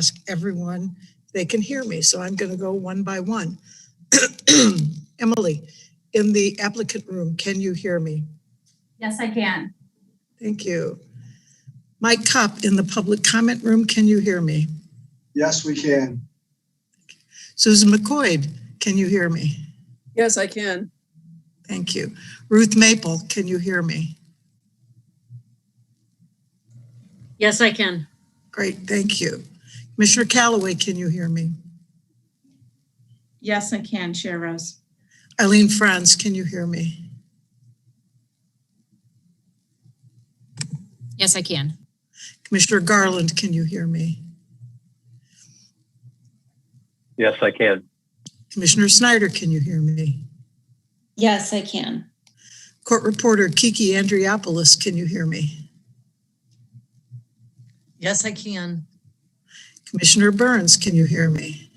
ask everyone if they can hear me. So I'm going to go one by one. Emily, in the applicant room, can you hear me? Yes, I can. Thank you. Mike Kopp, in the public comment room, can you hear me? Yes, we can. Susan McCoy, can you hear me? Yes, I can. Thank you. Ruth Maple, can you hear me? Yes, I can. Great, thank you. Commissioner Callaway, can you hear me? Yes, I can, Chair Rose. Eileen Franz, can you hear me? Yes, I can. Commissioner Garland, can you hear me? Yes, I can. Commissioner Snyder, can you hear me? Yes, I can. Court reporter Kiki Andriopoulos, can you hear me? Yes, I can. Commissioner Burns, can you hear me?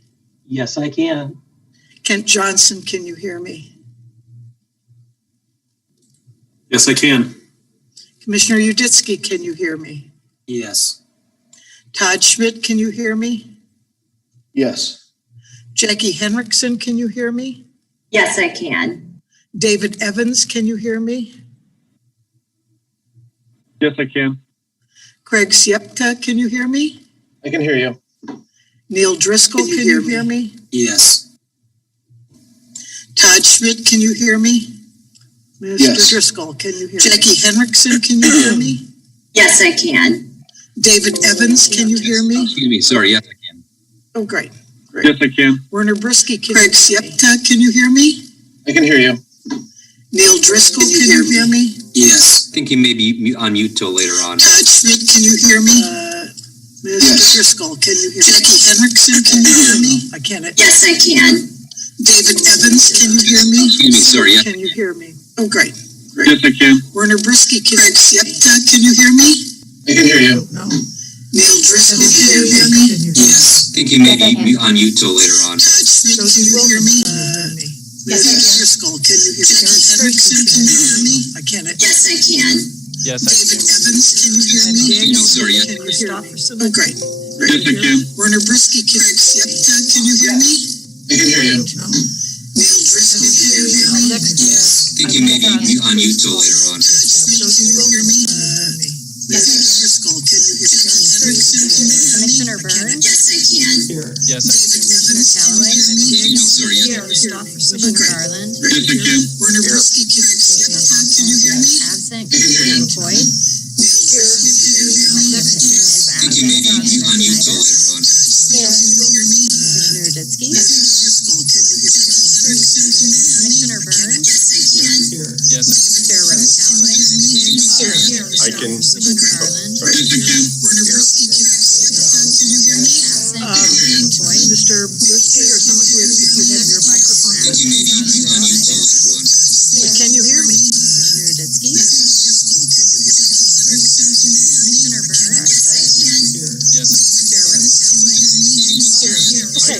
Yes, I can. Kent Johnson, can you hear me? Yes, I can. Commissioner Uditsky, can you hear me? Yes. Todd Schmidt, can you hear me? Yes. Jackie Henriksen, can you hear me? Yes, I can. David Evans, can you hear me? Yes, I can. Craig Siepka, can you hear me? I can hear you. Neil Driscoll, can you hear me? Yes. Todd Schmidt, can you hear me? Mr. Yes. Driscoll, can you hear me? Jackie Henriksen, can you hear me? Yes, I can. David Evans, can you hear me? Excuse me. Sorry. Yes, I can. Oh, great. Great. Yes, I can. Werner Brisky, can Craig Siepka, can you hear me? I can hear you. Neil Driscoll, can you hear me? Yes. I think he may be on mute till later on. Todd Schmidt, can you hear me? Mr. Yes. Driscoll, can you hear me? Jackie Henriksen, can you hear me? I can't. Yes, I can. David Evans, can you hear me? Excuse me. Sorry. Yes. Can you hear me? Oh, great. Yes, I can. Werner Brisky, Craig Siepka, can you hear me? I can hear you. No. Neil Driscoll, can you hear me? Yes. I think he may be on mute till later on. Todd Schmidt, can you hear me? Mr. Driscoll, can you hear me? Jackie Henriksen, can you hear me? I can't. Yes, I can. Yes, I David Evans, can you hear me? Daniel, sorry. Can you hear me? Oh, great. Yes, I can. Werner Brisky, Craig Siepka, can you hear me? I can hear you. No. Neil Driscoll, can you hear me? I think he may be on mute till later on. Todd Schmidt, can you hear me? Mr. Driscoll, can you hear me? Commissioner Burns? Yes, I can. Yes, I can. Commissioner Callaway? Daniel, sorry. Yes. Commissioner Garland? Yes, I can. Werner Brisky, Craig Siepka, can you hear me? Absent. Commissioner McCoy? Neil Driscoll, can you hear me? Is I think he may be on mute till later on. Commissioner Uditsky? Commissioner Burns? Yes, I can. Yes, Chair Rose Callaway? I can. Commissioner Garland? Yes, I can. Absent. Commissioner McCoy? Mr. Brisky or someone who has, if you have your microphone, I think he may be on mute till later on. but can you hear me? Commissioner Uditsky? Commissioner Burns? Yes, Chair Rose Callaway? Okay,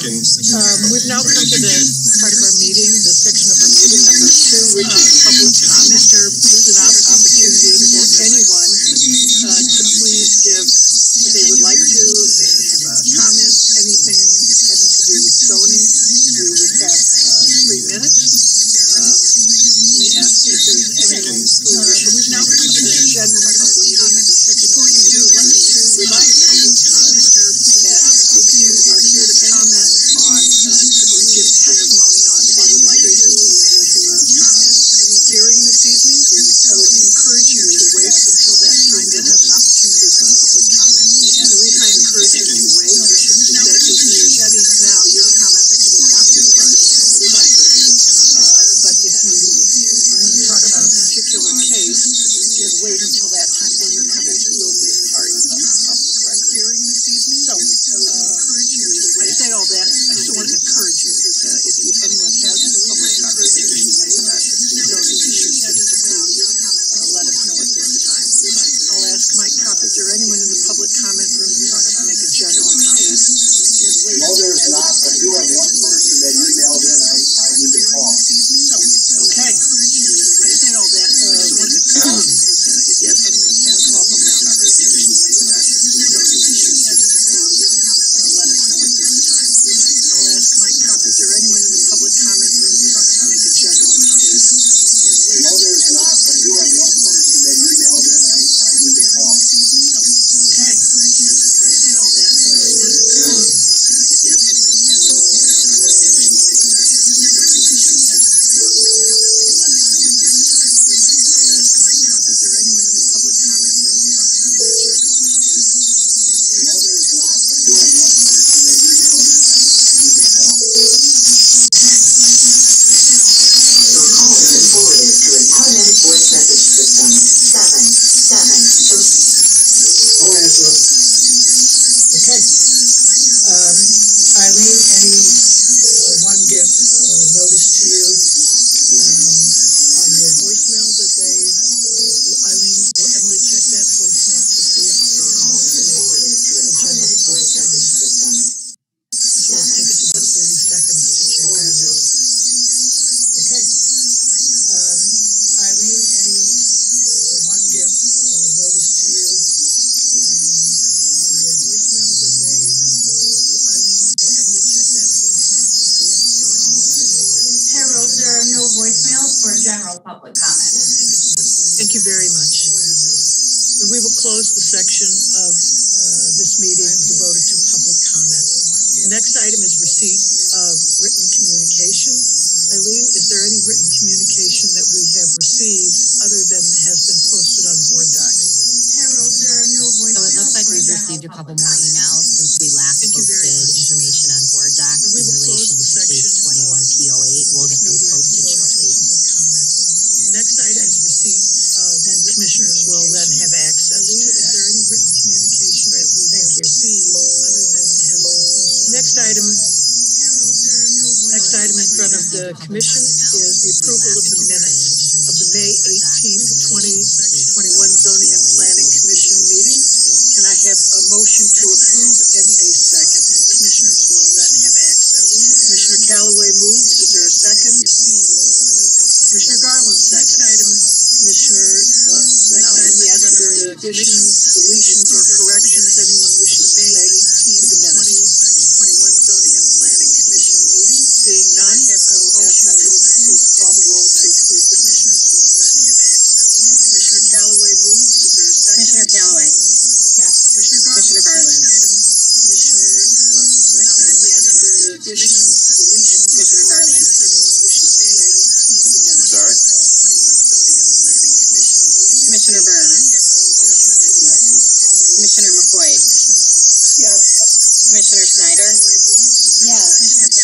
we've now come to the part of our meeting, the section of our meeting number 2, which is public comment. This is an opportunity for anyone to please give what they would like to. They have a comment, anything having to do with zoning. We would have 3 minutes. Let me ask if there's anyone who we've now come to the general public comment. Before you do, let me remind public comment that if you are here to comment on or give testimony on any cases that comment any hearing this evening, I would encourage you to wait until that time. You'll have an opportunity for public comment. for general public comment. Thank you very much. And we will close the section of this meeting devoted to public comment. The next item is receipt of written communication. Eileen, is there any written communication that we have received other than has been posted on board docs? Chair Rose, there are no voice. So it looks like we've received a couple more emails since we last Thank you very posted much. information on board docs We in will close relation the to section case 21P08. We'll get those posted shortly. Public comment. The next item is receipt of, and commissioners will then have access to that. Is there any written communication that we have received other than has been posted? Next item in front of the commission is the approval of the minutes of the May 18th, 2021 Zoning and Planning Commission meeting. Can I have a motion to approve and a second? Commissioners will then have access. Commissioner Callaway moves. Is there a second? Commissioner Garland seconds. Next item asks if there are any additions, deletions, or corrections anyone wishes to make to the minutes. 21 Zoning and Planning Commission meeting. Seeing none, I will ask my clerk to please call the roll to approve the minutes. Commissioner Callaway moves. Is there a second? Commissioner Callaway. Yes. Commissioner Garland. Commissioner, next item asks if there are any additions, deletions, or Commissioner Garland. corrections anyone wishes to make to the minutes. Sorry. 21 Zoning and Planning Commission meeting. Commissioner Burns. Commissioner McCoy. Yes. Commissioner Snyder. Yes.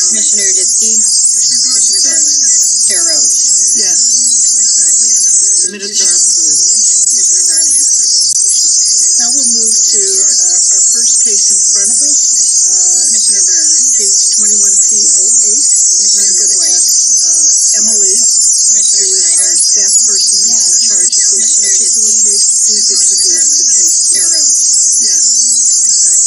Commissioner Ditzky. Commissioner Garland. Chair Rose. Yes. The minutes are approved. Now we'll move to our first case in front of us. Commissioner Burns. Case 21P08. I'm going to ask Emily, Commissioner who is Snyder. our staff person in charge of this Commissioner particular Ditzky. case, to please introduce the case to Chair us. Rose. Yes.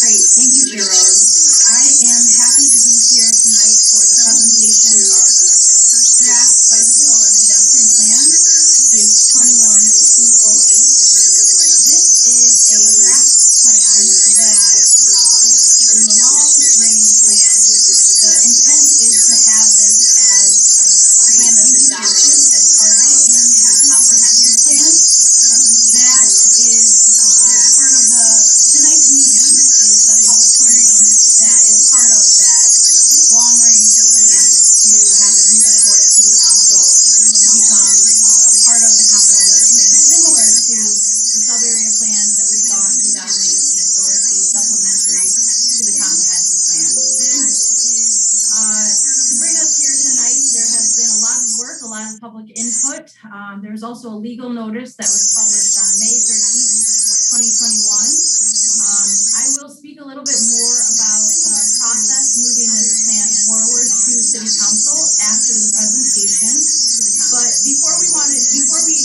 Great, thank you, Chair Rose. I am happy to be here tonight for the presentation of the draft bicycle and pedestrian plan, case 21P08. This is a draft plan that, in the long-range plan, the intent is to have this as a plan that's adopted as part of the comprehensive plan. That is part of tonight's meeting is the public hearing that is part of that long-range plan to have it move towards city council to become part of the comprehensive plan, similar to the sub-area plans that we saw in 2018, so it would be supplementary to the comprehensive plan. To bring us here tonight, there has been a lot of work, a lot of public input. There was also a legal notice that was published on May 13th, 2021. I will speak a little bit more about the process moving this plan forward to City Council after the presentation. But before we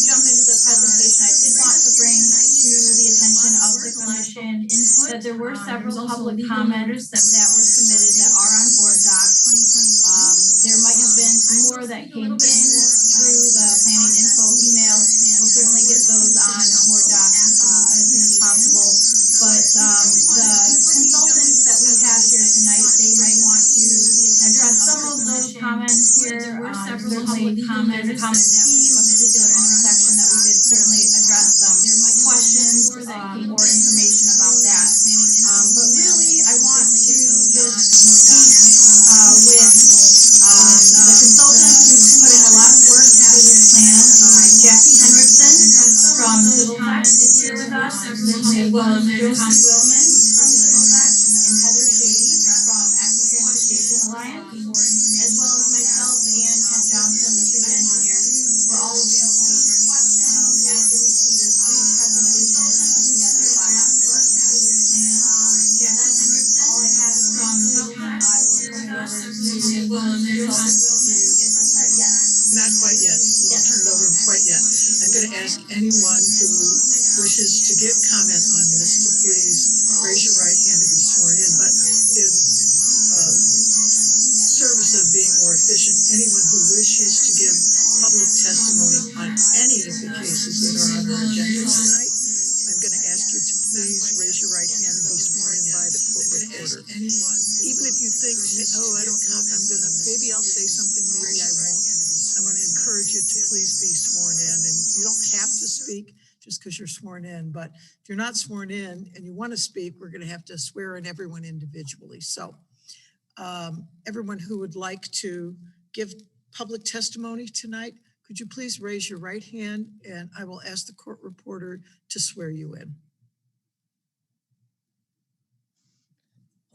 jump into the presentation, I did want to bring to the attention of the commission input that there were several public comments that were submitted that are on board docs. There might have been some more that came in through the planning info email. We'll certainly get those on board docs as soon as possible. But the consultants that we have here tonight, they might want to address some of those comments here. There were several public comments. There's a common theme, a particular intersection that we could certainly address some questions or information about that. But really, I want to just speak with the consultants who've put in a lot of work for this plan. Jackie Henriksen from Civil Tech is here with us, as well as Josie Willman from Civil Tech and Heather Shady from Active Transportation Alliance, as well as myself and Kent Johnson, the city engineer. We're all available for questions after we see this brief presentation put together by us. Jackie Henriksen, all I have is from Civil Tech. I will turn it over to Josie Willman to get this started. Yes. Not quite yet. We'll turn it over quite yet. I'm going to ask anyone who wishes to give comment on this to please raise your right hand and be sworn in. But in service of being more efficient, anyone who wishes to give public testimony on any of the cases that are on our agenda tonight, I'm going to ask you to please raise your right hand and be sworn in by the court reporter. Even if you think, oh, I don't know if I'm going to, maybe I'll say something, maybe I won't. I want to encourage encourage you to please be sworn in, and you don't have to speak just because you're sworn in, but if you're not sworn in and you want to speak, we're going to have to swear in everyone individually. So everyone who would like to give public testimony tonight, could you please raise your right hand and I will ask the court reporter to swear you in.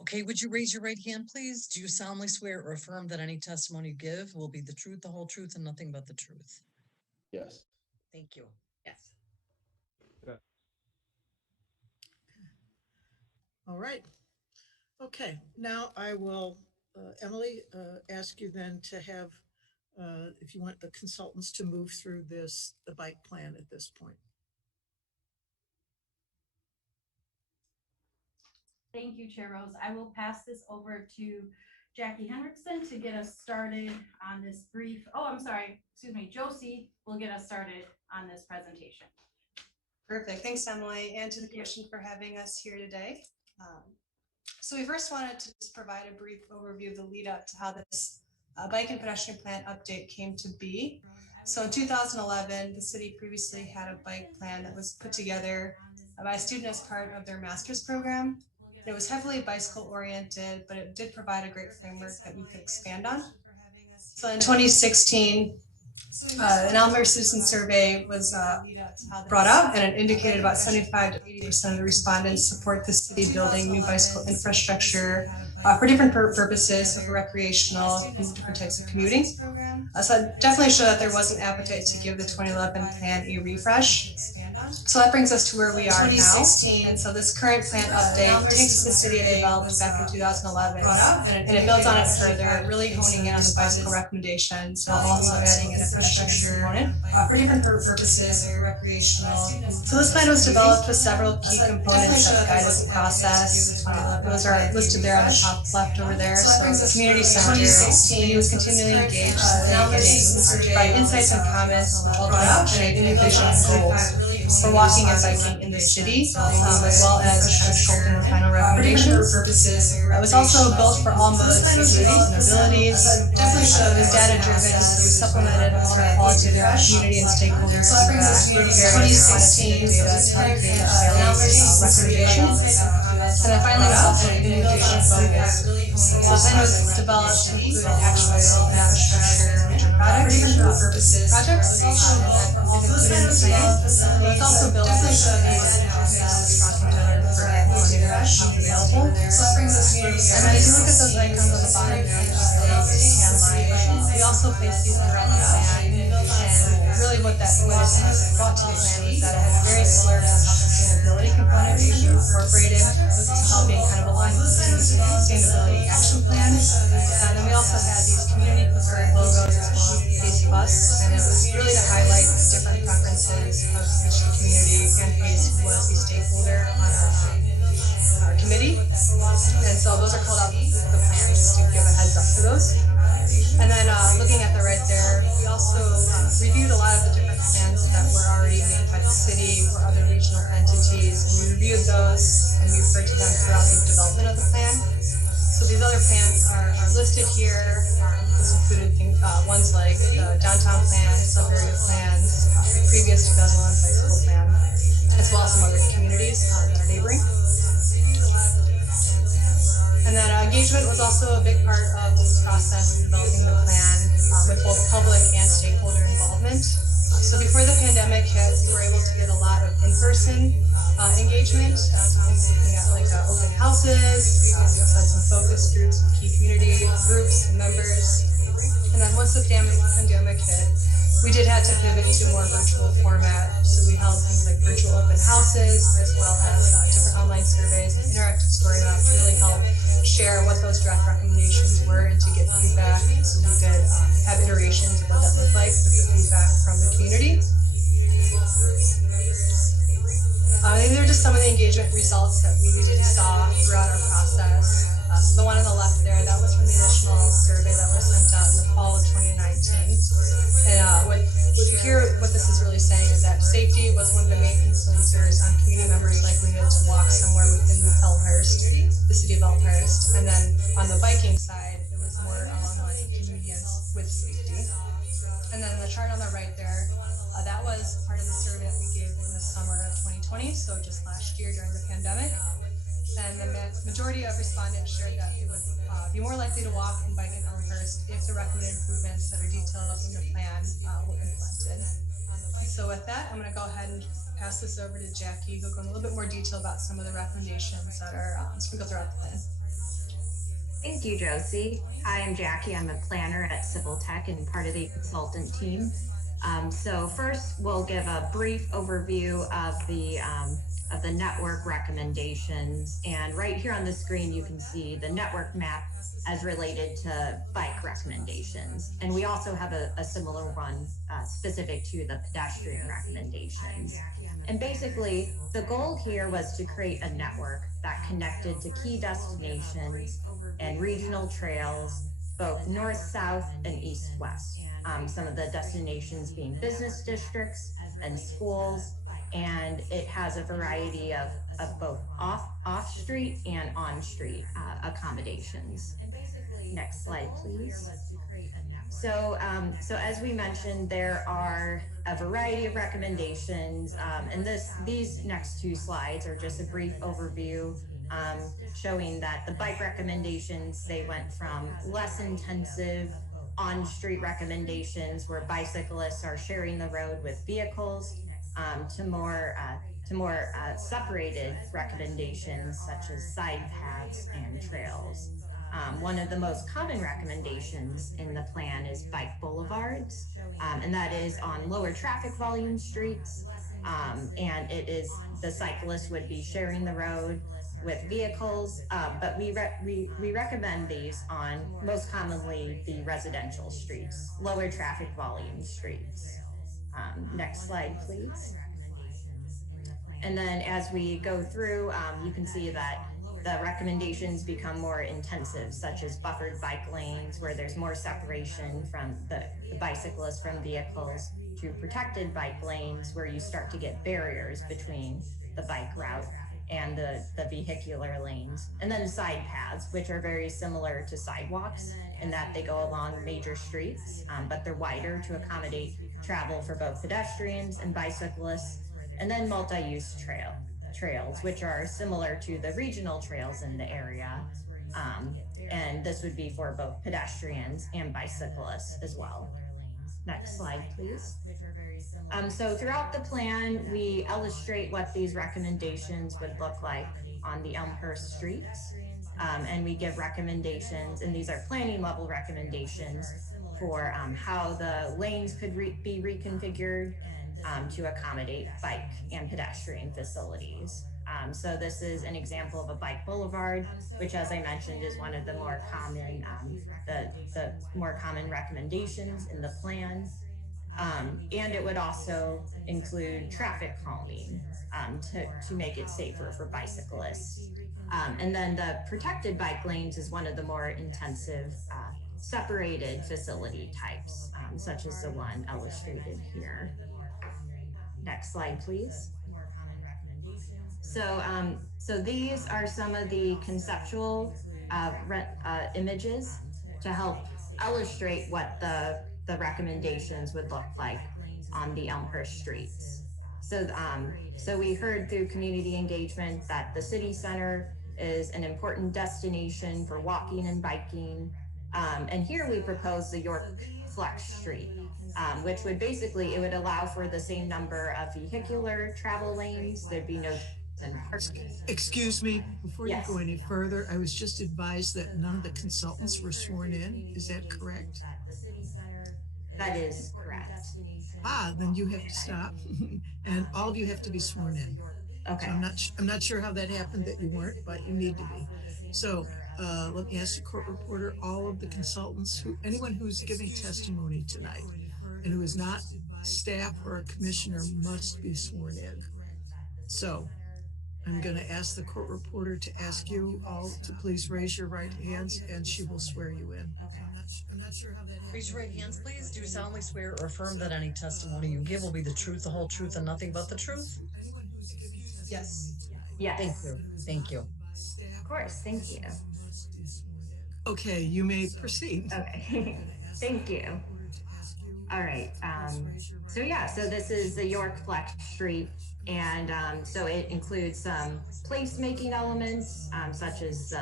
Okay, would you raise your right hand, please? Do you solemnly swear or affirm that any testimony you give will be the truth, the whole truth, and nothing but the truth? Yes. Thank you. Yes. All right. Okay, now I will, Emily, ask you then to have, if you want the consultants to move through the bike plan at this point. Thank you, Chair Rose. I will pass this over to Jackie Henriksen to get us started on this brief. Oh, I'm sorry. Excuse me. Josie will get us started on this presentation. Perfect. Thanks, Emily, and to the Commission for having us here today. So we first wanted to just provide a brief overview of the lead up to how this bike and pedestrian plan update came to be. So in 2011, the city previously had a bike plan that was put together by a student as part of their master's program. It was heavily bicycle oriented, but it did provide a great framework that we could expand on. So in 2016, an Elmer citizen survey was brought out, and it indicated about 75 to 80% of the respondents support the city building new bicycle infrastructure for different purposes, so for recreational and different types of commuting. So it definitely showed that there was an appetite to give the 2011 plan a refresh. So that brings us to where we are now. And so this current plan update takes the city had developed back in 2011 and it builds on it further, really honing in on the bicycle recommendations while also adding an infrastructure component for different purposes, recreational. So this plan was developed with several key components that guide the process. Those are listed there on the top left over there. So community center, community was continually engaged, provide insights and comments, and new vision and goals for walking and biking in the city, as well as sculpting the final recommendations. It was also built for all modes, including abilities. Definitely was data driven, so we supplemented all the qualitative community and stakeholder feedback, very quantitative data to help create recommendations. And then finally, was also implementation focused. So the plan was developed to include actual infrastructure projects. It's also built for available. So that brings us community. And then if you look at those icons on the bottom there, we also place these throughout the plan. And really what it brought to the plan was that it had very clear sustainability component incorporated, helping kind of align with the sustainability action plan. And then we also had these community preferred logos as well, PACE Plus, and it was really to highlight the different preferences of each community, and PACE was a stakeholder on our committee. And so those are called out in the plan, just to give a heads up for those. And then looking at the right there, we also reviewed a lot of the different plans that were already made by the city or other regional entities, and we reviewed those and we referred to them throughout the development of the plan. So these other plans are listed here. This included ones like the downtown plan, sub-area plans, the previous 2011 bicycle plan, as well as some other communities that are neighboring. And then engagement was also a big part of this process in developing the plan with both public and stakeholder involvement. So before the pandemic hit, we were able to get a lot of in-person engagement, looking at like open houses. We also had some focus groups with key community groups and members. And then once the pandemic hit, we did have to pivot to more virtual format. So we held things like virtual open houses, as well as different online surveys and interactive story map to really help share what those draft recommendations were and to get feedback. So we could have iterations of what that looked like with the feedback from the community. These are just some of the engagement results that we saw throughout our process. So the one on the left there, that was from the initial survey that was sent out in the fall of 2019. And what this is really saying is that safety was one of the main influencers on community members' likelihood to walk somewhere within the city of Elmhurst. And then on the biking side, it was more along the lines of convenience with safety. And then the chart on the right there, that was part of the survey that we gave in the summer of 2020, so just last year during the pandemic. And the majority of respondents shared that they would be more likely to walk and bike in Elmhurst if the recommended improvements that are detailed in the plan were implemented. So with that, I'm going to go ahead and pass this over to Jackie, who'll go in a little bit more detail about some of the recommendations that are sprinkled throughout the plan. Thank you, Josie. Hi, I'm Jackie. I'm a planner at Civil Tech and part of the consultant team. So first, we'll give a brief overview of the network recommendations. And right here on the screen, you can see the network map as related to bike recommendations. And we also have a similar one specific to the pedestrian recommendations. And basically, the goal here was to create a network that connected to key destinations and regional trails, both north, south, and east, west. Some of the destinations being business districts and schools, and it has a variety of both off-street and on-street accommodations. Next slide, please. So as we mentioned, there are a variety of recommendations, and these next two slides are just a brief overview showing that the bike recommendations, they went from less intensive on-street recommendations where bicyclists are sharing the road with vehicles to more separated recommendations such as side paths and trails. One of the most common recommendations in the plan is bike boulevards, and that is on lower traffic volume streets. And it is the cyclist would be sharing the road with vehicles, but we recommend these on most commonly the residential streets, lower traffic volume streets. Next slide, please. And then as we go through, you can see that the recommendations become more intensive, such as buffered bike lanes, where there's more separation from the bicyclists from vehicles, to protected bike lanes, where you start to get barriers between the bike route and the vehicular lanes. And then side paths, which are very similar to sidewalks in that they go along major streets, but they're wider to accommodate travel for both pedestrians and bicyclists. And then multi-use trails, which are similar to the regional trails in the area. And this would be for both pedestrians and bicyclists as well. Next slide, please. So throughout the plan, we illustrate what these recommendations would look like on the Elmhurst streets. And we give recommendations, and these are planning level recommendations for how the lanes could be reconfigured to accommodate bike and pedestrian facilities. So this is an example of a bike boulevard, which, as I mentioned, is one of the more common, the more common recommendations in the plan. And it would also include traffic calming to make it safer for bicyclists. And then the protected bike lanes is one of the more intensive separated facility types, such as the one illustrated here. Next slide, please. So these are some of the conceptual images to help illustrate what the recommendations would look like on the Elmhurst streets. So we heard through community engagement that the city center is an important destination for walking and biking. And here we propose the York Flex Street, which would basically, it would allow for the same number of vehicular travel lanes. There'd be no Excuse me, before Yes. you go any further, I was just advised that none of the consultants were sworn in. Is that correct? That is correct. Then you have to stop, and all of you have to be sworn in. Okay. So I'm not sure how that happened that you weren't, but you need to be. So let me ask the court reporter, all of the consultants, anyone who's giving testimony tonight and who is not staff or a commissioner must be sworn in. So I'm going to ask the court reporter to ask you all to please raise your right hands, and she will swear you in. I'm not sure how that happened. Raise your right hands, please. Do solemnly swear or affirm that any testimony you give will be the truth, the whole truth, and nothing but the truth? Anyone who's giving testimony Yes. Yes. Thank you. Thank you. Of course. Thank you. Okay, you may proceed. Okay. Thank you. All right. So this is the York Flex Street. And so it includes some placemaking elements, such as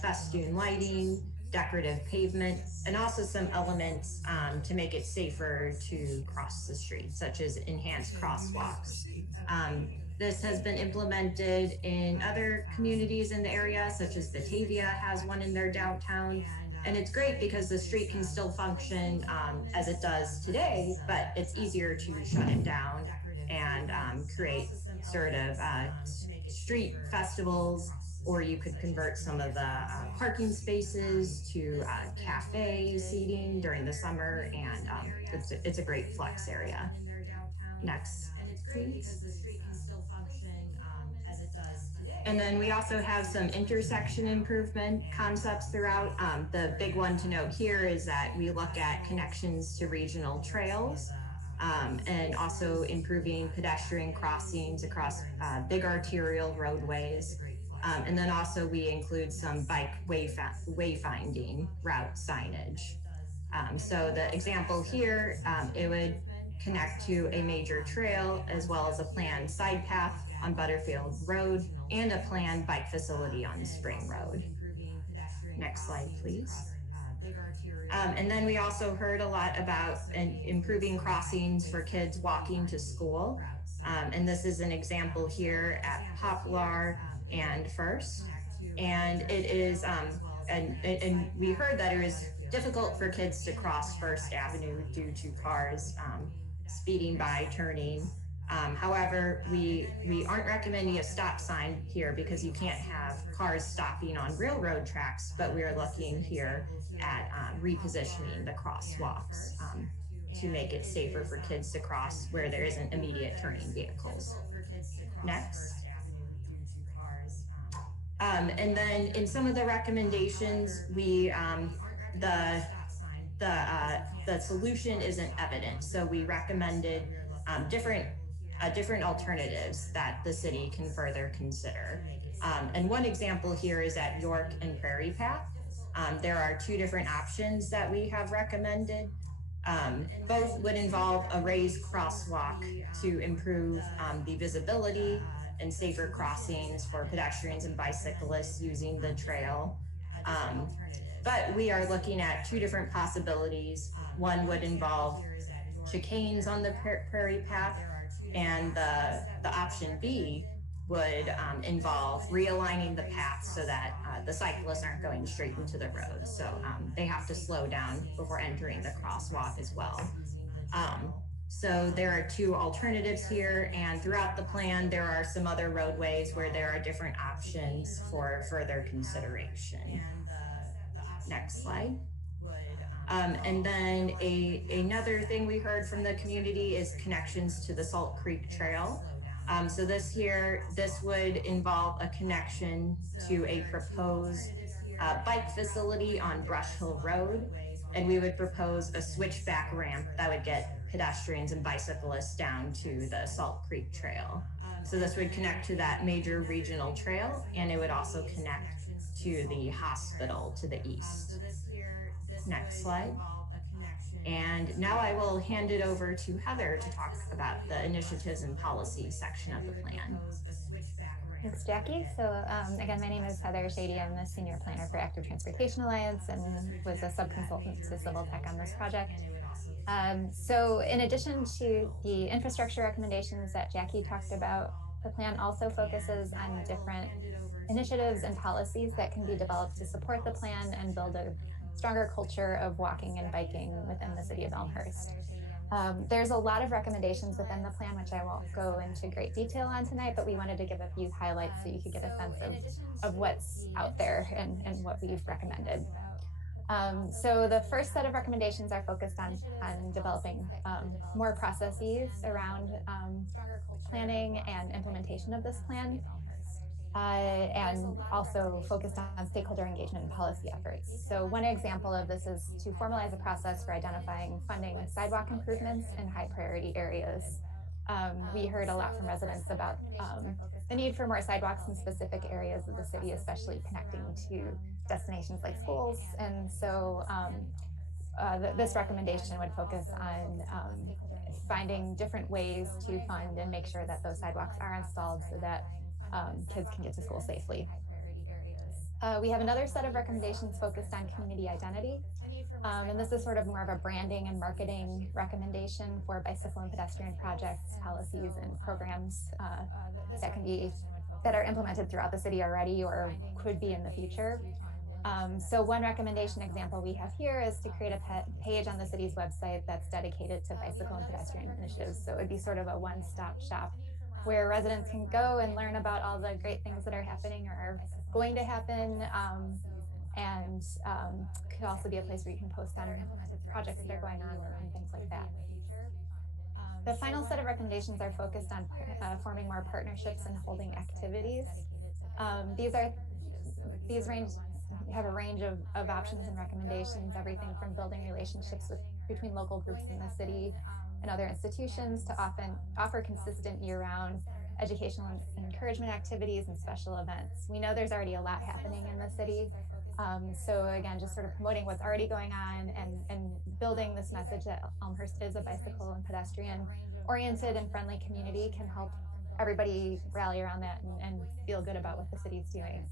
festoon lighting, decorative pavement, and also some elements to make it safer to cross the street, such as enhanced crosswalks. This has been implemented in other communities in the area, such as Batavia has one in their downtown. And it's great because the street can still function as it does today, but it's easier to shut it down and create sort of street festivals, or you could convert some of the parking spaces to cafe seating during the summer, and it's a great flex area. Next, please. And then we also have some intersection improvement concepts throughout. The big one to note here is that we look at connections to regional trails, and also improving pedestrian crossings across big arterial roadways. And then also we include some bike wayfinding route signage. So the example here, it would connect to a major trail as well as a planned side path on Butterfield Road and a planned bike facility on Spring Road. Next slide, please. And then we also heard a lot about improving crossings for kids walking to school. And this is an example here at Poplar and First. And it is, and we heard that it was difficult for kids to cross First Avenue due to cars speeding by, turning. However, we aren't recommending a stop sign here because you can't have cars stopping on railroad tracks, but we are looking here at repositioning the crosswalks to make it safer for kids to cross where there isn't immediate turning vehicles. Next. And then in some of the recommendations, we the solution isn't evident, so we recommended different alternatives that the city can further consider. And one example here is at York and Prairie Path. There are two different options that we have recommended. Both would involve a raised crosswalk to improve the visibility and safer crossings for pedestrians and bicyclists using the trail. But we are looking at two different possibilities. One would involve chicanes on the Prairie Path, and the option B would involve realigning the path so that the cyclists aren't going straight into the road. So they have to slow down before entering the crosswalk as well. So there are two alternatives here, and throughout the plan, there are some other roadways where there are different options for further consideration. Next slide. And then another thing we heard from the community is connections to the Salt Creek Trail. So this would involve a connection to a proposed bike facility on Brush Hill Road. And we would propose a switchback ramp that would get pedestrians and bicyclists down to the Salt Creek Trail. So this would connect to that major regional trail, and it would also connect to the hospital to the east. Next slide. And now I will hand it over to Heather to talk about the initiatives and policies section of the plan. Thanks, Jackie. So again, my name is Heather Shady. I'm the Senior Planner for Active Transportation Alliance and was a sub-consultant to Civil Tech on this project. So in addition to the infrastructure recommendations that Jackie talked about, the plan also focuses on different initiatives and policies that can be developed to support the plan and build a stronger culture of walking and biking within the city of Elmhurst. There's a lot of recommendations within the plan, which I won't go into great detail on tonight, but we wanted to give a few highlights so you could get a sense of what's out there and what we've recommended. So the first set of recommendations are focused on developing more processes around planning and implementation of this plan. And also focused on stakeholder engagement and policy efforts. So one example of this is to formalize a process for identifying funding and sidewalk improvements in high priority areas. We heard a lot from residents about the need for more sidewalks in specific areas of the city, especially connecting to destinations like schools. And so this recommendation would focus on finding different ways to fund and make sure that those sidewalks are installed so that kids can get to school safely. We have another set of recommendations focused on community identity. And this is sort of more of a branding and marketing recommendation for bicycle and pedestrian projects, policies, and programs that are implemented throughout the city already or could be in the future. So one recommendation example we have here is to create a page on the city's website that's dedicated to bicycle and pedestrian initiatives. So it would be sort of a one-stop shop where residents can go and learn about all the great things that are happening or are going to happen. And could also be a place where you can post on projects that are going on and things like that. The final set of recommendations are focused on forming more partnerships and holding activities. These have a range of options and recommendations, everything from building relationships between local groups in the city and other institutions to offer consistent year-round educational and encouragement activities and special events. We know there's already a lot happening in the city. So again, just sort of promoting what's already going on and building this message that Elmhurst is a bicycle and pedestrian oriented and friendly community can help everybody rally around that and feel good about what the city's doing.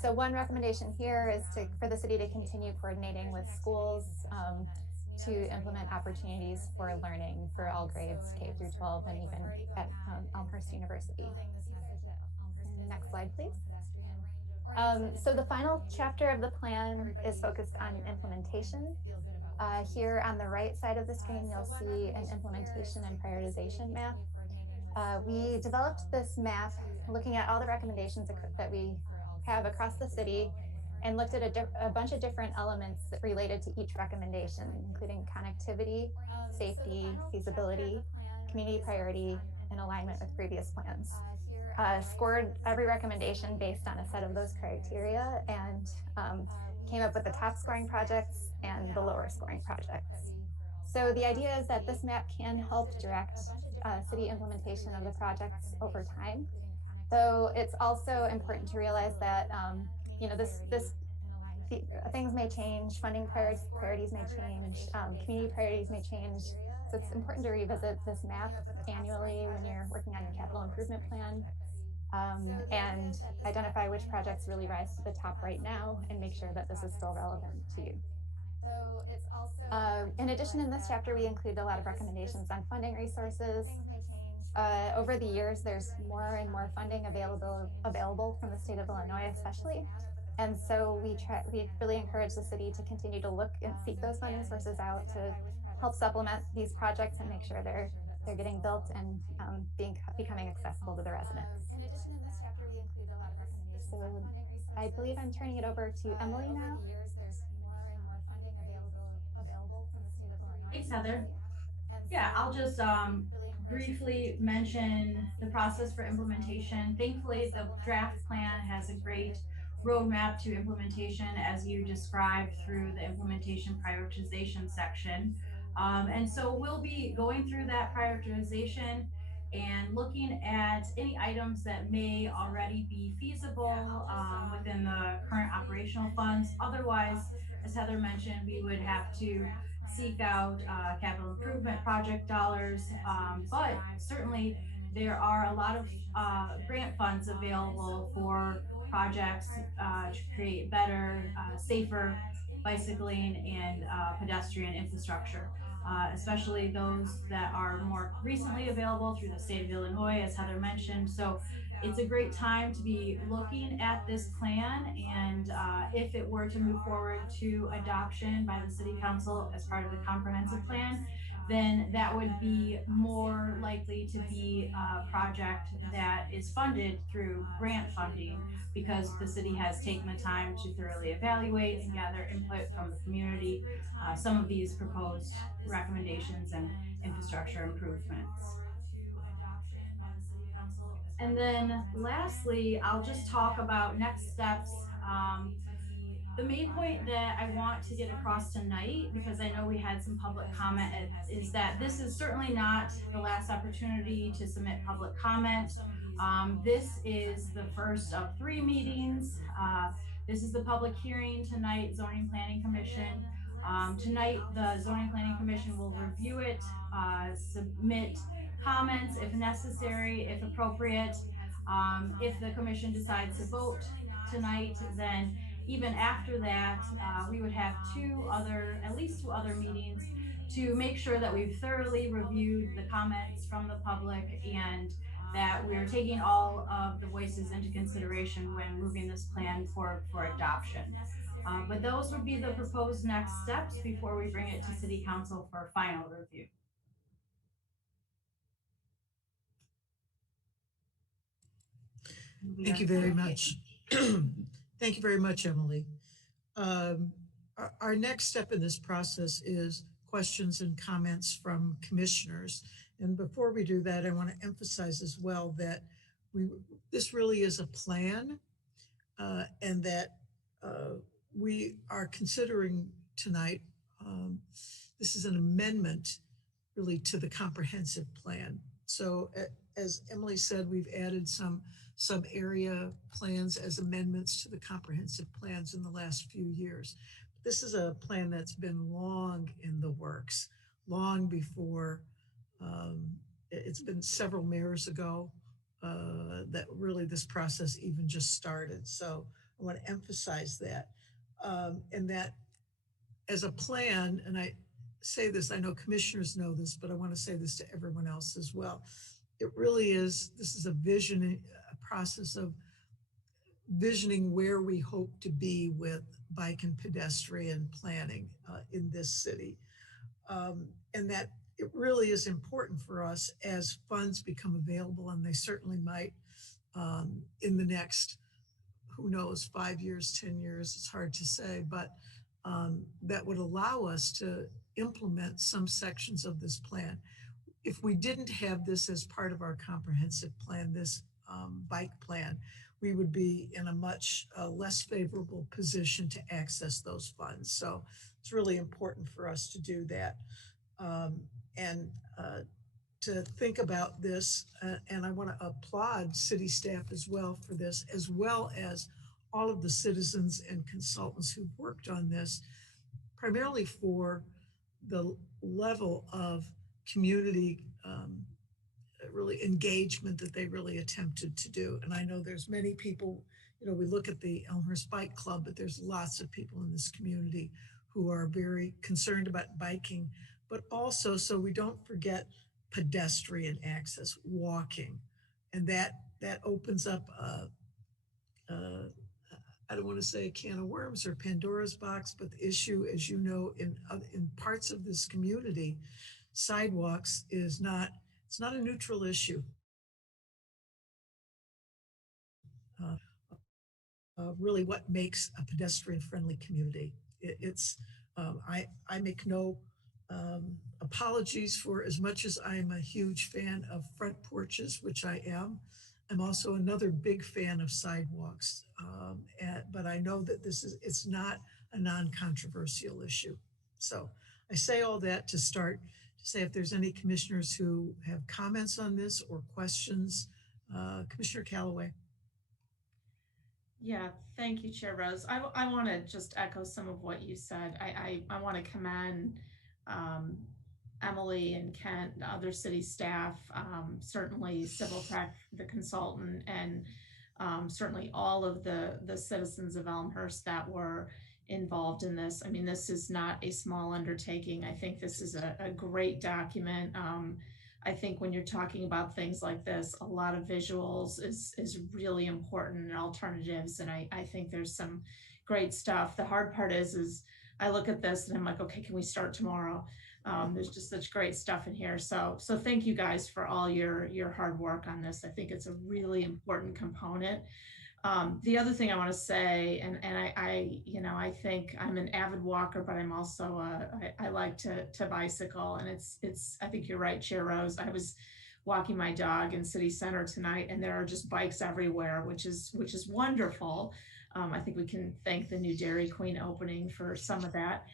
So one recommendation here is for the city to continue coordinating with schools to implement opportunities for learning for all grades, K through 12, and even at Elmhurst University. Next slide, please. So the final chapter of the plan is focused on implementation. Here on the right side of the screen, you'll see an implementation and prioritization map. We developed this map looking at all the recommendations that we have across the city and looked at a bunch of different elements that related to each recommendation, including connectivity, safety, feasibility, community priority, and alignment with previous plans. Scored every recommendation based on a set of those criteria and came up with the top scoring projects and the lower scoring projects. So the idea is that this map can help direct city implementation of the projects over time. Though it's also important to realize that things may change, funding priorities may change, community priorities may change. So it's important to revisit this map annually when you're working on your capital improvement plan and identify which projects really rise to the top right now and make sure that this is still relevant to you. In addition, in this chapter, we include a lot of recommendations on funding resources. Over the years, there's more and more funding available from the state of Illinois, especially. And so we really encourage the city to continue to look and seek those funding sources out to help supplement these projects and make sure they're getting built and becoming accessible to the residents. In addition, in this chapter, we include a lot of recommendations. So I believe I'm turning it over to Emily now. Thanks, Heather. Yeah, I'll just briefly mention the process for implementation. Thankfully, the draft plan has a great roadmap to implementation as you described through the implementation prioritization section. And so we'll be going through that prioritization and looking at any items that may already be feasible within the current operational funds. Otherwise, as Heather mentioned, we would have to seek out capital improvement project dollars, but certainly there are a lot of grant funds available for projects to create better, safer bicycling and pedestrian infrastructure, especially those that are more recently available through the state of Illinois, as Heather mentioned. So it's a great time to be looking at this plan, and if it were to move forward to adoption by the City Council as part of the comprehensive plan, then that would be more likely to be a project that is funded through grant funding, because the city has taken the time to thoroughly evaluate and gather input from the community, some of these proposed recommendations and infrastructure improvements. And then lastly, I'll just talk about next steps. The main point that I want to get across tonight, because I know we had some public comment, is that this is certainly not the last opportunity to submit public comment. This is the first of 3 meetings. This is the public hearing tonight, Zoning Planning Commission. Tonight, the Zoning Planning Commission will review it, submit comments if necessary, if appropriate. If the commission decides to vote tonight, then even after that, we would have at least two other meetings to make sure that we've thoroughly reviewed the comments from the public and that we're taking all of the voices into consideration when moving this plan for adoption. But those would be the proposed next steps before we bring it to City Council for final review. Thank you very much. Thank you very much, Emily. Our next step in this process is questions and comments from commissioners. And before we do that, I want to emphasize as well that this really is a plan and that we are considering tonight, this is an amendment really to the comprehensive plan. So as Emily said, we've added some sub-area plans as amendments to the comprehensive plans in the last few years. This is a plan that's been long in the works, long before, it's been several mayors ago that really this process even just started. So I want to emphasize that. And that as a plan, and I say this, I know commissioners know this, but I want to say this to everyone else as well. It really is, this is a process of visioning where we hope to be with bike and pedestrian planning in this city. And that it really is important for us as funds become available, and they certainly might in the next, who knows, 5 years, 10 years, it's hard to say, but that would allow us to implement some sections of this plan. If we didn't have this as part of our comprehensive plan, this bike plan, we would be in a much less favorable position to access those funds. So it's really important for us to do that. And to think about this, and I want to applaud city staff as well for this, as well as all of the citizens and consultants who've worked on this, primarily for the level of community really engagement that they really attempted to do. And I know there's many people, you know, we look at the Elmhurst Bike Club, but there's lots of people in this community who are very concerned about biking, but also, so we don't forget pedestrian access, walking. And that opens up I don't want to say a can of worms or Pandora's box, but the issue, as you know, in parts of this community, sidewalks is not, it's not a neutral issue. Really what makes a pedestrian-friendly community. I make no apologies for, as much as I'm a huge fan of front porches, which I am, I'm also another big fan of sidewalks. But I know that it's not a non-controversial issue. So I say all that to start to say if there's any commissioners who have comments on this or questions. Commissioner Callaway. Yeah, thank you, Chair Rose. I want to just echo some of what you said. I want to commend Emily and Kent, other city staff, certainly Civil Tech, the consultant, and certainly all of the citizens of Elmhurst that were involved in this. I mean, this is not a small undertaking. I think this is a great document. I think when you're talking about things like this, a lot of visuals is really important, and alternatives. And I think there's some great stuff. The hard part is I look at this and I'm like, okay, can we start tomorrow? There's just such great stuff in here. So thank you guys for all your hard work on this. I think it's a really important component. The other thing I want to say, and I think I'm an avid walker, but I'm also I like to bicycle, and it's I think you're right, Chair Rose. I was walking my dog in City Center tonight, and there are just bikes everywhere, which is wonderful. I think we can thank the new Dairy Queen opening for some of that,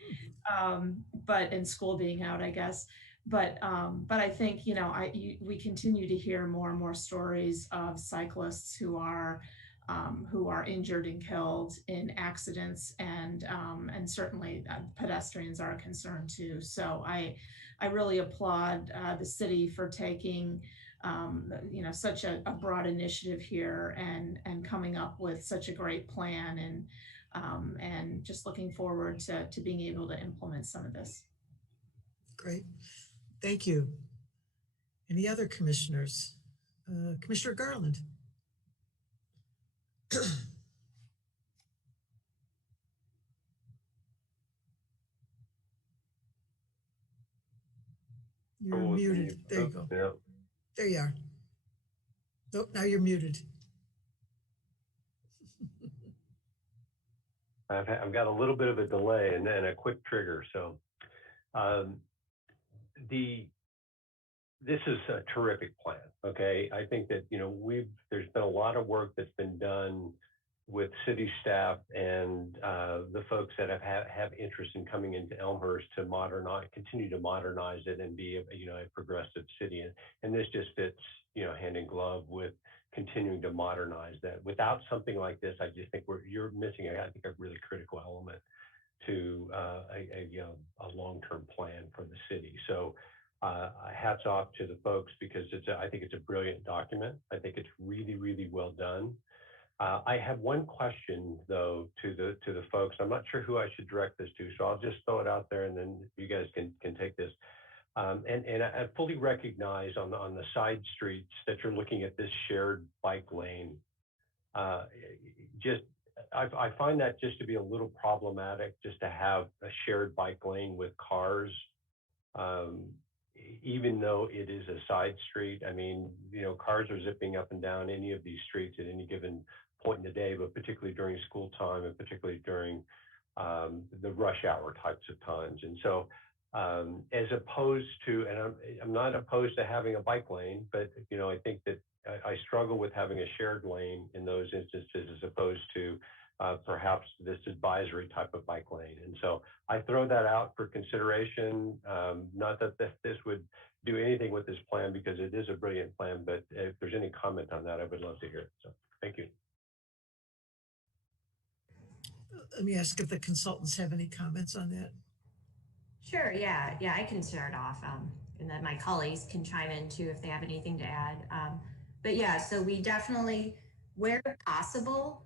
but in school being out, I guess. But I think we continue to hear more and more stories of cyclists who are who are injured and killed in accidents, and certainly pedestrians are a concern too. So I really applaud the city for taking such a broad initiative here and coming up with such a great plan, and just looking forward to being able to implement some of this. Great, thank you. Any other commissioners? Commissioner Garland. You're muted. There you go. Yeah. There you are. Nope, now you're muted. I've got a little bit of a delay and then a quick trigger. So this is a terrific plan. Okay, I think that there's been a lot of work that's been done with city staff and the folks that have interest in coming into Elmhurst to continue to modernize it and be a progressive city. And this just fits hand in glove with continuing to modernize that. Without something like this, I just think you're missing a really critical element to a long-term plan for the city. So hats off to the folks, because I think it's a brilliant document. I think it's really, really well done. I have one question though to the folks. I'm not sure who I should direct this to, so I'll just throw it out there, and then you guys can take this. And I fully recognize on the side streets that you're looking at this shared bike lane. I find that just to be a little problematic, just to have a shared bike lane with cars, even though it is a side street. I mean, cars are zipping up and down any of these streets at any given point in the day, but particularly during school time and particularly during the rush hour types of times. And so as opposed to, and I'm not opposed to having a bike lane, but I think that I struggle with having a shared lane in those instances as opposed to perhaps this advisory type of bike lane. And so I throw that out for consideration. Not that this would do anything with this plan, because it is a brilliant plan, but if there's any comment on that, I would love to hear it. So thank you. Let me ask if the consultants have any comments on that. Sure, yeah, I can start off, and then my colleagues can chime in too if they have anything to add. But yeah, so we definitely, where possible,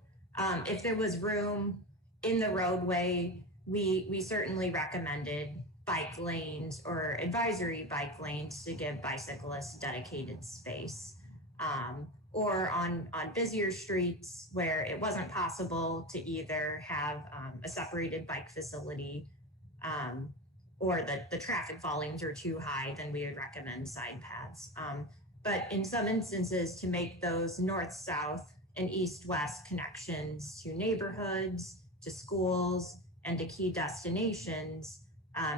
if there was room in the roadway, we certainly recommended bike lanes or advisory bike lanes to give bicyclists dedicated space. Or on busier streets where it wasn't possible to either have a separated bike facility, or the traffic volumes are too high, then we would recommend side paths. But in some instances, to make those north-south and east-west connections to neighborhoods, to schools, and to key destinations,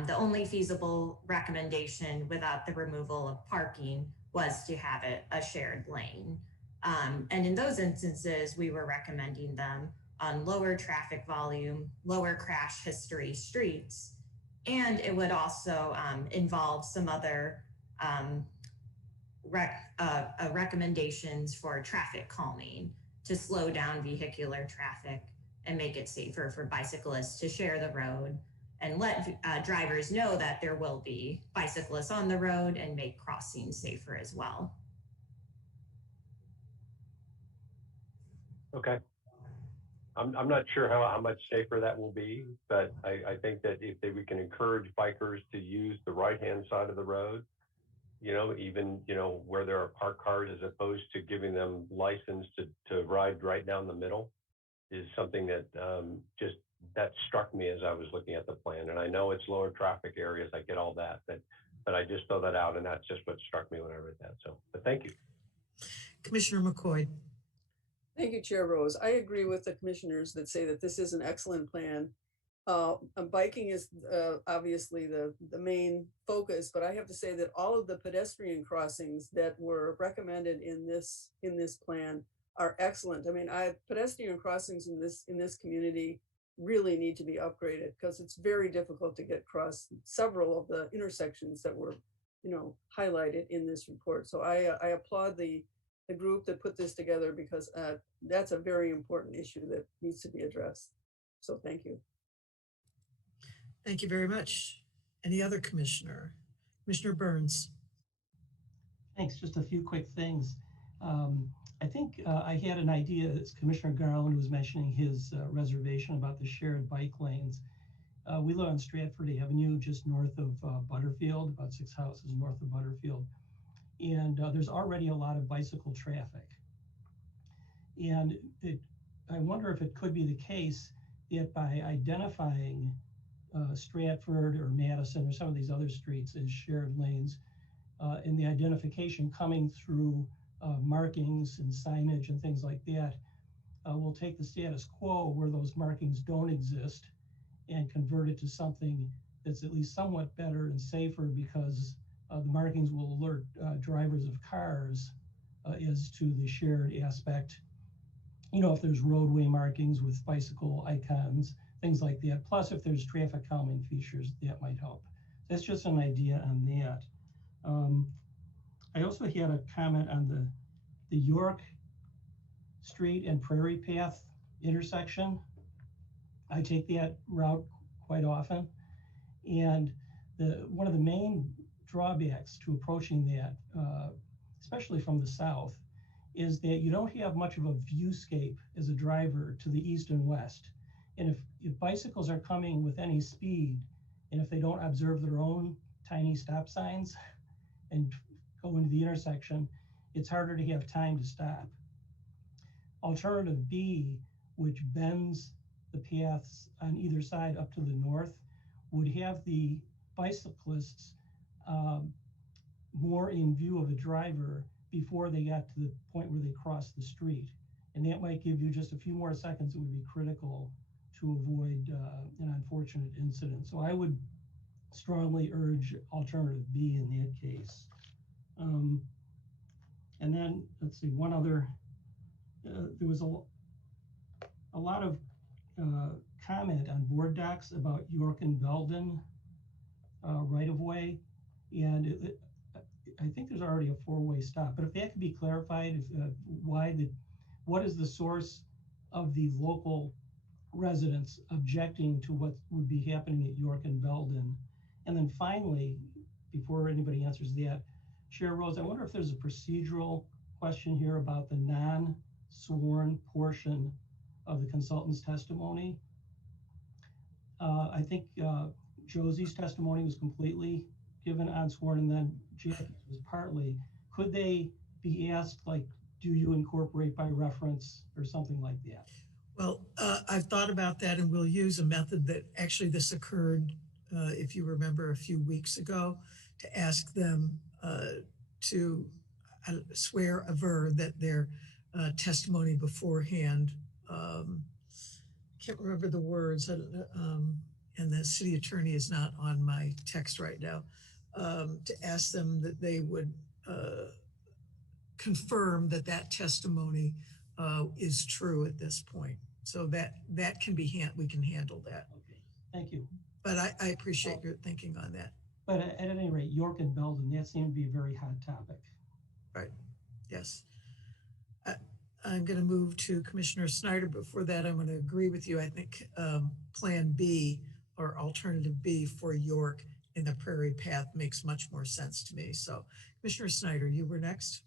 the only feasible recommendation without the removal of parking was to have it a shared lane. And in those instances, we were recommending them on lower traffic volume, lower crash history streets. And it would also involve some other recommendations for traffic calming to slow down vehicular traffic and make it safer for bicyclists to share the road, and let drivers know that there will be bicyclists on the road, and make crossing safer as well. Okay. I'm not sure how much safer that will be, but I think that if we can encourage bikers to use the right-hand side of the road, even, where there are parked cars, as opposed to giving them license to ride right down the middle, is something that that struck me as I was looking at the plan. And I know it's lower traffic areas, I get all that, but I just throw that out, and that's just what struck me when I read that. So, but thank you. Commissioner McCoy. Thank you, Chair Rose. I agree with the commissioners that say that this is an excellent plan. Biking is obviously the main focus, but I have to say that all of the pedestrian crossings that were recommended in this plan are excellent. I mean, pedestrian crossings in this community really need to be upgraded, because it's very difficult to get across several of the intersections that were, highlighted in this report. So I applaud the the group that put this together because that's a very important issue that needs to be addressed. So thank you. Thank you very much. Any other commissioner? Commissioner Burns. Thanks. Just a few quick things. I think I had an idea, as Commissioner Garland was mentioning his reservation about the shared bike lanes. We live on Stratford Avenue, just north of Butterfield, about 6 houses north of Butterfield. And there's already a lot of bicycle traffic. And I wonder if it could be the case that by identifying Stratford or Madison or some of these other streets as shared lanes, in the identification coming through markings and signage and things like that, we'll take the status quo where those markings don't exist and convert it to something that's at least somewhat better and safer, because the markings will alert drivers of cars as to the shared aspect. You know, if there's roadway markings with bicycle icons, things like that. Plus, if there's traffic calming features, that might help. That's just an idea on that. I also had a comment on the York Street and Prairie Path intersection. I take that route quite often. And one of the main drawbacks to approaching that, especially from the south, is that you don't have much of a viewscape as a driver to the east and west. And if bicycles are coming with any speed, and if they don't observe their own tiny stop signs and go into the intersection, it's harder to have time to stop. Alternative B, which bends the paths on either side up to the north, would have the bicyclists more in view of a driver before they got to the point where they cross the street. And that might give you just a few more seconds that would be critical to avoid an unfortunate incident. So I would strongly urge alternative B in that case. And then let's see, one other, there was a lot of comment on board docs about York and Belden right of way. And I think there's already a 4-way stop, but if that could be clarified, what is the source of the local residents objecting to what would be happening at York and Belden? And then finally, before anybody answers that, Chair Rose, I wonder if there's a procedural question here about the non-sworn portion of the consultant's testimony. I think Josie's testimony was completely given unsworn, and then Jackie's was partly. Could they be asked, like, do you incorporate by reference or something like that? Well, I've thought about that, and we'll use a method that actually this occurred, if you remember, a few weeks ago, to ask them to swear aver that their testimony beforehand, can't remember the words, and the city attorney is not on my text right now, to ask them that they would confirm that that testimony is true at this point. So that can be, we can handle that. Okay, thank you. But I appreciate your thinking on that. But at any rate, York and Belden, that seemed to be a very hot topic. Right, yes. I'm going to move to Commissioner Snyder. Before that, I'm going to agree with you. I think Plan B or Alternative B for York in the Prairie Path makes much more sense to me. So Commissioner Snyder, you were next.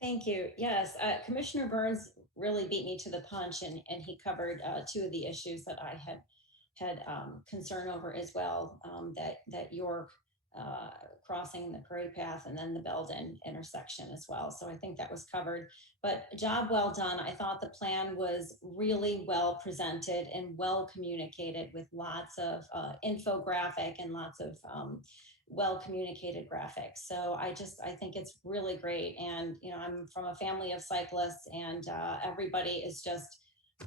Thank you. Yes, Commissioner Burns really beat me to the punch, and he covered two of the issues that I had concern over as well, that York crossing the Prairie Path and then the Belden intersection as well. So I think that was covered, but job well done. I thought the plan was really well presented and well communicated with lots of infographic and lots of well communicated graphics. So I think it's really great. And, you know, I'm from a family of cyclists, and everybody is just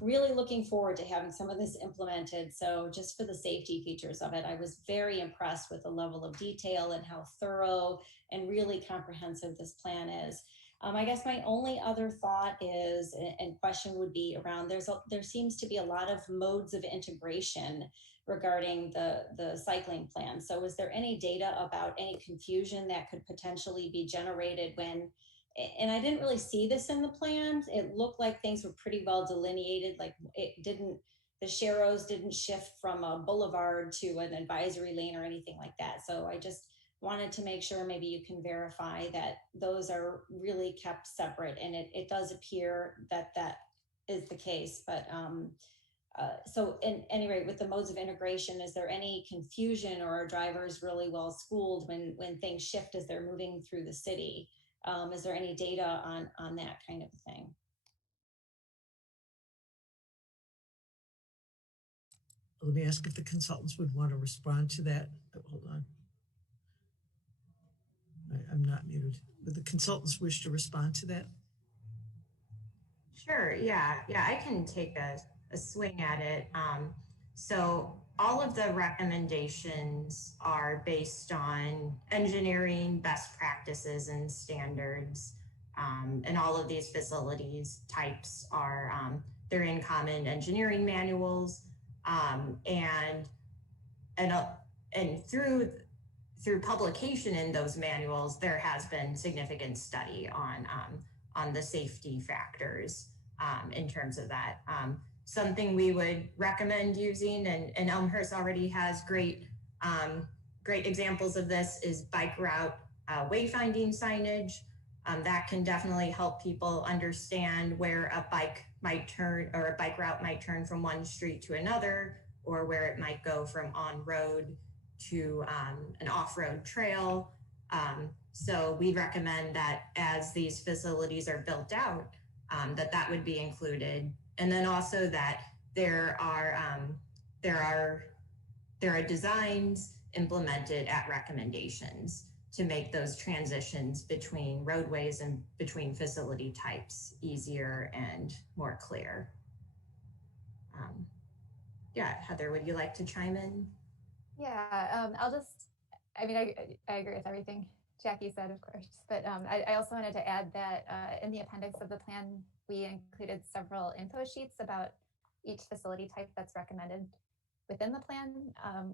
really looking forward to having some of this implemented. So just for the safety features of it, I was very impressed with the level of detail and how thorough and really comprehensive this plan is. I guess my only other thought is, and question would be around, there seems to be a lot of modes of integration regarding the cycling plan. So is there any data about any confusion that could potentially be generated when and I didn't really see this in the plans. It looked like things were pretty well delineated. Like the sharrows didn't shift from a boulevard to an advisory lane or anything like that. So I just wanted to make sure maybe you can verify that those are really kept separate, and it does appear that that is the case. But so in any rate, with the modes of integration, is there any confusion, or are drivers really well schooled when things shift as they're moving through the city? Is there any data on that kind of thing? Let me ask if the consultants would want to respond to that. Oh, hold on. I'm not muted. Would the consultants wish to respond to that? Sure, yeah, I can take a swing at it. So all of the recommendations are based on engineering best practices and standards. And all of these facilities types are, they're in common engineering manuals. And through publication in those manuals, there has been significant study on the safety factors in terms of that. Something we would recommend using, and Elmhurst already has great examples of this, is bike route wayfinding signage. That can definitely help people understand where a bike might turn, or a bike route might turn from one street to another, or where it might go from on-road to an off-road trail. So we recommend that as these facilities are built out, that would be included. And then also that there are designs implemented at recommendations to make those transitions between roadways and between facility types easier and more clear. Yeah, Heather, would you like to chime in? Yeah, I agree with everything Jackie said, of course, but I also wanted to add that in the appendix of the plan, we included several info sheets about each facility type that's recommended within the plan,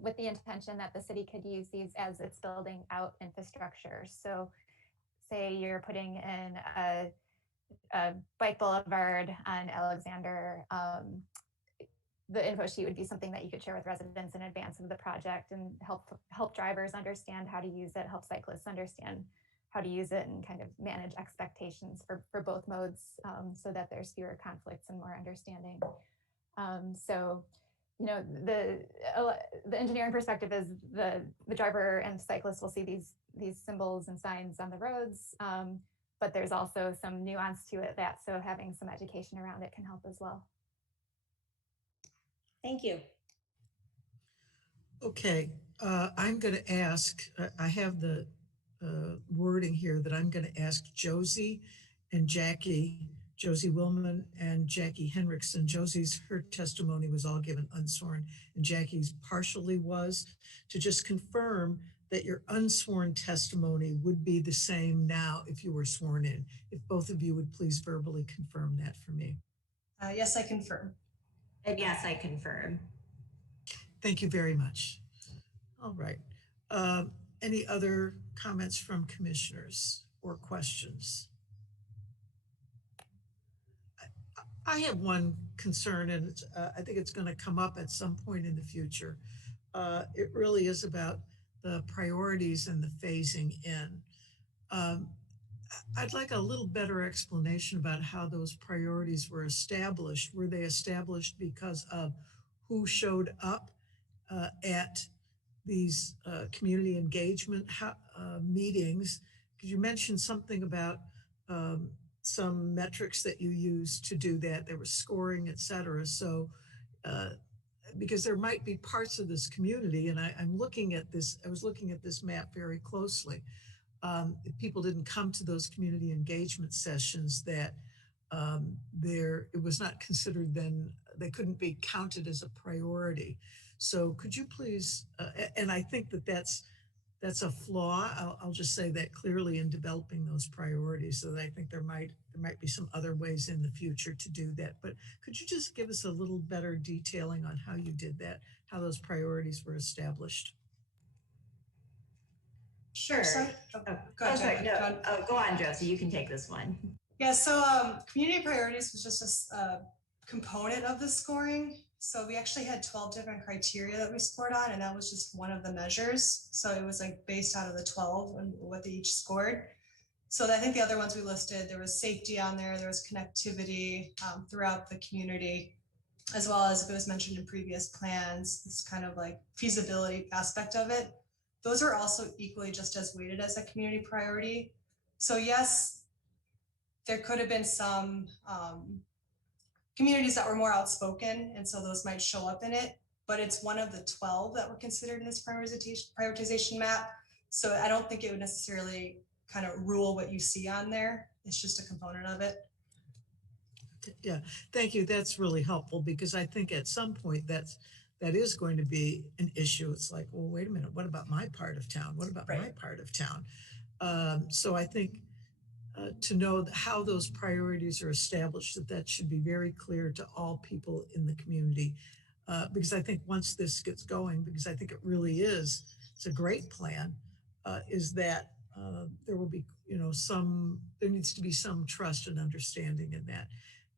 with the intention that the city could use these as it's building out infrastructure. So say you're putting in a bike boulevard on Alexander, the info sheet would be something that you could share with residents in advance of the project and help drivers understand how to use it, help cyclists understand how to use it, and kind of manage expectations for both modes, so that there's fewer conflicts and more understanding. So, you know, the engineering perspective is the driver and cyclist will see these symbols and signs on the roads, but there's also some nuance to it, so having some education around it can help as well. Thank you. Okay, I'm going to ask, I have the wording here that I'm going to ask Josie and Jackie, Josie Willman and Jackie Henriksen. Her testimony was all given unsworn, and Jackie's partially was, to just confirm that your unsworn testimony would be the same now if you were sworn in. If both of you would please verbally confirm that for me. Yes, I confirm. And yes, I confirm. Thank you very much. All right. Any other comments from commissioners or questions? I have one concern, and it's, I think it's going to come up at some point in the future. It really is about the priorities and the phasing in. I'd like a little better explanation about how those priorities were established. Were they established because of who showed up at these community engagement meetings? Because you mentioned something about some metrics that you used to do that. There was scoring, et cetera. So because there might be parts of this community, and I'm looking at this, I was looking at this map very closely. If people didn't come to those community engagement sessions, that it was not considered, then they couldn't be counted as a priority. So could you please, and I think that that's a flaw. I'll just say that clearly in developing those priorities, so that I think there might be some other ways in the future to do that. But could you just give us a little better detailing on how you did that, how those priorities were established? Sure. Go ahead, sorry, Jen. no, go on, Josie. You can take this one. Yeah, so community priorities was just a component of the scoring. So we actually had 12 different criteria that we scored on, and that was just one of the measures. So it was like based out of the 12 and what they each scored. So I think the other ones we listed, there was safety on there was connectivity throughout the community, as well as if it was mentioned in previous plans, this kind of like feasibility aspect of it. Those are also equally just as weighted as a community priority. So yes, there could have been some communities that were more outspoken, and so those might show up in it, but it's one of the 12 that were considered in this prioritization map. So I don't think it would necessarily kind of rule what you see on there. It's just a component of it. Yeah, thank you. That's really helpful because I think at some point that is going to be an issue. It's like, well, wait a minute, what about my part of town? What about my part of town? So I think to know how those priorities are established, that should be very clear to all people in the community. Because I think once this gets going, because I think it really is, it's a great plan, is that there will be, there needs to be some trust and understanding in that.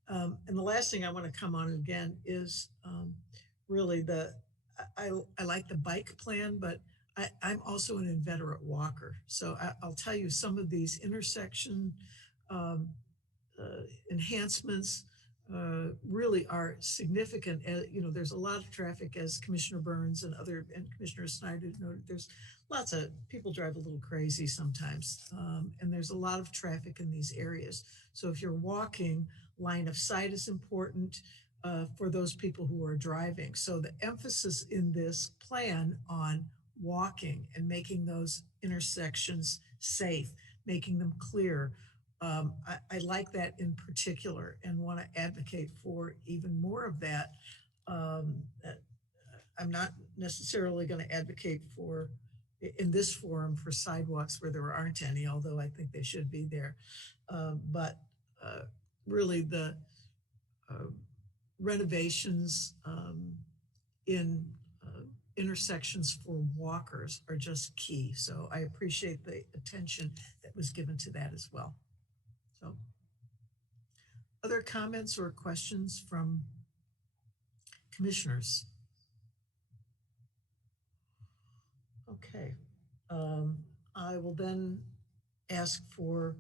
And the last thing I want to come on again is really I like the bike plan, but I'm also an inveterate walker. So I'll tell you some of these intersection enhancements really are significant. There's a lot of traffic, as Commissioner Burns and Commissioner Snyder noted. There's lots of people drive a little crazy sometimes, and there's a lot of traffic in these areas. So if you're walking, line of sight is important for those people who are driving. So the emphasis in this plan on walking and making those intersections safe, making them clear. I like that in particular and want to advocate for even more of that. I'm not necessarily going to advocate for, in this forum, for sidewalks where there aren't any, although I think they should be there. But really the renovations in intersections for walkers are just key. So I appreciate the attention that was given to that as well. So other comments or questions from commissioners? Okay. I will then ask for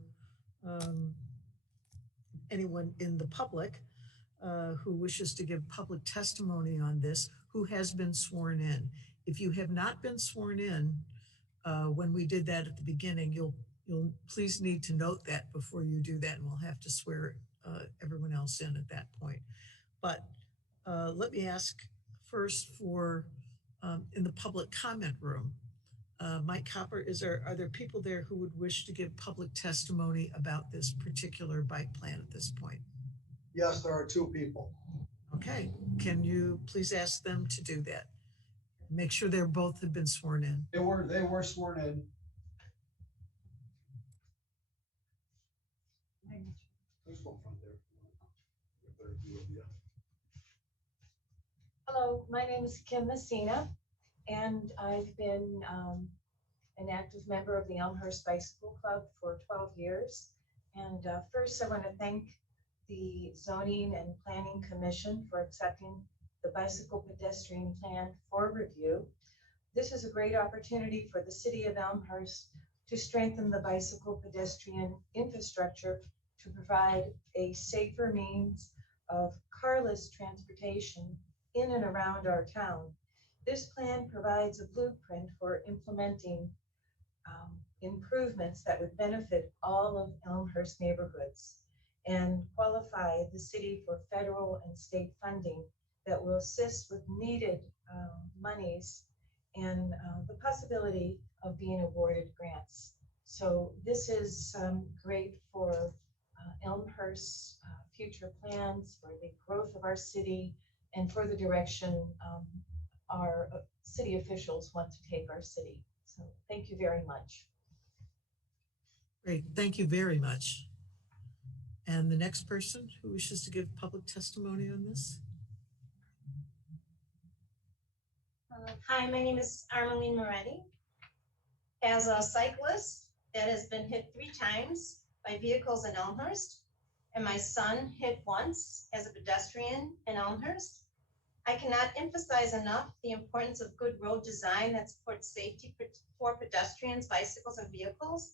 anyone in the public who wishes to give public testimony on this, who has been sworn in. If you have not been sworn in, when we did that at the beginning, you'll please need to note that before you do that, and we'll have to swear everyone else in at that point. But let me ask first for in the public comment room. Mike Copper, are there people there who would wish to give public testimony about this particular bike plan at this point? Yes, there are two people. Okay, can you please ask them to do that? Make sure they're both have been sworn in. They were sworn in. There's one front there. Hello, my name is Kim Messina, and I've been an active member of the Elmhurst Bicycle Club for 12 years. And first, I want to thank the Zoning and Planning Commission for accepting the bicycle pedestrian plan for review. This is a great opportunity for the city of Elmhurst to strengthen the bicycle pedestrian infrastructure to provide a safer means of carless transportation in and around our town. This plan provides a blueprint for implementing improvements that would benefit all of Elmhurst neighborhoods and qualify the city for federal and state funding that will assist with needed monies and the possibility of being awarded grants. So this is great for Elmhurst's future plans, for the growth of our city, and for the direction our city officials want to take our city. So thank you very much. Great, thank you very much. And the next person who wishes to give public testimony on this? Hi, my name is Armeline Moretti, As a cyclist that has been hit 3 times by vehicles in Elmhurst, and my son hit once as a pedestrian in Elmhurst, I cannot emphasize enough the importance of good road design that supports safety for pedestrians, bicycles, and vehicles.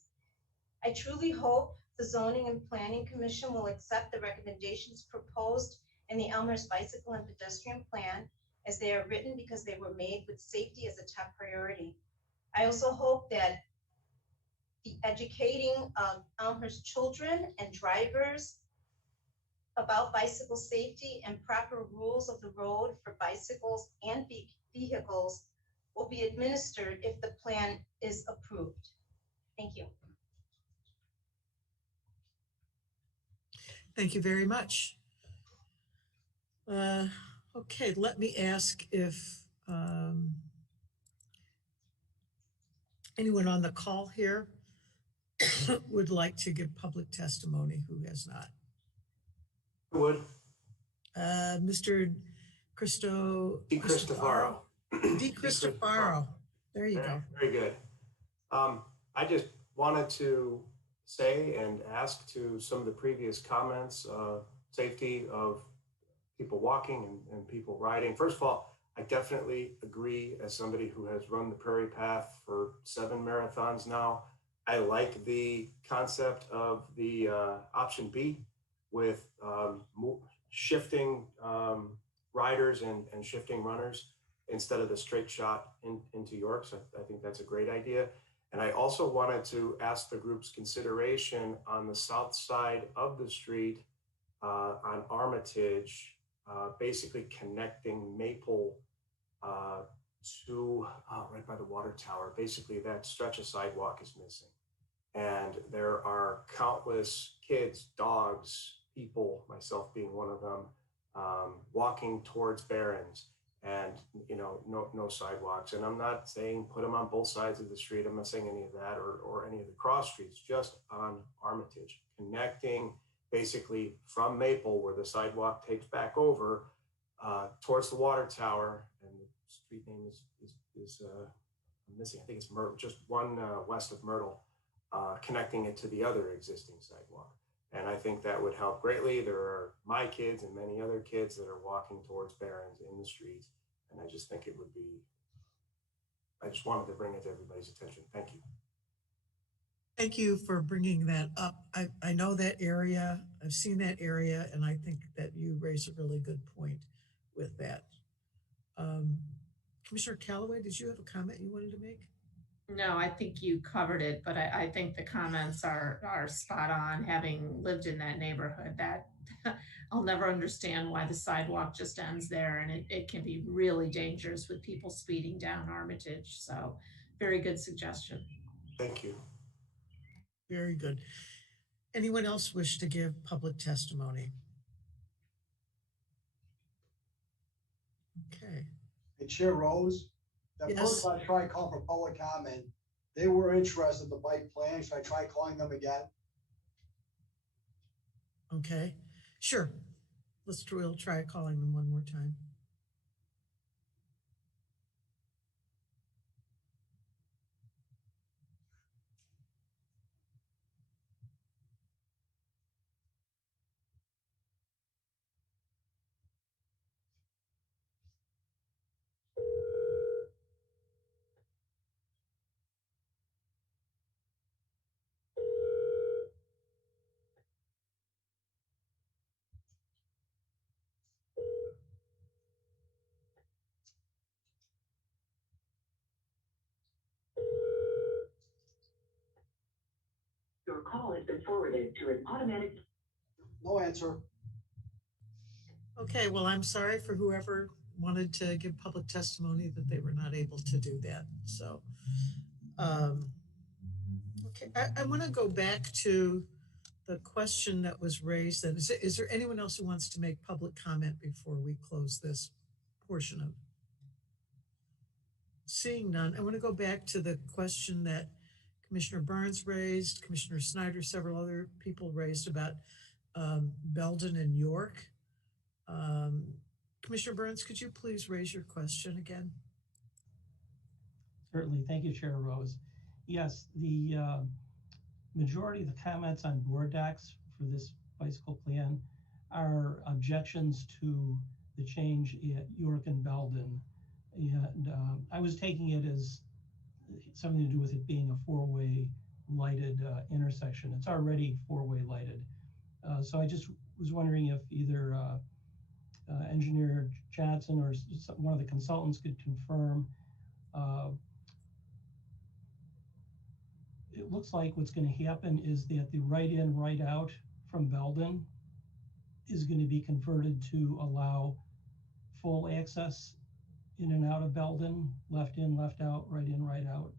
I truly hope the Zoning and Planning Commission will accept the recommendations proposed in the Elmhurst Bicycle and Pedestrian Plan as they are written, because they were made with safety as a top priority. I also hope that the educating of Elmhurst children and drivers about bicycle safety and proper rules of the road for bicycles and vehicles will be administered if the plan is approved. Thank you. Thank you very much. Okay, let me ask if anyone on the call here would like to give public testimony who has not. I would. Mr. Cristofaro. Cristofaro. There you go. Very good. I just wanted to say and ask to some of the previous comments, safety of people walking and people riding. First of all, I definitely agree, as somebody who has run the Prairie Path for 7 marathons now. I like the concept of the option B with shifting riders and shifting runners instead of the straight shot into York. So I think that's a great idea. And I also wanted to ask the group's consideration on the south side of the street on Armitage, basically connecting Maple to right by the water tower. Basically, that stretch of sidewalk is missing. And there are countless kids, dogs, people, myself being one of them, walking towards Barron's, and no sidewalks. And I'm not saying put them on both sides of the street. I'm not saying any of that or any of the cross streets, just on Armitage, connecting basically from Maple, where the sidewalk takes back over, towards the water tower. And the street name is I'm missing. I think it's just one west of Myrtle, connecting it to the other existing sidewalk. And I think that would help greatly. There are my kids and many other kids that are walking towards Barron's in the street. And I just think it would be, I just wanted to bring it to everybody's attention. Thank you. Thank you for bringing that up. I know that area, I've seen that area, and I think that you raised a really good point with that. Commissioner Callaway, did you have a comment you wanted to make? No, I think you covered it, but I think the comments are spot on. Having lived in that neighborhood, that I'll never understand why the sidewalk just ends there, and it can be really dangerous with people speeding down Armitage. So very good suggestion. Thank you. Very good. Anyone else wish to give public testimony? Okay. Hey, Chair Rose, the Yes. person I tried calling for public comment, they were interested in the bike plan. Should I try calling them again? Okay, sure. We'll try calling them one more time. Your call has been forwarded to an automatic. No answer. Okay, well, I'm sorry for whoever wanted to give public testimony that they were not able to do that. So, okay, I want to go back to the question that was raised. And is there anyone else who wants to make public comment before we close this portion of? Seeing none, I want to go back to the question that Commissioner Burns raised, Commissioner Snyder, several other people raised about Belden and York. Commissioner Burns, could you please raise your question again? Certainly. Thank you, Chair Rose. Yes, the majority of the comments on board docs for this bicycle plan are objections to the change at York and Belden. And I was taking it as something to do with it being a four-way lighted intersection. It's already four-way lighted. So I just was wondering if either Engineer Johnson or one of the consultants could confirm. It looks like what's going to happen is that the right in, right out from Belden is going to be converted to allow full access in and out of Belden, left in, left out, right in, right out.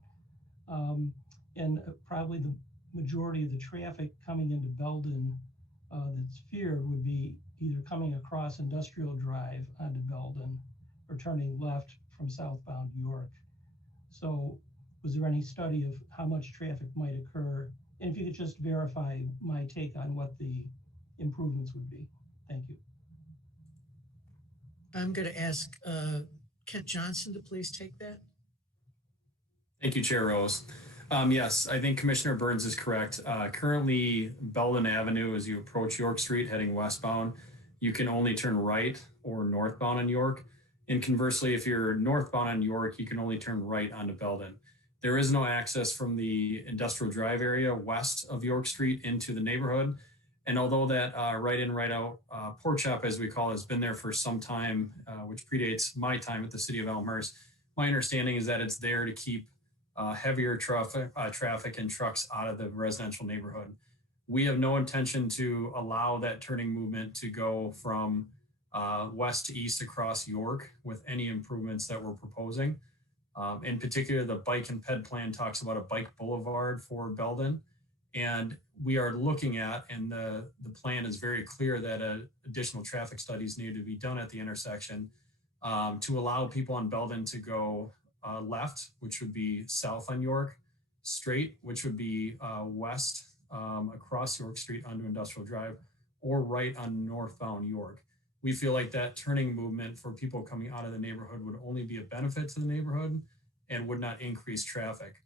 And probably the majority of the traffic coming into Belden that's feared would be either coming across Industrial Drive onto Belden or turning left from southbound York. So was there any study of how much traffic might occur? And if you could just verify my take on what the improvements would be. Thank you. I'm going to ask Kent Johnson to please take that. Thank you, Chair Rose. Yes, I think Commissioner Burns is correct. Currently, Belden Avenue, as you approach York Street heading westbound, you can only turn right or northbound on York. And conversely, if you're northbound on York, you can only turn right onto Belden. There is no access from the Industrial Drive area west of York Street into the neighborhood. And although that right in, right out pork chop, as we call it, has been there for some time, which predates my time at the city of Elmhurst, my understanding is that it's there to keep heavier traffic and trucks out of the residential neighborhood. We have no intention to allow that turning movement to go from west to east across York with any improvements that we're proposing. In particular, the bike and ped plan talks about a bike boulevard for Belden. And we are looking at, and the plan is very clear that additional traffic studies need to be done at the intersection to allow people on Belden to go left, which would be south on York, straight, which would be west across York Street onto Industrial Drive, or right on northbound York. We feel like that turning movement for people coming out of the neighborhood would only be a benefit to the neighborhood and would not increase traffic.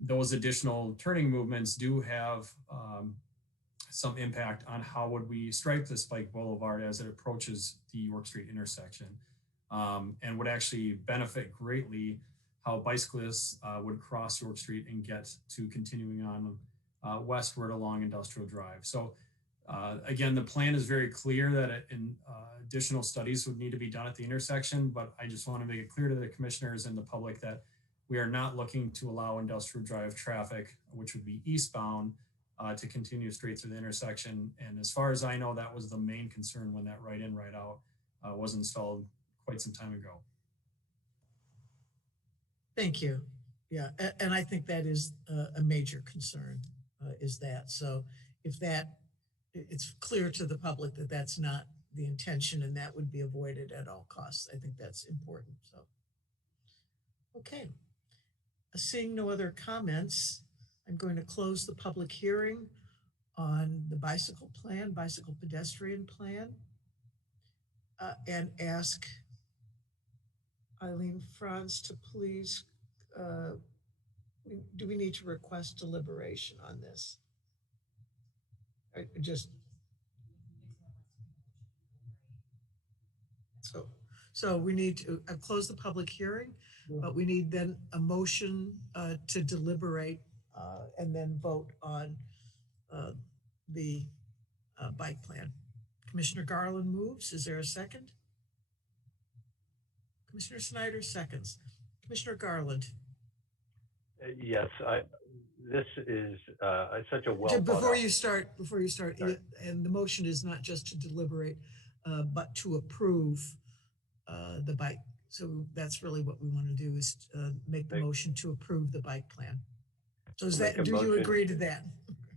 Those additional turning movements do have some impact on how would we stripe this bike boulevard as it approaches the York Street intersection, and would actually benefit greatly how bicyclists would cross York Street and get to continuing on westward along Industrial Drive. So again, the plan is very clear that additional studies would need to be done at the intersection, but I just want to make it clear to the commissioners and the public that we are not looking to allow Industrial Drive traffic, which would be eastbound, to continue straight through the intersection. And as far as I know, that was the main concern when that right in, right out was installed quite some time ago. Thank you. Yeah, and I think that is a major concern, is that. So if that, it's clear to the public that that's not the intention and that would be avoided at all costs. I think that's important. So, okay. Seeing no other comments, I'm going to close the public hearing on the bicycle plan, bicycle pedestrian plan, and ask Eileen Franz to please, do we need to request deliberation on this? Just so we need to close the public hearing, but we need then a motion to deliberate and then vote on the bike plan. Commissioner Garland moves. Is there a second? Commissioner Snyder seconds. Commissioner Garland. Yes, this is such a well. Before you start, and the motion is not just to deliberate, but to approve the bike. So that's really what we want to do, is make the motion to approve the bike plan. So is that, do you agree to that?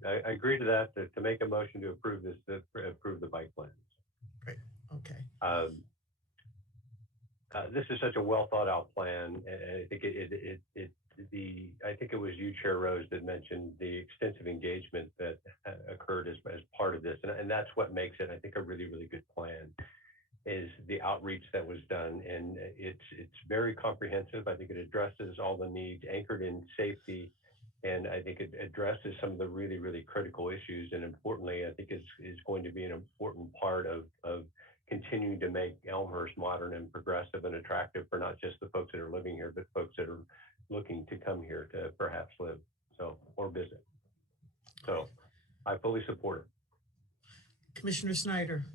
I agree to that, to make a motion to approve this, to approve the bike plan. Great, okay. This is such a well thought out plan, and I think I think it was you, Chair Rose, that mentioned the extensive engagement that occurred as part of this, and that's what makes it, I think, a really, really good plan. is the outreach that was done, and it's very comprehensive. I think it addresses all the needs anchored in safety, and I think it addresses some of the really, really critical issues. And importantly, I think is going to be an important part of continuing to make Elmhurst modern and progressive and attractive for not just the folks that are living here, but folks that are looking to come here to perhaps live or visit. So I fully support it. Commissioner Snyder.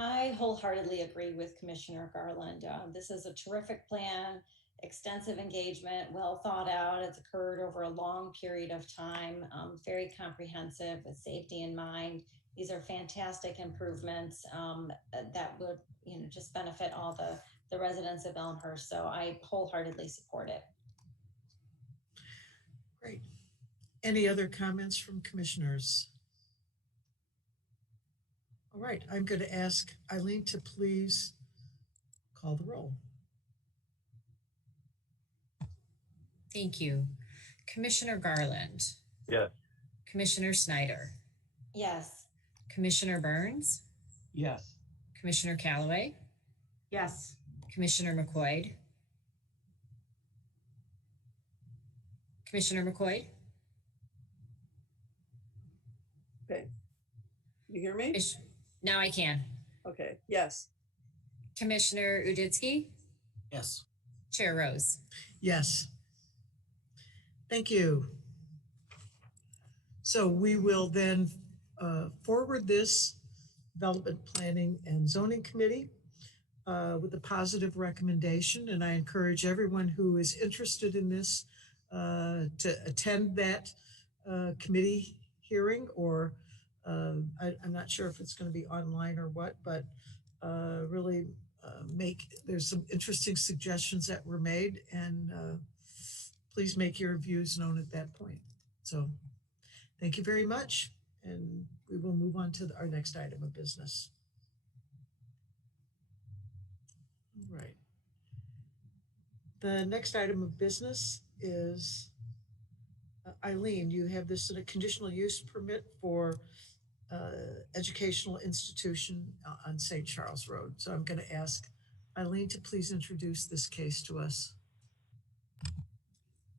I wholeheartedly agree with Commissioner Garland. This is a terrific plan, extensive engagement, well thought out. It's occurred over a long period of time, very comprehensive with safety in mind. These are fantastic improvements that would, just benefit all the residents of Elmhurst. So I wholeheartedly support it. Great. Any other comments from commissioners? All right, I'm going to ask Eileen to please call the roll. Thank you. Commissioner Garland. Yes. Commissioner Snyder. Yes. Commissioner Burns. Yes. Commissioner Callaway. Yes. Commissioner McCoy. Commissioner McCoy. Okay. You hear me? Now I can. Okay. Yes. Commissioner Uditsky. Yes. Chair Rose. Yes. Thank you. So we will then forward this Development Planning and Zoning Committee with a positive recommendation. And I encourage everyone who is interested in this to attend that committee hearing, or I'm not sure if it's going to be online or what, but really there's some interesting suggestions that were made, and please make your views known at that point. So thank you very much, and we will move on to our next item of business. All right. The next item of business is, Eileen, you have this in a conditional use permit for educational institution on St. Charles Road. So I'm going to ask Eileen to please introduce this case to us.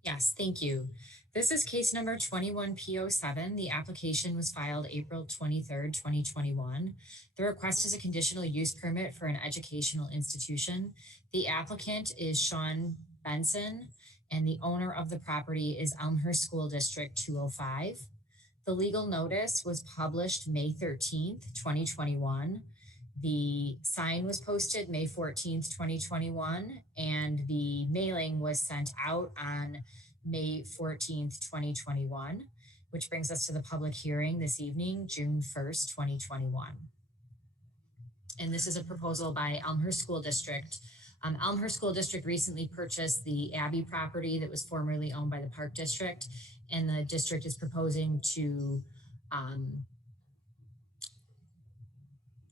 Yes, thank you. This is case number 21P07. The application was filed April 23rd, 2021. The request is a conditional use permit for an educational institution. The applicant is Sean Benson, and the owner of the property is Elmhurst School District 205. The legal notice was published May 13th, 2021. The sign was posted May 14th, 2021, and the mailing was sent out on May 14th, 2021, which brings us to the public hearing this evening, June 1st, 2021. And this is a proposal by Elmhurst School District. Elmhurst School District recently purchased the Abbey property that was formerly owned by the Park District, and the district is proposing to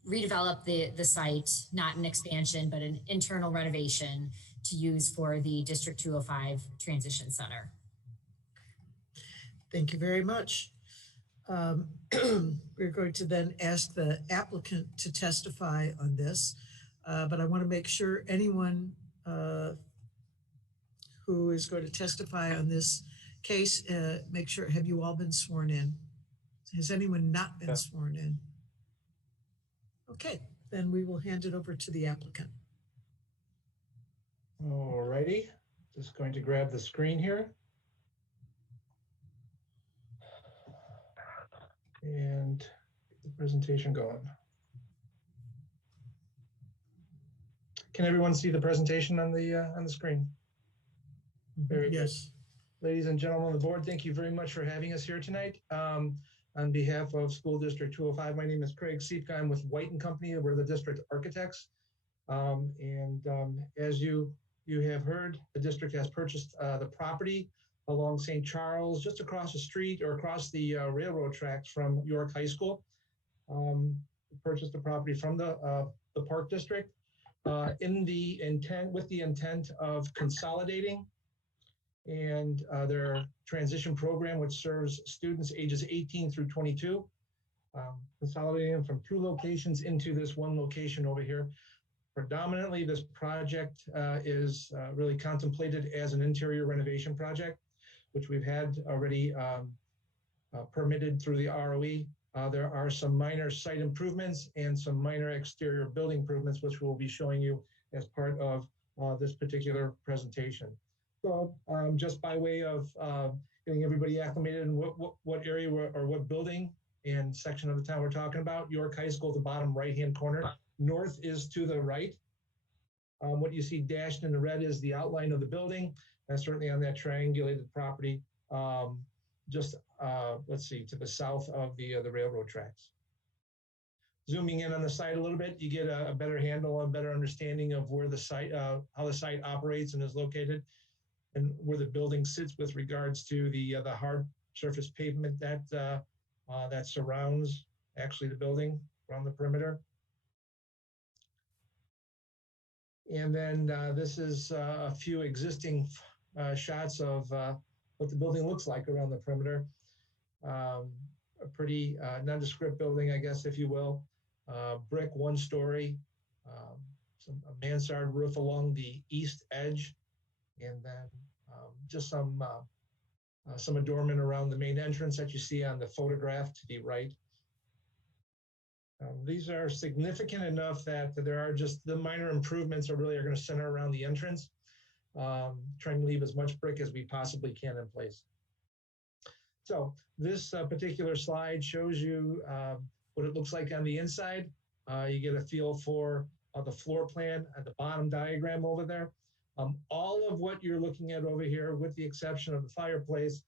redevelop the site, not an expansion, but an internal renovation to use for the District 205 Transition Center. Thank you very much. We're going to then ask the applicant to testify on this, but I want to make sure anyone who is going to testify on this case, make sure, have you all been sworn in? Has anyone not been sworn in? Okay, then we will hand it over to the applicant. All righty, just going to grab the screen here. And get the presentation going. Can everyone see the presentation on the screen? Very yes. Good. Ladies and gentlemen of the board, thank you very much for having us here tonight. On behalf of School District 205, my name is Craig Siepke. I'm with White & Company. We're the district architects. As you have heard, the district has purchased the property along St. Charles, just across the street or across the railroad tracks from York High School. Purchased the property from the Park District with the intent of consolidating and their transition program, which serves students ages 18 through 22. consolidating from 2 locations into this 1 location over here. Predominantly, this project is really contemplated as an interior renovation project, which we've had already permitted through the ROE. There are some minor site improvements and some minor exterior building improvements, which we'll be showing you as part of this particular presentation. So just by way of getting everybody acclimated in what area or what building and section of the town we're talking about, York High School at the bottom right-hand corner. North is to the right. What you see dashed in the red is the outline of the building. That's certainly on that triangulated property. Just let's see, to the south of the railroad tracks. Zooming in on the site a little bit, you get a better handle, a better understanding of where the site, how the site operates and is located, and where the building sits with regards to the hard surface pavement that surrounds actually the building around the perimeter. And then this is a few existing shots of what the building looks like around the perimeter. A pretty nondescript building, I guess, if you will. Brick, 1-story, a mansard roof along the east edge, and then just some adornment around the main entrance that you see on the photograph to the right. These are significant enough that there are just the minor improvements are going to center around the entrance, trying to leave as much brick as we possibly can in place. So this particular slide shows you what it looks like on the inside. You get a feel for the floor plan at the bottom diagram over there. All of what you're looking at over here, with the exception of the fireplace,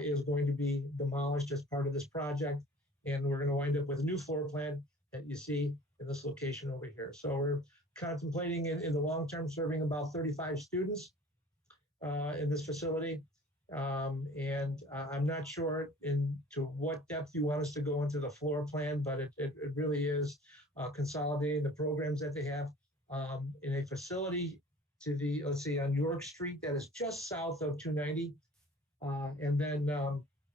is going to be demolished as part of this project. And we're going to wind up with a new floor plan that you see in this location over here. So we're contemplating in the long term serving about 35 students in this facility. And I'm not sure to what depth you want us to go into the floor plan, but it really is consolidating the programs that they have in a facility to the, let's see, on York Street that is just south of 290. And then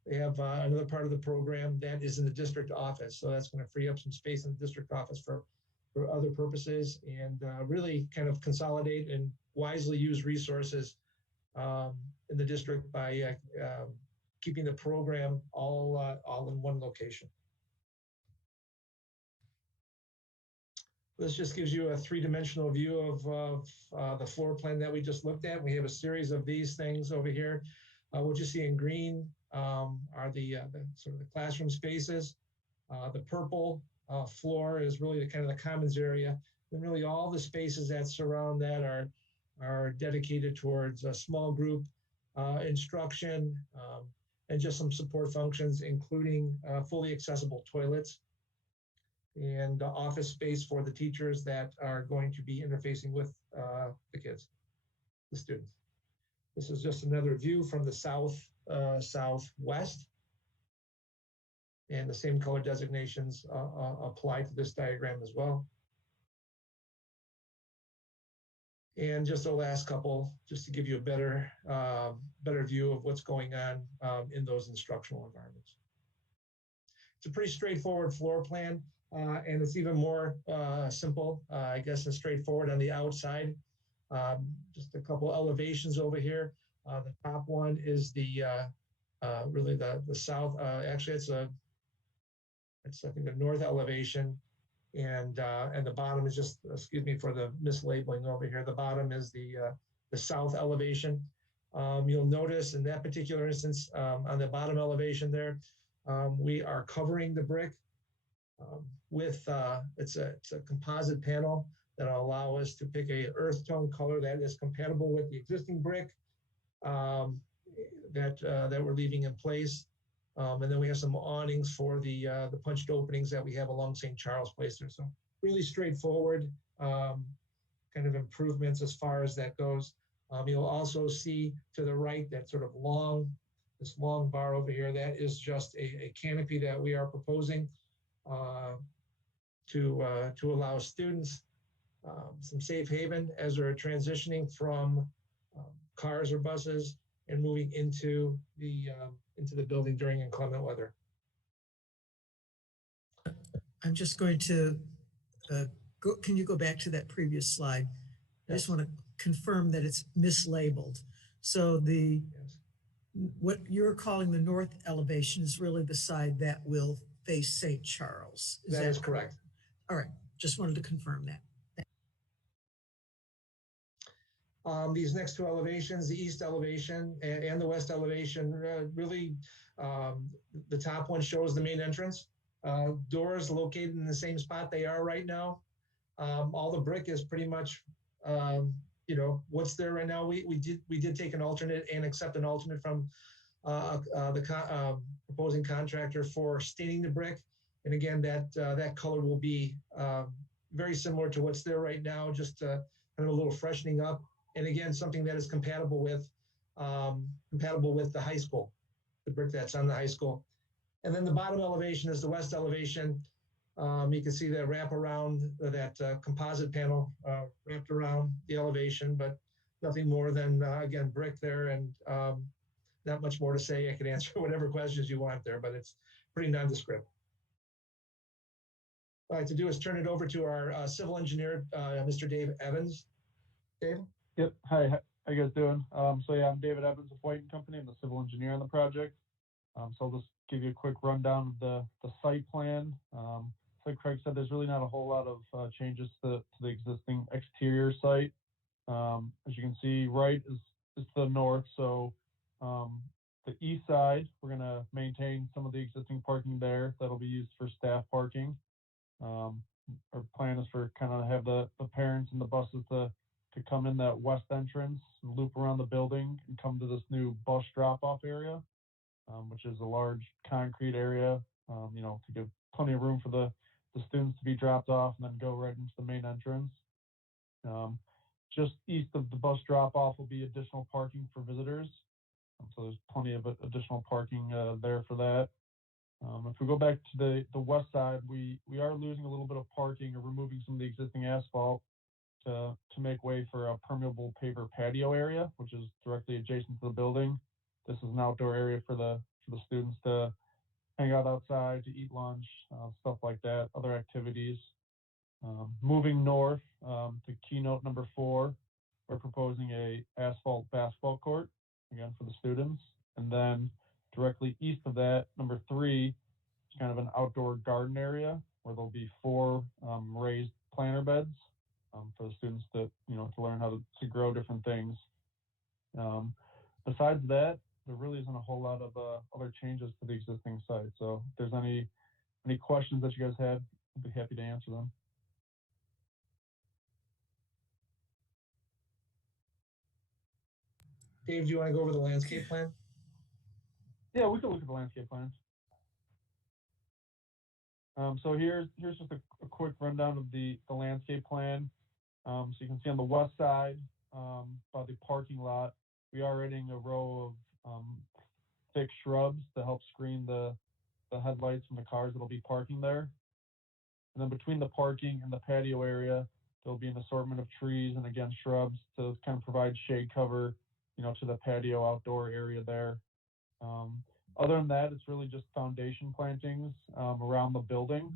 they have another part of the program that is in the district office. So that's going to free up some space in the district office for other purposes, and really kind of consolidate and wisely use resources in the district by keeping the program all in one location. This just gives you a 3-dimensional view of the floor plan that we just looked at. We have a series of these things over here. What you see in green are the sort of the classroom spaces. The purple floor is really the kind of the commons area. And really all the spaces that surround that are dedicated towards a small group instruction and just some support functions, including fully accessible toilets and office space for the teachers that are going to be interfacing with the kids, the students. This is just another view from the southwest. And the same color designations apply to this diagram as well. And just the last couple, just to give you a better view of what's going on in those instructional environments. It's a pretty straightforward floor plan, and it's even more simple, I guess, and straightforward on the outside. Just a couple elevations over here. The top one is the really the south. Actually, it's I think the north elevation, and the bottom is just, excuse me for the mislabeling over here. The bottom is the south elevation. You'll notice in that particular instance on the bottom elevation there, we are covering the brick with it's a composite panel that'll allow us to pick a earth tone color that is compatible with the existing brick that we're leaving in place. And then we have some awnings for the punched openings that we have along St. Charles Place there. So really straightforward kind of improvements as far as that goes. You'll also see to the right that sort of this long bar over here. That is just a canopy that we are proposing to allow students some safe haven as they're transitioning from cars or buses and moving into the building during inclement weather. I'm just going to go, can you go back to that previous slide? I just want to confirm that it's mislabeled. So the, what you're calling the north elevation is really the side that will face St. Charles. That is correct. All right, just wanted to confirm that. These next two elevations, the east elevation and the west elevation, really the top one shows the main entrance. Doors located in the same spot they are right now. All the brick is pretty much, you know, what's there right now. We did take an alternate and accept an alternate from the proposing contractor for staining the brick. And again, that color will be very similar to what's there right now, just kind of a little freshening up. And again, something that is compatible with the high school, the brick that's on the high school. And then the bottom elevation is the west elevation. You can see that wrap around that composite panel wrapped around the elevation, but nothing more than, again, brick there, and not much more to say. I can answer whatever questions you want there, but it's pretty nondescript. What I like to do is turn it over to our civil engineer, Mr. Dave Evans. Dave? Yep. Hi, how you guys doing? So yeah, I'm David Evans of White & Company. I'm the civil engineer on the project. So I'll just give you a quick rundown of the site plan. Like Craig said, there's really not a whole lot of changes to the existing exterior site. As you can see, right is the north. So the east side, we're going to maintain some of the existing parking there. That'll be used for staff parking. Our plan is for kind of have the parents and the buses to come in that west entrance and loop around the building and come to this new bus drop-off area, which is a large concrete area, you know, to give plenty of room for the students to be dropped off and then go right into the main entrance. Just east of the bus drop-off will be additional parking for visitors. So there's plenty of additional parking there for that. If we go back to the west side, we are losing a little bit of parking or removing some of the existing asphalt to make way for a permeable paver patio area, which is directly adjacent to the building. This is an outdoor area for the students to hang out outside, to eat lunch, stuff like that, other activities. Moving north to keynote number 4, we're proposing a asphalt basketball court, again, for the students. And then directly east of that, number 3, is kind of an outdoor garden area where there'll be 4 raised planter beds for the students to learn how to grow different things. Besides that, there really isn't a whole lot of other changes to the existing site. So if there's any questions that you guys had, I'd be happy to answer them. Dave, do you want to go over the landscape plan? Yeah, we can look at the landscape plan. So here's just a quick rundown of the landscape plan. So you can see on the west side, by the parking lot, we are adding a row of thick shrubs to help screen the headlights from the cars that'll be parking there. And then between the parking and the patio area, there'll be an assortment of trees and again shrubs to kind of provide shade cover, you know, to the patio outdoor area there. Other than that, it's really just foundation plantings around the building,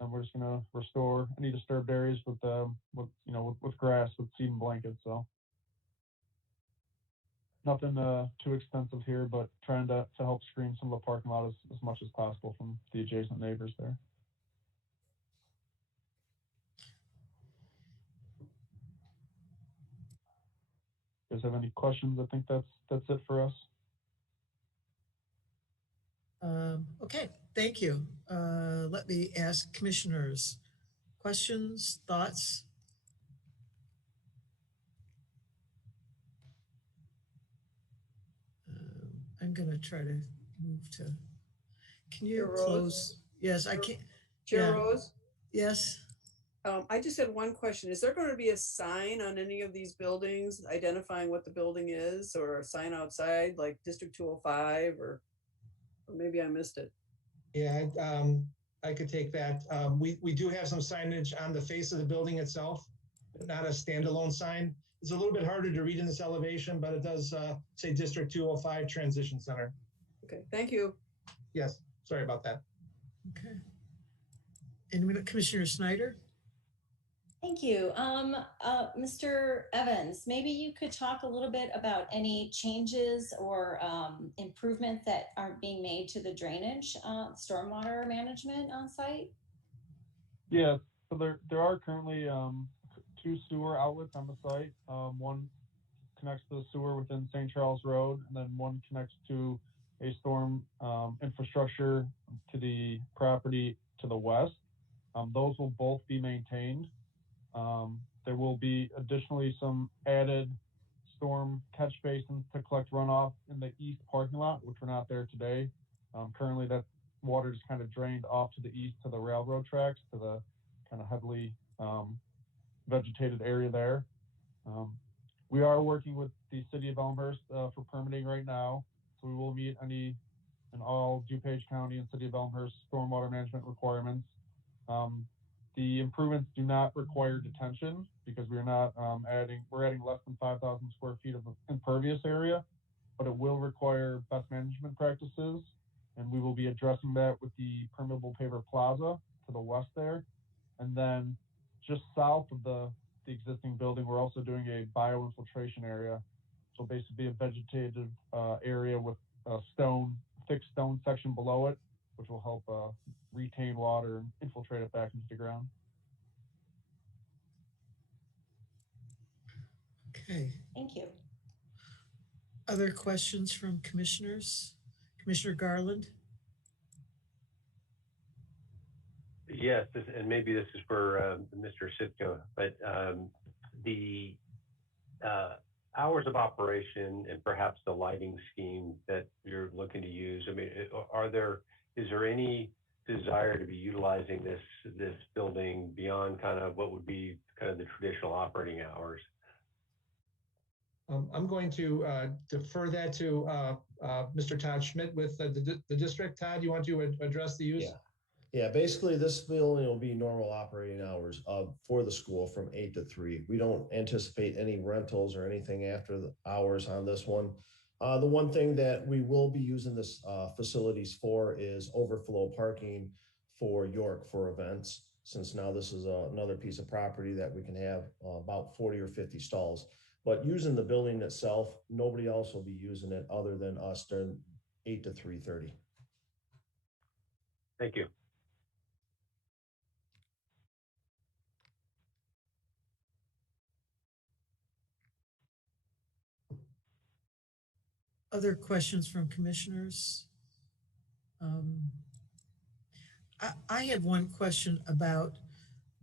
and we're just going to restore any disturbed areas with grass, with seed and blankets. So nothing too extensive here, but trying to help screen some of the parking lot as much as possible from the adjacent neighbors there. You guys have any questions? I think that's it for us. Okay, thank you. Let me ask commissioners questions, thoughts. I'm going to try to move to. Can you close? Yes, I can't. Chair Rose? Yes. I just had one question. Is there going to be a sign on any of these buildings identifying what the building is, or a sign outside like District 205, or maybe I missed it? Yeah, I could take that. We do have some signage on the face of the building itself, but not a standalone sign. It's a little bit harder to read in this elevation, but it does say District 205 Transition Center. Okay, thank you. Yes, sorry about that. Okay. And Commissioner Snyder? Thank you. Mr. Evans, maybe you could talk a little bit about any changes or improvement that are being made to the drainage, stormwater management on site? Yeah, so there are currently 2 sewer outlets on the site. One connects to the sewer within St. Charles Road, and then one connects to a storm infrastructure to the property to the west. Those will both be maintained. There will be additionally some added storm catch basins to collect runoff in the east parking lot, which are not there today. Currently, that water is kind of drained off to the east to the railroad tracks, to the kind of heavily vegetated area there. We are working with the city of Elmhurst for permitting right now, so we will meet any and all DuPage County and city of Elmhurst stormwater management requirements. The improvements do not require detention because we're not we're adding less than 5,000 square feet of impervious area, but it will require best management practices, and we will be addressing that with the permeable paver plaza to the west there. And then just south of the existing building, we're also doing a bioinfiltration area. So basically a vegetative area with a thick stone section below it, which will help retain water and infiltrate it back into the ground. Okay. Thank you. Other questions from commissioners? Commissioner Garland? Yes, and maybe this is for Mr. Sitko, but the hours of operation and perhaps the lighting scheme that you're looking to use, I mean, is there any desire to be utilizing this building beyond kind of what would be kind of the traditional operating hours? I'm going to defer that to Mr. Todd Schmidt with the district. Todd, you want to address the use? Yeah, basically this building will be normal operating hours for the school from 8 to 3. We don't anticipate any rentals or anything after the hours on this one. The one thing that we will be using this facilities for is overflow parking for York for events, since now this is another piece of property that we can have about 40 or 50 stalls. But using the building itself, nobody else will be using it other than us during 8 to 3:30. Thank you. Other questions from commissioners? I have one question about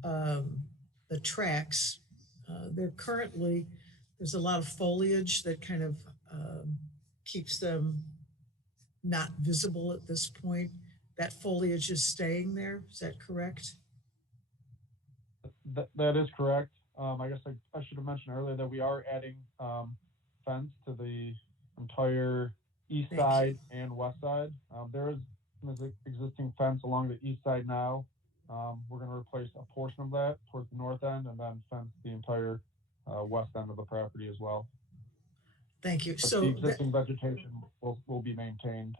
the tracks. There's a lot of foliage that kind of keeps them not visible at this point. That foliage is staying there, is that correct? That is correct. I guess I should have mentioned earlier that we are adding fence to the entire east side and west side. There is an existing fence along the east side now. We're going to replace a portion of that towards the north end and then fence the entire west end of the property as well. Thank you. But so the existing vegetation will be maintained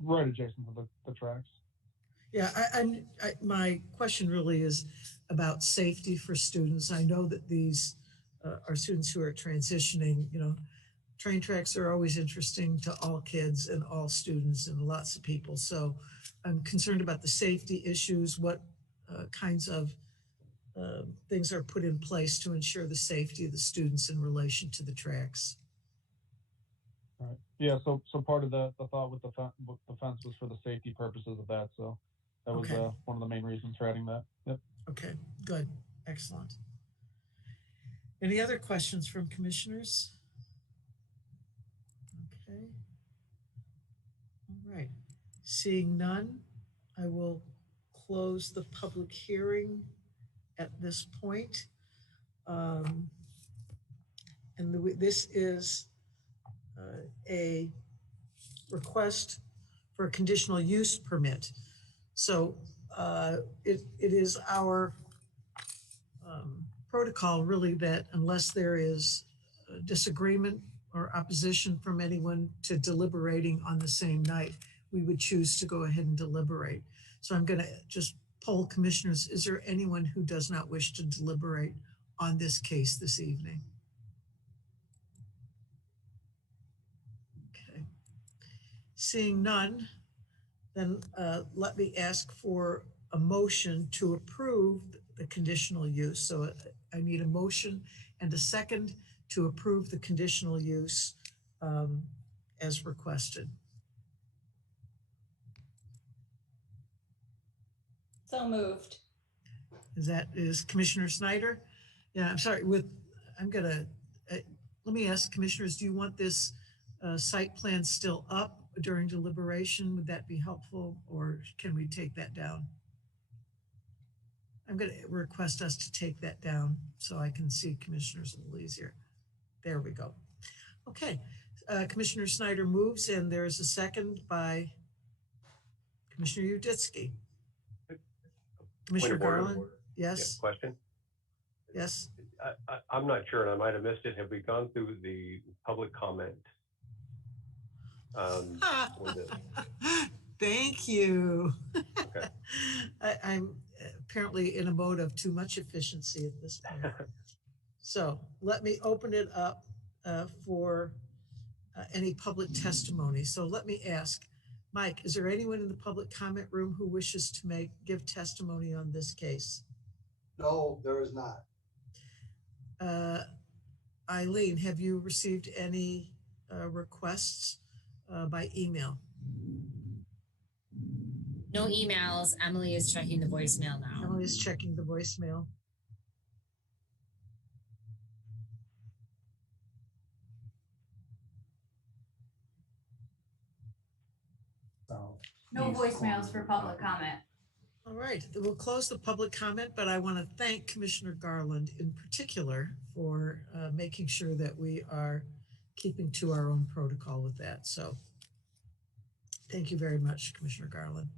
right adjacent to the tracks. Yeah, my question really is about safety for students. I know that these are students who are transitioning. You know, train tracks are always interesting to all kids and all students and lots of people. So I'm concerned about the safety issues. What kinds of things are put in place to ensure the safety of the students in relation to the tracks? All right. Yeah. So part of the thought with the fence was for the safety purposes of that. So that was one of the main reasons for adding that. Yep. Okay. Good. Excellent. Any other questions from commissioners? Okay. All right. Seeing none, I will close the public hearing at this point. This is a request for a conditional use permit. So it is our protocol really that unless there is a disagreement or opposition from anyone to deliberating on the same night, we would choose to go ahead and deliberate. So I'm going to just poll commissioners, is there anyone who does not wish to deliberate on this case this evening? Okay. Seeing none, then let me ask for a motion to approve the conditional use. So I need a motion and a second to approve the conditional use as requested. So moved. Is Commissioner Snyder? Yeah, I'm sorry, let me ask commissioners, do you want this site plan still up during deliberation? Would that be helpful, or can we take that down? I'm going to request us to take that down so I can see commissioners a little easier. There we go. Okay, Commissioner Snyder moves, and there is a second by Commissioner Uditsky. Commissioner Garland, yes. Yeah, question? Yes. I'm not sure, and I might have missed it. Have we gone through the public comment? Thank you. Okay. I'm apparently in a mode of too much efficiency at this point. So let me open it up for any public testimony. So let me ask, Mike, is there anyone in the public comment room who wishes to give testimony on this case? No, there is not. Eileen, have you received any requests by email? No emails. Emily is checking the voicemail now. Emily is checking the voicemail. No voicemails for public comment. All right, we'll close the public comment, but I want to thank Commissioner Garland in particular for making sure that we are keeping to our own protocol with that. So thank you very much, Commissioner Garland.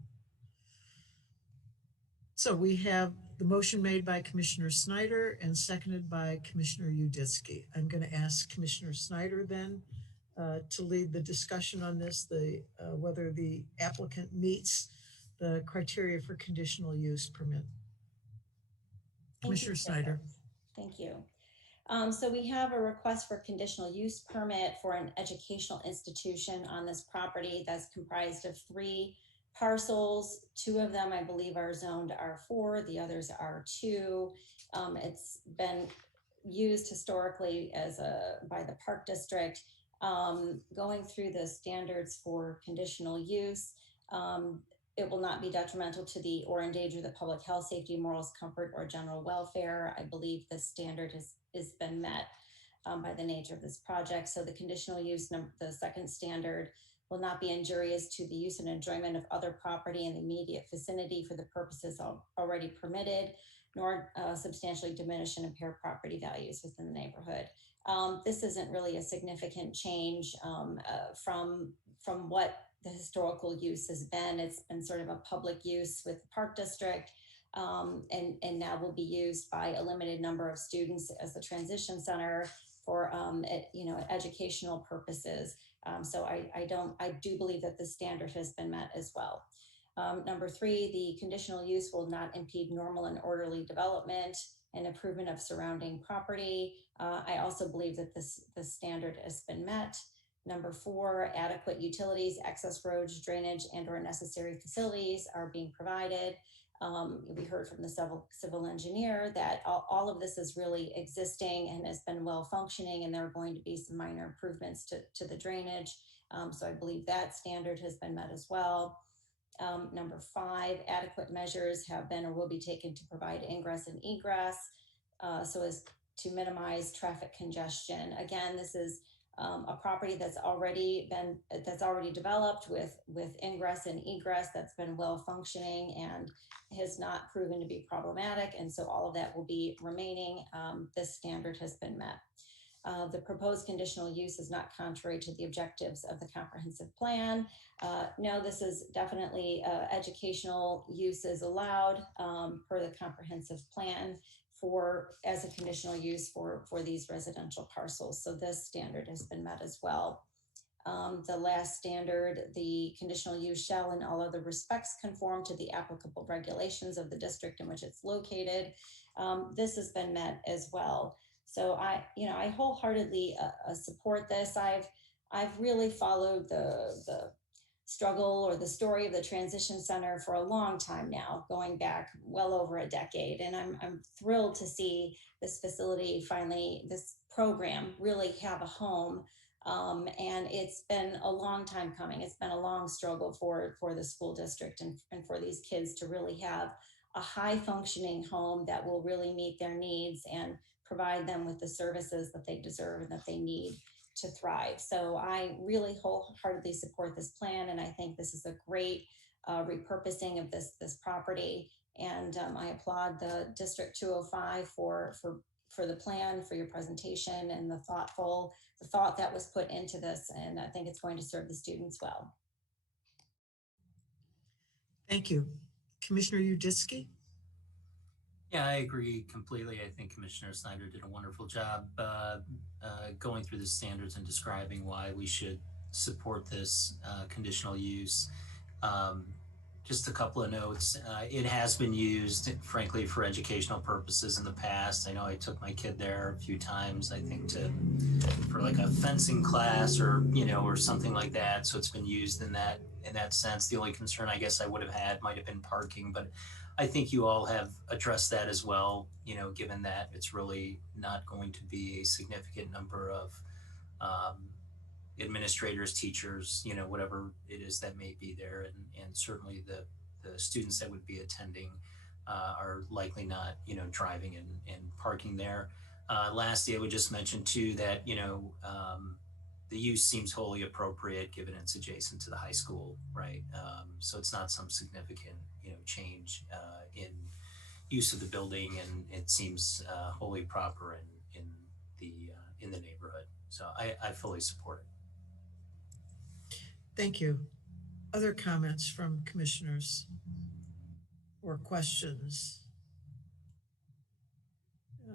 So we have the motion made by Commissioner Snyder and seconded by Commissioner Uditsky. I'm going to ask Commissioner Snyder then to lead the discussion on this, whether the applicant meets the criteria for conditional use permit. Commissioner Snyder. Thank you. So we have a request for conditional use permit for an educational institution on this property that's comprised of 3 parcels. 2 of them, I believe, are zoned R4. The others are R2. It's been used historically by the Park District. Going through the standards for conditional use, it will not be detrimental to or endanger the public health, safety, morals, comfort, or general welfare. I believe this standard has been met by the nature of this project. So the conditional use, the second standard, will not be injurious to the use and enjoyment of other property in the immediate vicinity for the purposes already permitted, nor substantially diminish and impair property values within the neighborhood. This isn't really a significant change from what the historical use has been. It's been sort of a public use with the Park District, and now will be used by a limited number of students as the transition center for educational purposes. So I do believe that the standard has been met as well. Number 3, the conditional use will not impede normal and orderly development and improvement of surrounding property. I also believe that the standard has been met. Number 4, adequate utilities, access roads, drainage, and/or necessary facilities are being provided. We heard from the civil engineer that all of this is really existing and has been well functioning, and there are going to be some minor improvements to the drainage. So I believe that standard has been met as well. Number 5, adequate measures have been or will be taken to provide ingress and egress so as to minimize traffic congestion. Again, this is a property that's already developed with ingress and egress that's been well functioning and has not proven to be problematic. And so all of that will be remaining. This standard has been met. The proposed conditional use is not contrary to the objectives of the comprehensive plan. No, this is definitely educational use is allowed per the comprehensive plan as a conditional use for these residential parcels. So this standard has been met as well. The last standard, the conditional use shall in all other respects conform to the applicable regulations of the district in which it's located. This has been met as well. So I wholeheartedly support this. I've really followed the struggle or the story of the transition center for a long time now, going back well over a decade. And I'm thrilled to see this facility finally, this program really have a home. And it's been a long time coming. It's been a long struggle for the school district and for these kids to really have a high functioning home that will really meet their needs and provide them with the services that they deserve and that they need to thrive. So I really wholeheartedly support this plan, and I think this is a great repurposing of this property. And I applaud the District 205 for the plan, for your presentation, and the thought that was put into this. And I think it's going to serve the students well. Thank you. Commissioner Uditsky? Yeah, I agree completely. I think Commissioner Snyder did a wonderful job going through the standards and describing why we should support this conditional use. Just a couple of notes. It has been used, frankly, for educational purposes in the past. I know I took my kid there a few times, I think for like a fencing class or something like that. So it's been used in that sense. The only concern I guess I would have had might have been parking, but I think you all have addressed that as well, given that it's really not going to be a significant number of administrators, teachers, whatever it is that may be there. And certainly the students that would be attending are likely not, driving and parking there. Lastly, I would just mention too that, the use seems wholly appropriate given it's adjacent to the high school, right? So it's not some significant, change in use of the building, and it seems wholly proper in the neighborhood. So I fully support it. Thank you. Other comments from commissioners or questions? I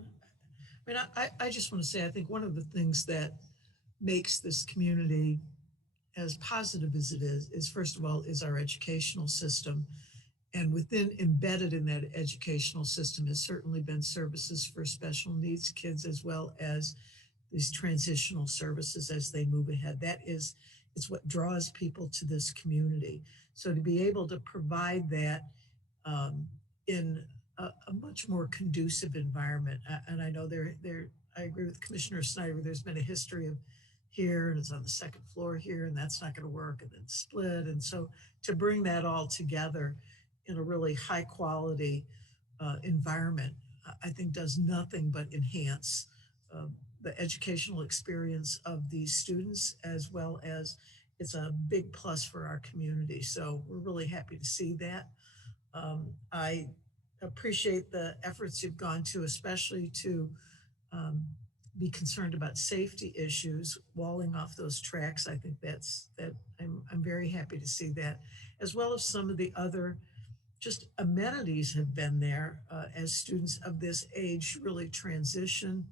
mean, I just want to say, I think one of the things that makes this community as positive as it is first of all, is our educational system. And embedded in that educational system has certainly been services for special needs kids, as well as these transitional services as they move ahead. It's what draws people to this community. So to be able to provide that in a much more conducive environment. And I know I agree with Commissioner Snyder, there's been a history of here and it's on the second floor here and that's not going to work and then split. And so to bring that all together in a really high quality environment, I think does nothing but enhance the educational experience of these students, as well as it's a big plus for our community. So we're really happy to see that. I appreciate the efforts you've gone to, especially to be concerned about safety issues, walling off those tracks. I think I'm very happy to see that, as well as some of the other just amenities have been there as students of this age really transition.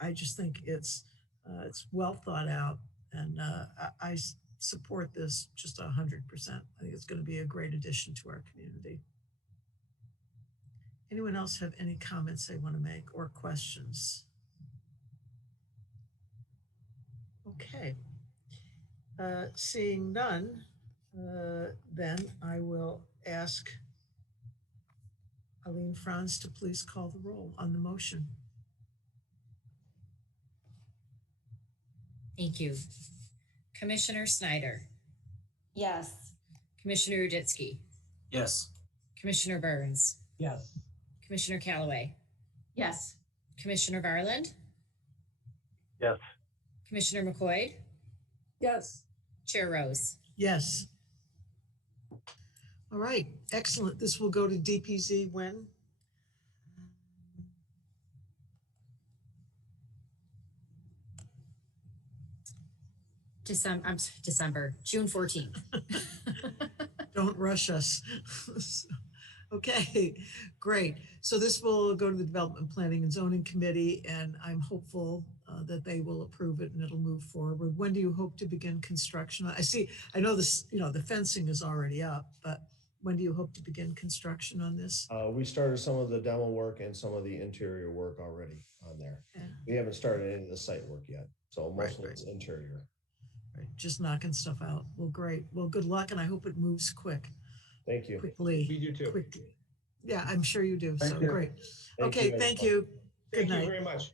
I just think it's well thought out, and I support this just 100%. I think it's going to be a great addition to our community. Anyone else have any comments they want to make or questions? Okay, seeing none, then I will ask Aline Franz to please call the roll on the motion. Thank you. Commissioner Snyder. Yes. Commissioner Uditsky. Yes. Commissioner Burns. Yes. Commissioner Callaway. Yes. Commissioner Garland. Yes. Commissioner McCoy. Yes. Chair Rose. Yes. All right, excellent. This will go to DPZ when? December, June 14th. Don't rush us. Okay, great. So this will go to the Development Planning and Zoning Committee, and I'm hopeful that they will approve it and it'll move forward. When do you hope to begin construction? I know this, the fencing is already up, but when do you hope to begin construction on this? We started some of the demo work and some of the interior work already on there. Yeah. We haven't started any of the site work yet. So most of Right. it's interior. Right. Just knocking stuff out. Well, great. Well, good luck. And I hope it moves quick. Thank you. Quickly. We do too. Quickly. Yeah, I'm sure you do. Thank So you. great. Thank Okay. you, Thank you. Good Thank you night. very much.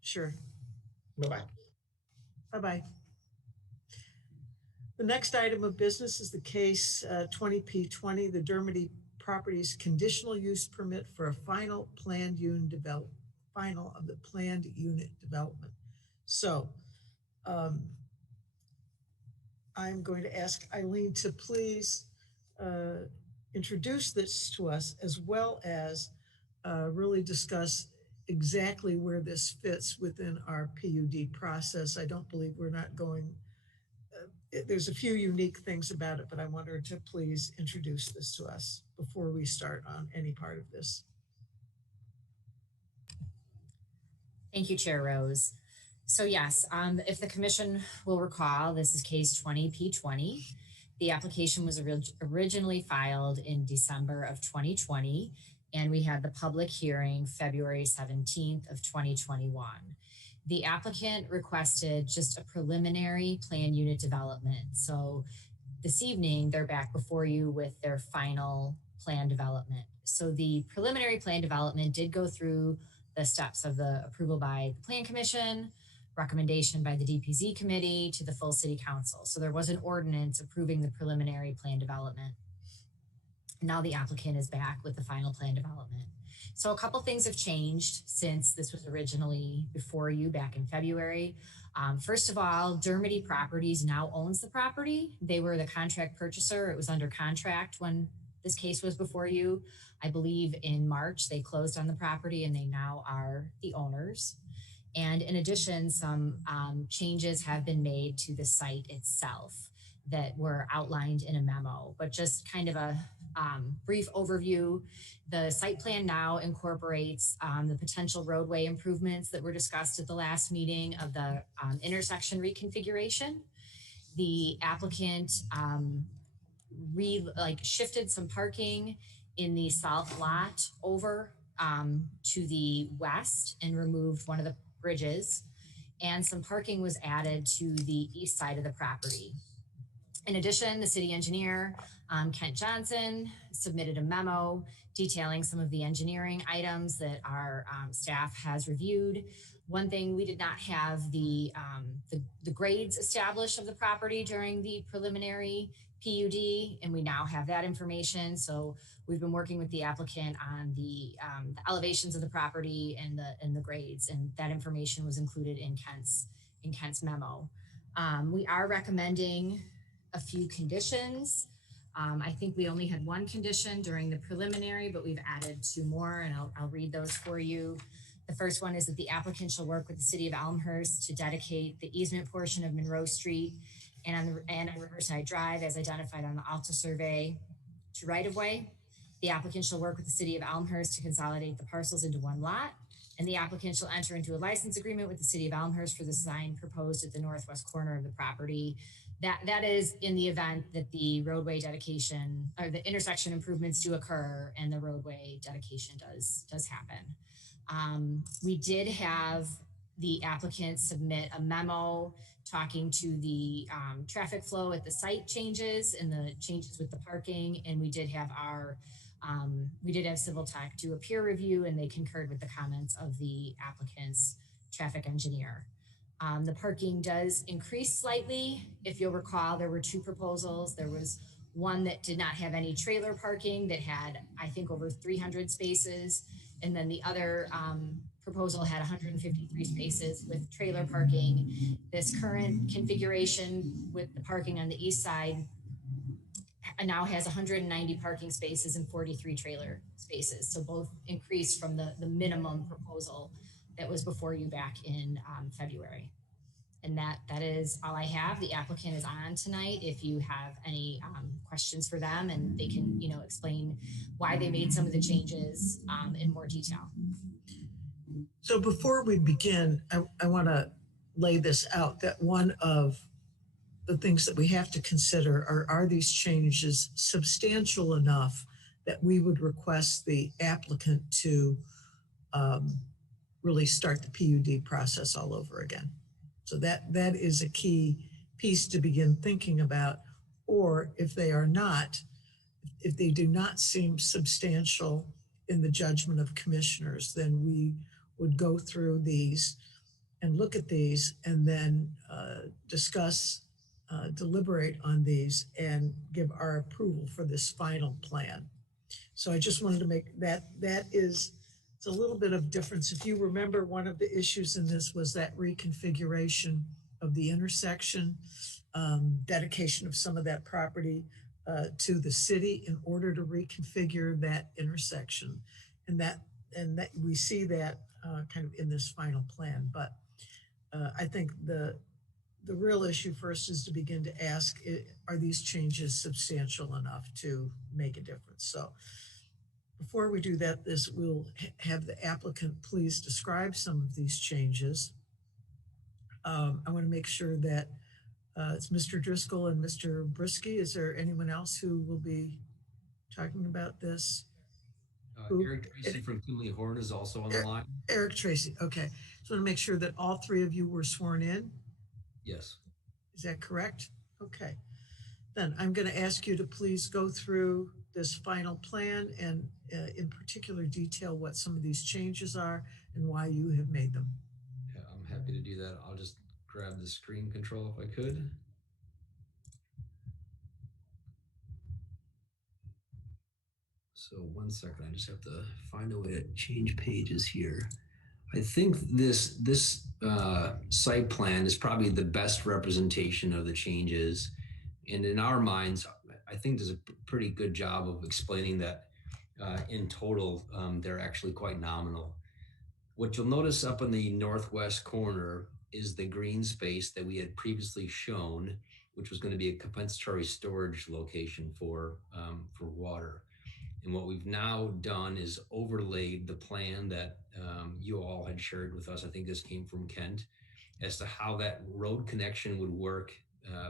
Sure. Bye-bye. Bye-bye. The next item of business is the case 20P20, the Dermody Properties conditional use permit for a final of the planned unit development. So I'm going to ask Eileen to please introduce this to us, as well as really discuss exactly where this fits within our PUD process. I don't believe we're not going, there's a few unique things about it, but I want her to please introduce this to us before we start on any part of this. Thank you, Chair Rose. So yes, if the commission will recall, this is case 20P20. The application was originally filed in December of 2020, and we had the public hearing February 17th of 2021. The applicant requested just a preliminary plan unit development. So this evening, they're back before you with their final plan development. So the preliminary plan development did go through the steps of the approval by the Plan Commission, recommendation by the DPZ committee to the full city council. So there was an ordinance approving the preliminary plan development. Now the applicant is back with the final plan development. So a couple things have changed since this was originally before you back in February. First of all, Dermody Properties now owns the property. They were the contract purchaser. It was under contract when this case was before you. I believe in March, they closed on the property and they now are the owners. And in addition, some changes have been made to the site itself that were outlined in a memo, but just kind of a brief overview. The site plan now incorporates the potential roadway improvements that were discussed at the last meeting of the intersection reconfiguration. The applicant shifted some parking in the south lot over to the west and removed one of the bridges, and some parking was added to the east side of the property. In addition, the city engineer, Kent Johnson, submitted a memo detailing some of the engineering items that our staff has reviewed. One thing, we did not have the grades established of the property during the preliminary PUD, and we now have that information. So we've been working with the applicant on the elevations of the property and the grades, and that information was included in Kent's memo. We are recommending a few conditions. I think we only had one condition during the preliminary, but we've added two more, and I'll read those for you. The first one is that the applicant shall work with the city of Elmhurst to dedicate the easement portion of Monroe Street and on Riverside Drive as identified on the Alta survey to right-of-way. The applicant shall work with the city of Elmhurst to consolidate the parcels into one lot, and the applicant shall enter into a license agreement with the city of Elmhurst for the sign proposed at the northwest corner of the property. That is in the event that the roadway dedication or the intersection improvements do occur and the roadway dedication does happen. We did have the applicant submit a memo talking to the traffic flow at the site changes and the changes with the parking, and we did have Civil Tech do a peer review, and they concurred with the comments of the applicant's traffic engineer. The parking does increase slightly. If you'll recall, there were two proposals. There was one that did not have any trailer parking that had, I think, over 300 spaces. And then the other proposal had 153 spaces with trailer parking. This current configuration with the parking on the east side now has 190 parking spaces and 43 trailer spaces. So both increased from the minimum proposal that was before you back in February. And that is all I have. The applicant is on tonight if you have any questions for them, and they can explain why they made some of the changes in more detail. So before we begin, I want to lay this out, that one of the things that we have to consider are these changes substantial enough that we would request the applicant to really start the PUD process all over again. So that is a key piece to begin thinking about. Or if they are not, if they do not seem substantial in the judgment of commissioners, then we would go through these and look at these and then discuss, deliberate on these and give our approval for this final plan. So I just wanted to make that is, it's a little bit of difference. If you remember, one of the issues in this was that reconfiguration of the intersection, dedication of some of that property to the city in order to reconfigure that intersection. And that we see that kind of in this final plan. But I think the real issue first is to begin to ask, are these changes substantial enough to make a difference? So before we do that, we'll have the applicant please describe some of these changes. I want to make sure that it's Mr. Driscoll and Mr. Brisky. Is there anyone else who will be talking about this? Eric Tracy from Kimley Horn is also on the line. Eric Tracy, okay. So I want to make sure that all three of you were sworn in. Yes. Is that correct? Okay. Then I'm going to ask you to please go through this final plan and in particular detail what some of these changes are and why you have made them. Yeah, I'm happy to do that. I'll just grab the screen control if I could. So 1 second, I just have to find a way to change pages here. I think this site plan is probably the best representation of the changes. And in our minds, I think does a pretty good job of explaining that in total, they're actually quite nominal. What you'll notice up in the northwest corner is the green space that we had previously shown, which was going to be a compensatory storage location for water. And what we've now done is overlaid the plan that you all had shared with us. I think this came from Kent, as to how that road connection would work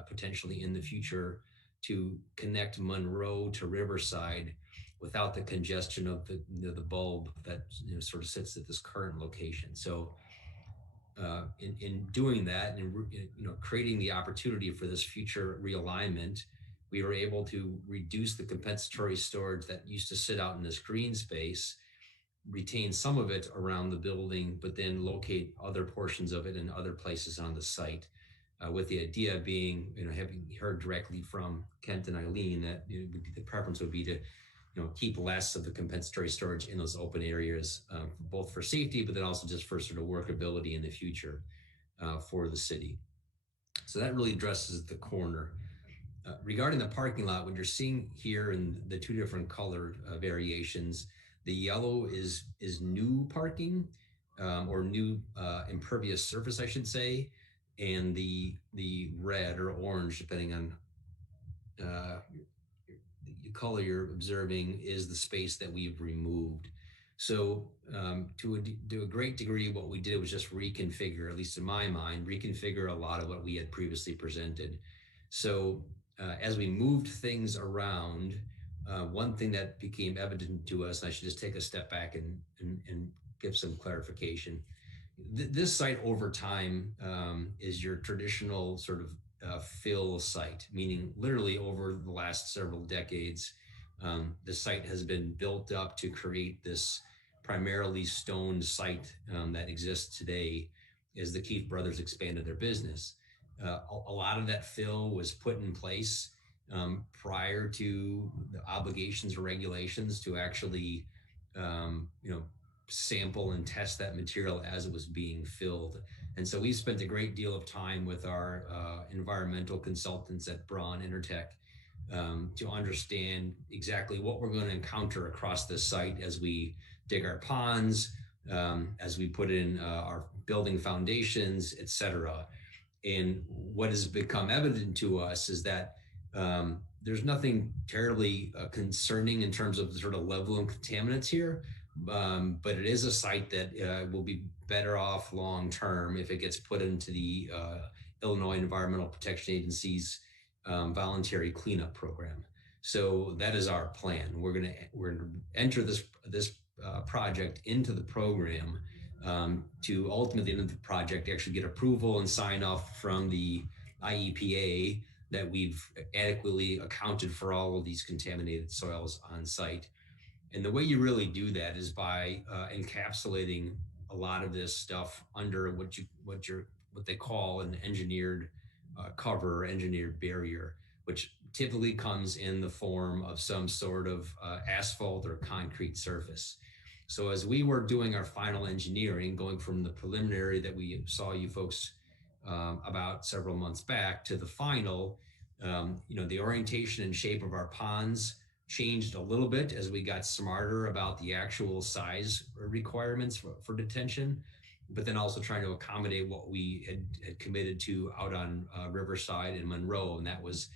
potentially in the future to connect Monroe to Riverside without the congestion of the bulb that sort of sits at this current location. So in doing that and creating the opportunity for this future realignment, we were able to reduce the compensatory storage that used to sit out in this green space, retain some of it around the building, but then locate other portions of it in other places on the site. With the idea being, having heard directly from Kent and Eileen that the preference would be to, keep less of the compensatory storage in those open areas, both for safety, but then also just for sort of workability in the future for the city. So that really addresses the corner. Regarding the parking lot, what you're seeing here in the two different color variations, the yellow is new parking or new impervious surface, I should say, and the red or orange, depending on the color you're observing, is the space that we've removed. So to a great degree, what we did was just reconfigure, at least in my mind, reconfigure a lot of what we had previously presented. So as we moved things around, one thing that became evident to us, and I should just take a step back and give some clarification. This site over time is your traditional sort of fill site, meaning literally over the last several decades, the site has been built up to create this primarily stone site that exists today as the Keith brothers expanded their business. A lot of that fill was put in place prior to the obligations or regulations to actually, sample and test that material as it was being filled. And so we spent a great deal of time with our environmental consultants at Braun Intertech to understand exactly what we're going to encounter across this site as we dig our ponds, as we put in our building foundations, et cetera. And what has become evident to us is that there's nothing terribly concerning in terms of the sort of level of contaminants here. but it is a site that will be better off long term if it gets put into the Illinois Environmental Protection Agency's voluntary cleanup program. So that is our plan. We're gonna enter this project into the program to ultimately end the project, actually get approval and sign off from the IEPA that we've adequately accounted for all of these contaminated soils on site. And the way you really do that is by encapsulating a lot of this stuff under what they call an engineered cover, engineered barrier, which typically comes in the form of some sort of asphalt or concrete surface. So as we were doing our final engineering, going from the preliminary that we saw you folks about several months back to the final, the orientation and shape of our ponds changed a little bit as we got smarter about the actual size requirements for detention, but then also trying to accommodate what we had committed to out on Riverside and Monroe, and that was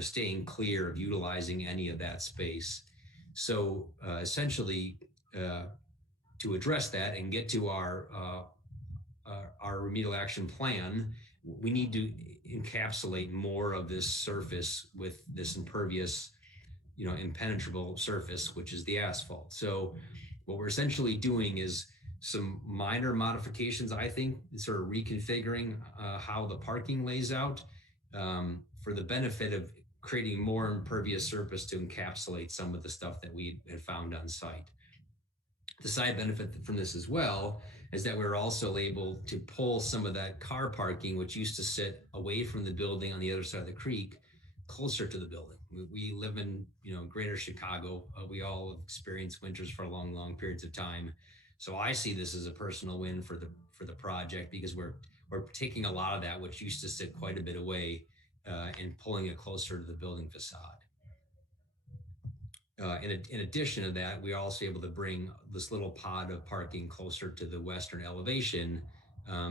staying clear of utilizing any of that space. So essentially, to address that and get to our remedial action plan, we need to encapsulate more of this surface with this impervious, impenetrable surface, which is the asphalt. So what we're essentially doing is some minor modifications, I think, sort of reconfiguring how the parking lays out for the benefit of creating more impervious surface to encapsulate some of the stuff that we had found on site. The side benefit from this as well is that we're also able to pull some of that car parking, which used to sit away from the building on the other side of the creek, closer to the building. We live in, greater Chicago. We all have experienced winters for long periods of time. So I see this as a personal win for the project, because we're taking a lot of that, which used to sit quite a bit away, and pulling it closer to the building facade. In addition to that, we are also able to bring this little pod of parking closer to the western elevation,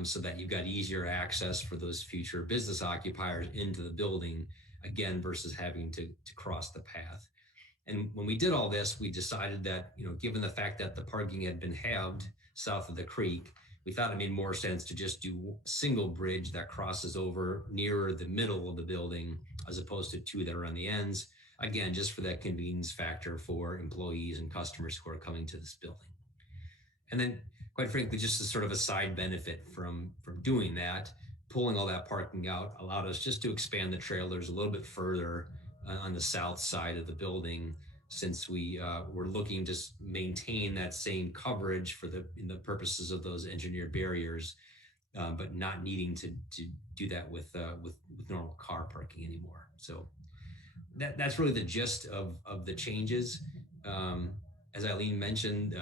so that you've got easier access for those future business occupiers into the building, again, versus having to cross the path. And when we did all this, we decided that, given the fact that the parking had been halved south of the creek, we thought it made more sense to just do a single bridge that crosses over nearer the middle of the building, as opposed to two that are on the ends. Again, just for that convenience factor for employees and customers who are coming to this building. And then, quite frankly, just as sort of a side benefit from doing that, pulling all that parking out allowed us just to expand the trailers a little bit further on the south side of the building, since we were looking to maintain that same coverage for the purposes of those engineered barriers, but not needing to do that with normal car parking anymore. So that's really the gist of the changes. As Eileen mentioned,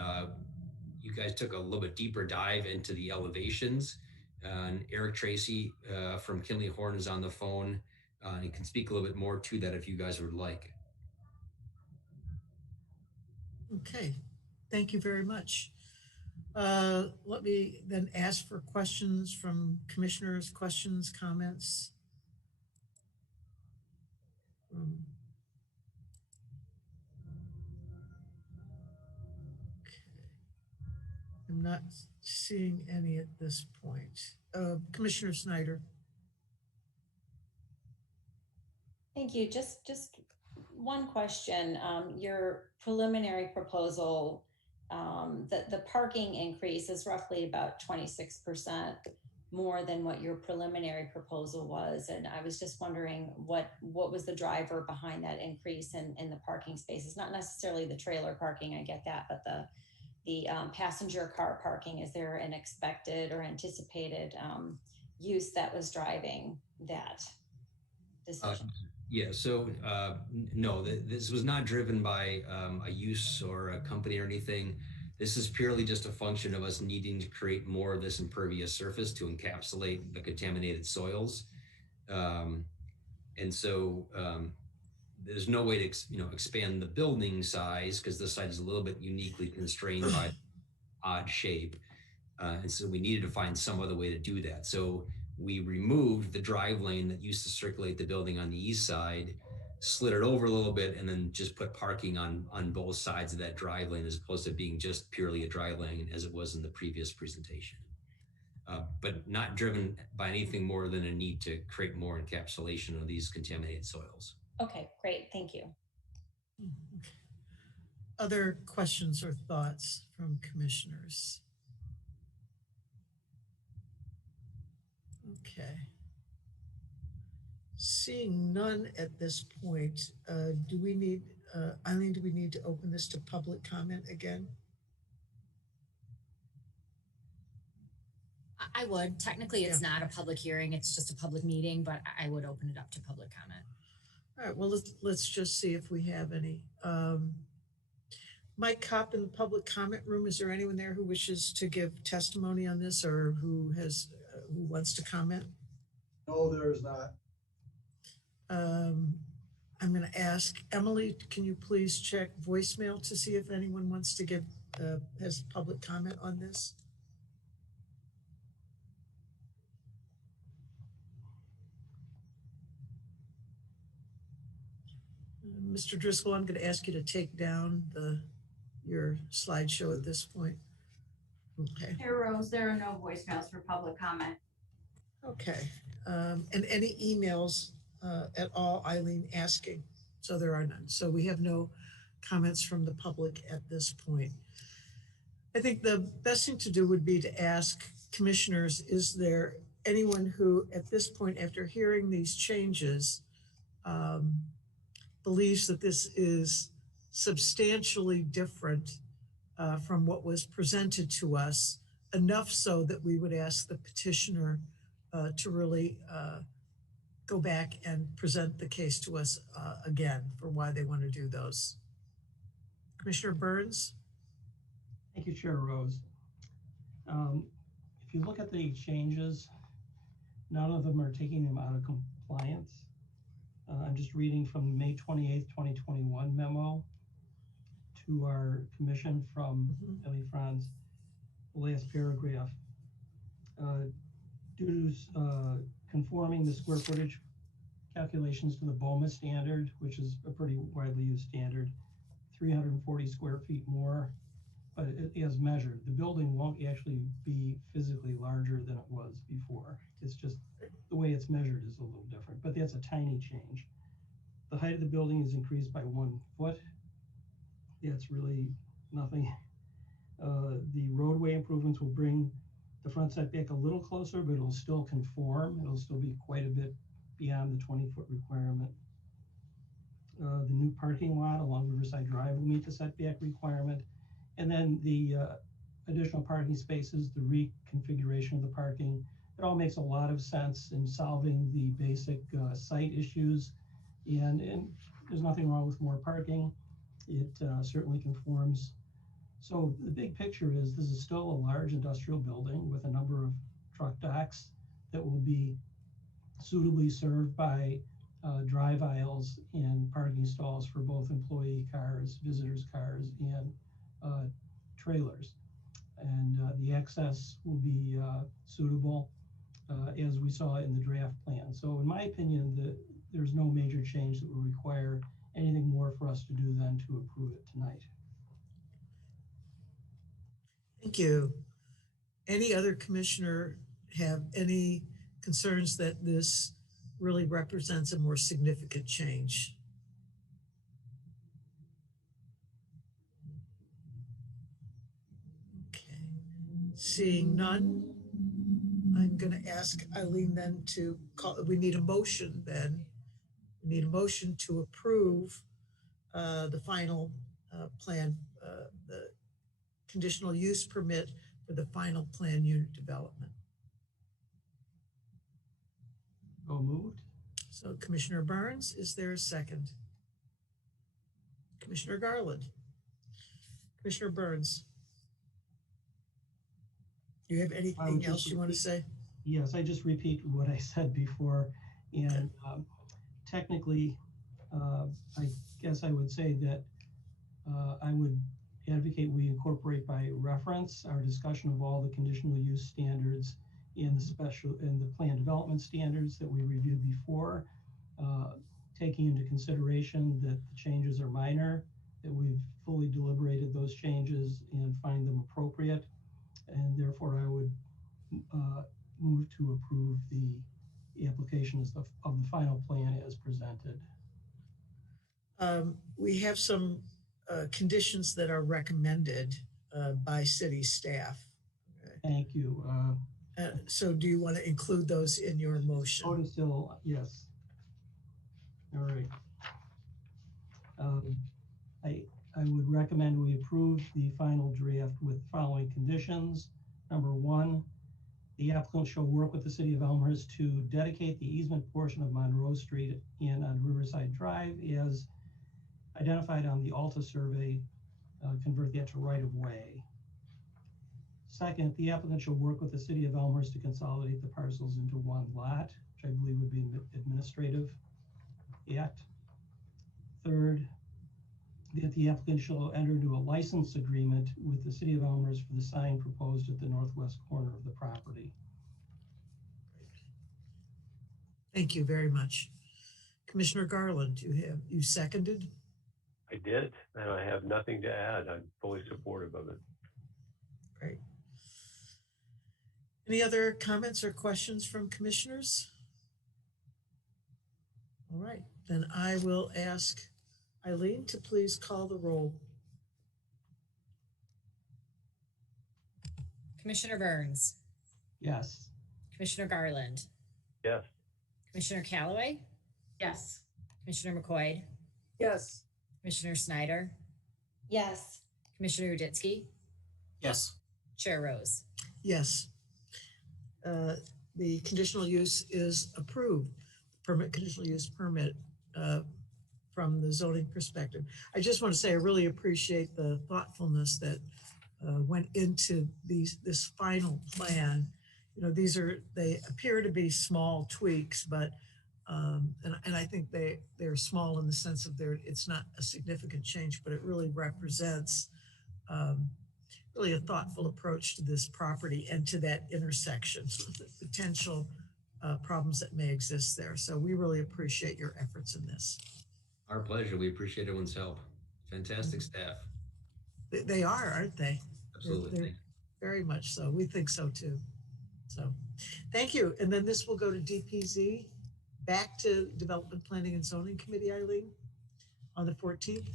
you guys took a little bit deeper dive into the elevations. And Eric Tracy from Kinley Horn is on the phone, and can speak a little bit more to that if you guys would like. Okay, thank you very much. Let me then ask for questions from commissioners, questions, comments. I'm not seeing any at this point. Commissioner Snyder. Thank you. Just one question. Your preliminary proposal, the parking increase is roughly about 26% more than what your preliminary proposal was. And I was just wondering what was the driver behind that increase in the parking spaces? Not necessarily the trailer parking, I get that, but the passenger car parking. Is there an expected or anticipated use that was driving that decision? Yeah, so no, this was not driven by a use or a company or anything. This is purely just a function of us needing to create more of this impervious surface to encapsulate the contaminated soils. And so there's no way to expand the building size, because this site is a little bit uniquely constrained by odd shape. And so we needed to find some other way to do that. So we removed the drive lane that used to circulate the building on the east side, slid it over a little bit and then just put parking on both sides of that drive lane as opposed to being just purely a drive lane as it was in the previous presentation. But not driven by anything more than a need to create more encapsulation of these contaminated soils. Okay, great, thank you. Other questions or thoughts from commissioners? Okay. Seeing none at this point, do we need, Eileen, do we need to open this to public comment again? I would. Technically, it's not a public hearing. It's just a public meeting, but I would open it up to public comment. All right, well, let's just see if we have any. Mike Kopp in the public comment room, is there anyone there who wishes to give testimony on this or who wants to comment? No, there is not. I'm going to ask Emily, can you please check voicemail to see if anyone wants to give, has public comment on this? Mr. Driscoll, I'm going to ask you to take down your slideshow at this point. Okay. Chair Rose, there are no voicemails for public comment. Okay. And any emails at all, Eileen, asking? So there are none. So we have no comments from the public at this point. I think the best thing to do would be to ask commissioners, is there anyone who at this point, after hearing these changes, believes that this is substantially different from what was presented to us, enough so that we would ask the petitioner to really go back and present the case to us again for why they want to do those. Commissioner Burns? Thank you, Chair Rose. If you look at the changes, none of them are taking them out of compliance. I'm just reading from May 28th, 2021 memo to our commission from Ellie Franz, the last paragraph. Due to conforming the square footage calculations to the BOMA standard, which is a pretty widely used standard, 340 square feet more, but it is measured. The building won't actually be physically larger than it was before. It's just the way it's measured is a little different, but that's a tiny change. The height of the building is increased by 1 foot. That's really nothing. The roadway improvements will bring the front setback a little closer, but it'll still conform. It'll still be quite a bit beyond the 20-foot requirement. The new parking lot along Riverside Drive will meet the setback requirement. And then the additional parking spaces, the reconfiguration of the parking, it all makes a lot of sense in solving the basic site issues. And there's nothing wrong with more parking. It certainly conforms. So the big picture is this is still a large industrial building with a number of truck docks that will be suitably served by drive aisles and parking stalls for both employee cars, visitors' cars, and trailers. And the access will be suitable as we saw in the draft plan. So in my opinion, there's no major change that will require anything more for us to do than to approve it tonight. Thank you. Any other commissioner have any concerns that this really represents a more significant change? Okay. Seeing none, I'm going to ask Eileen then to call. We need a motion then. We need a motion to approve the final plan, the conditional use permit for the final plan unit development. So moved. So Commissioner Burns, is there a second? Commissioner Garland. Commissioner Burns. Do you have anything else you want to say? Yes, I just repeat what I said before. And technically, I guess I would say that I would advocate we incorporate by reference our discussion of all the conditional use standards in the plan development standards that we reviewed before. taking into consideration that the changes are minor, that we've fully deliberated those changes and find them appropriate. And therefore I would move to approve the application of the final plan as presented. We have some conditions that are recommended by city staff. Thank you. So do you want to include those in your motion? Vote is still, yes. All right. I would recommend we approve the final draft with the following conditions. Number one, the applicant shall work with the city of Elmhurst to dedicate the easement portion of Monroe Street and on Riverside Drive as identified on the Alta survey, convert that to right of way. Second, the applicant shall work with the city of Elmhurst to consolidate the parcels into one lot, which I believe would be an administrative act. Third, that the applicant shall enter into a license agreement with the city of Elmhurst for the sign proposed at the northwest corner of the property. Thank you very much. Commissioner Garland, you seconded? I did, and I have nothing to add. I'm fully supportive of it. Great. Any other comments or questions from commissioners? All right, then I will ask Eileen to please call the roll. Commissioner Burns. Yes. Commissioner Garland. Yes. Commissioner Callaway. Yes. Commissioner McCoy. Yes. Commissioner Snyder. Yes. Commissioner Uditsky. Yes. Chair Rose. Yes. The conditional use is approved. Conditional use permit from the zoning perspective. I just want to say I really appreciate the thoughtfulness that went into this final plan. You know, they appear to be small tweaks, but and I think they're small in the sense of it's not a significant change, but it really represents really a thoughtful approach to this property and to that intersection, the potential problems that may exist there. So we really appreciate your efforts in this. Our pleasure. We appreciate everyone's help. Fantastic staff. They are, aren't they? Absolutely. They're very much so. We think so too. So thank you. And then this will go to DPZ, back to Development Planning and Zoning Committee, Eileen, on the 14th.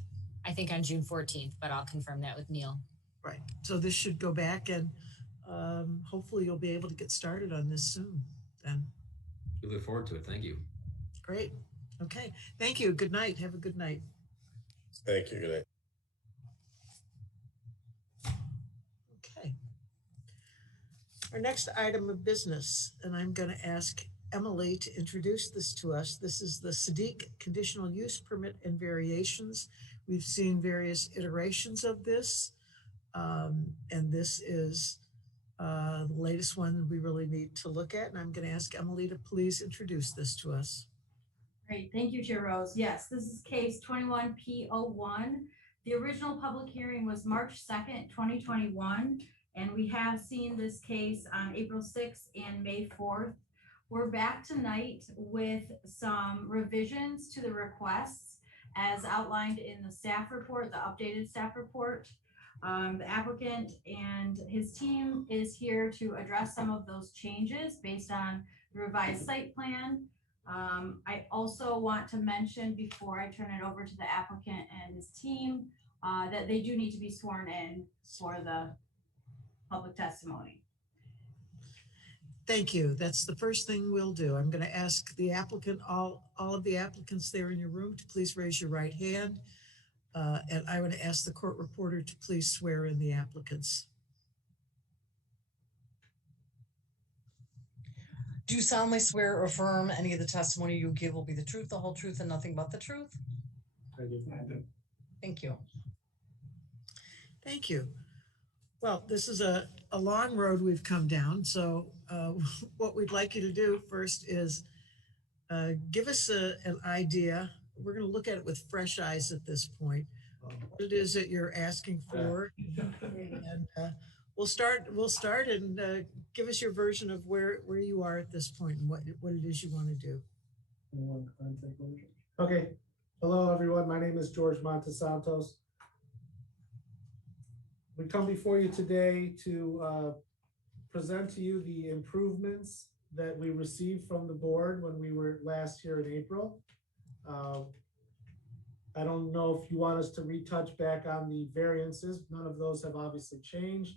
I think on June 14th, but I'll confirm that with Neil. Right. So this should go back and hopefully you'll be able to get started on this soon then. We look forward to it. Thank you. Great. Okay. Thank you. Good night. Have a good night. Thank you. Good night. Okay. Our next item of business, and I'm going to ask Emily to introduce this to us. This is the Sadiq conditional use permit and variations. We've seen various iterations of this, and this is the latest one we really need to look at. And I'm going to ask Emily to please introduce this to us. Great, thank you, Chair Rose. Yes, this is case 21P01. The original public hearing was March 2nd, 2021, and we have seen this case on April 6th and May 4th. We're back tonight with some revisions to the requests as outlined in the staff report, the updated staff report. The applicant and his team is here to address some of those changes based on the revised site plan. I also want to mention before I turn it over to the applicant and his team that they do need to be sworn in for the public testimony. Thank you. That's the first thing we'll do. I'm going to ask the applicant, all of the applicants there in your room, to please raise your right hand. And I would ask the court reporter to please swear in the applicants. Do you solemnly swear or affirm any of the testimony you give will be the truth, the whole truth, and nothing but the truth? I do. Thank you. Thank you. Well, this is a long road we've come down. So what we'd like you to do first is give us an idea. We're going to look at it with fresh eyes at this point. What it is that you're asking for, and we'll start and give us your version of where you are at this point and what it is you want to do. Okay. Hello, everyone. My name is George Montesantos. We come before you today to present to you the improvements that we received from the board when we were last here in April. I don't know if you want us to retouch back on the variances. None of those have obviously changed.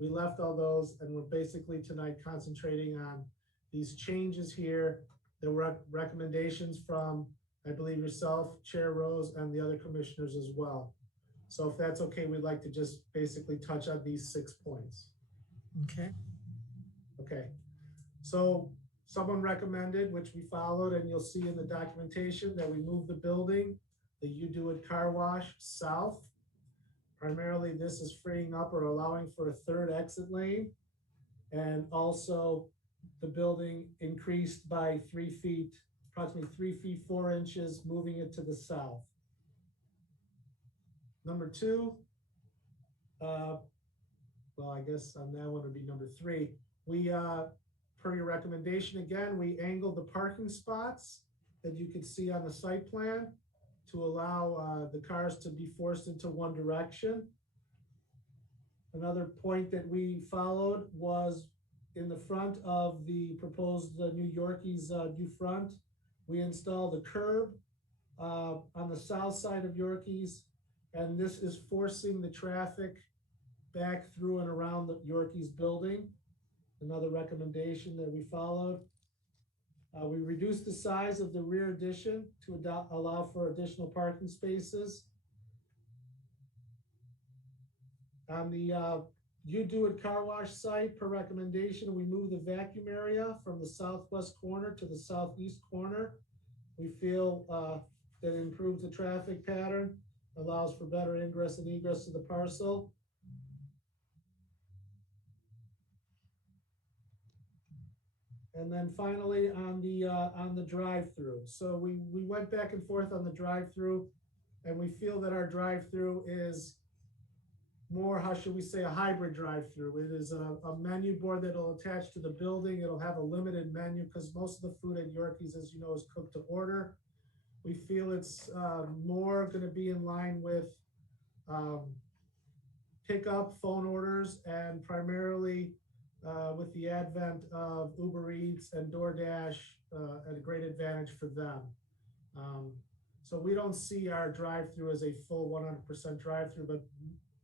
We left all those, and we're basically tonight concentrating on these changes here. There were recommendations from, I believe, yourself, Chair Rose, and the other commissioners as well. So if that's okay, we'd like to just basically touch on these 6 points. Okay. Okay. So someone recommended, which we followed, and you'll see in the documentation, that we move the building, the You Do It Car Wash, south. Primarily, this is freeing up or allowing for a third exit lane. And also the building increased by 3 feet, approximately 3 feet 4 inches, moving it to the south. Number 2, well, I guess on that one would be number 3. We, per your recommendation, again, we angled the parking spots that you can see on the site plan to allow the cars to be forced into one direction. Another point that we followed was in the front of the proposed New Yorkies new front, we installed a curb on the south side of Yorkies, and this is forcing the traffic back through and around the Yorkies building. Another recommendation that we followed. We reduced the size of the rear addition to allow for additional parking spaces. On the You Do It Car Wash site, per recommendation, we moved the vacuum area from the southwest corner to the southeast corner. We feel that it improves the traffic pattern, allows for better ingress and egress to the parcel. And then finally on the drive-through. So we went back and forth on the drive-through, and we feel that our drive-through is more, how should we say, a hybrid drive-through. It is a menu board that will attach to the building. It'll have a limited menu because most of the food at Yorkies, as you know, is cooked to order. We feel it's more going to be in line with pickup, phone orders, and primarily with the advent of Uber Eats and DoorDash at a great advantage for them. So we don't see our drive-through as a full 100% drive-through, but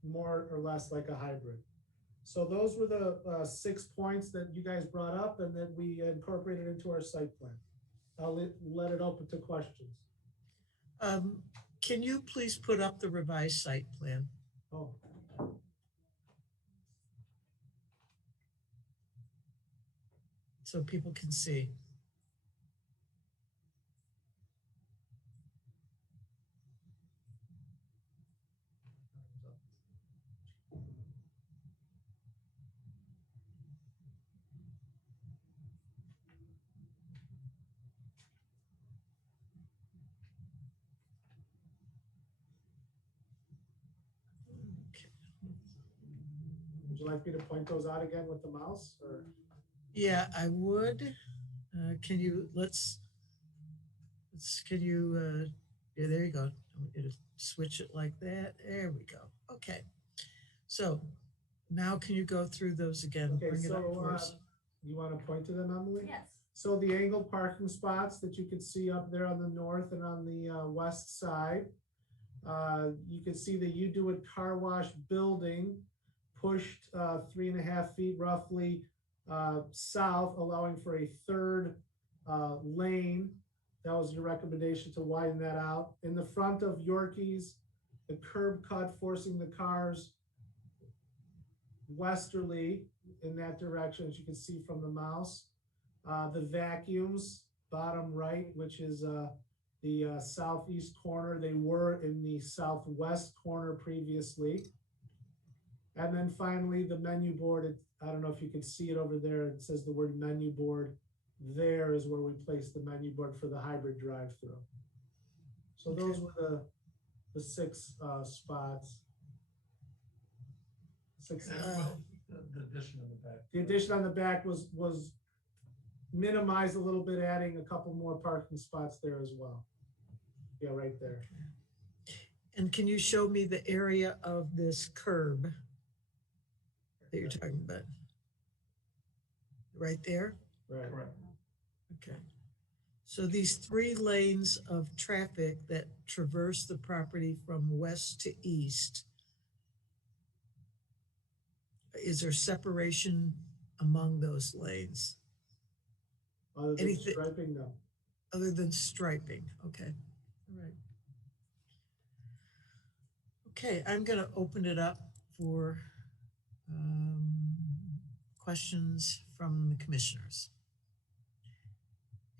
more or less like a hybrid. So those were the 6 points that you guys brought up and that we incorporated into our site plan. I'll let it open to questions. Can you please put up the revised site plan? Oh. So people can see. Would you like me to point those out again with the mouse, or? Yeah, I would. Can you, can you, yeah, there you go. I want you to switch it like that. There we go. Okay. So now can you go through those again? Okay, Bring it up for us. You want to point to them, Emily? Yes. So the angled parking spots that you can see up there on the north and on the west side, you can see the You Do It Car Wash building pushed 3.5 feet roughly south, allowing for a third lane. That was your recommendation to widen that out. In the front of Yorkies, the curb cut forcing the cars westerly in that direction, as you can see from the mouse. The vacuums, bottom right, which is the southeast corner. They were in the southwest corner previously. And then finally, the menu board, I don't know if you can see it over there. It says the word menu board. There is where we place the menu board for the hybrid drive-through. So Okay. those were the 6 spots. The addition on the back. The addition on the back was minimized a little bit, adding a couple more parking spots there as well. Yeah, right there. And can you show me the area of this curb that you're talking about? Right there? Right. Correct. Okay. So these 3 lanes of traffic that traverse the property from west to east, is there separation among those lanes? Other than Anything striping, no. other than striping? Okay. All right. Okay, I'm going to open it up for questions from the commissioners.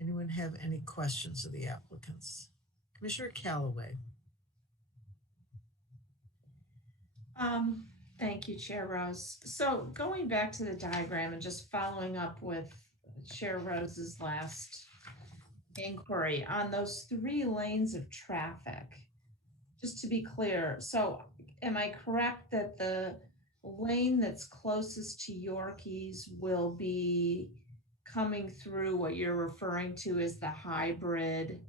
Anyone have any questions of the applicants? Commissioner Callaway. Thank you, Chair Rose. So going back to the diagram and just following up with Chair Rose's last inquiry on those 3 lanes of traffic, just to be clear, so am I correct that the lane that's closest to Yorkies will be coming through what you're referring to as the hybrid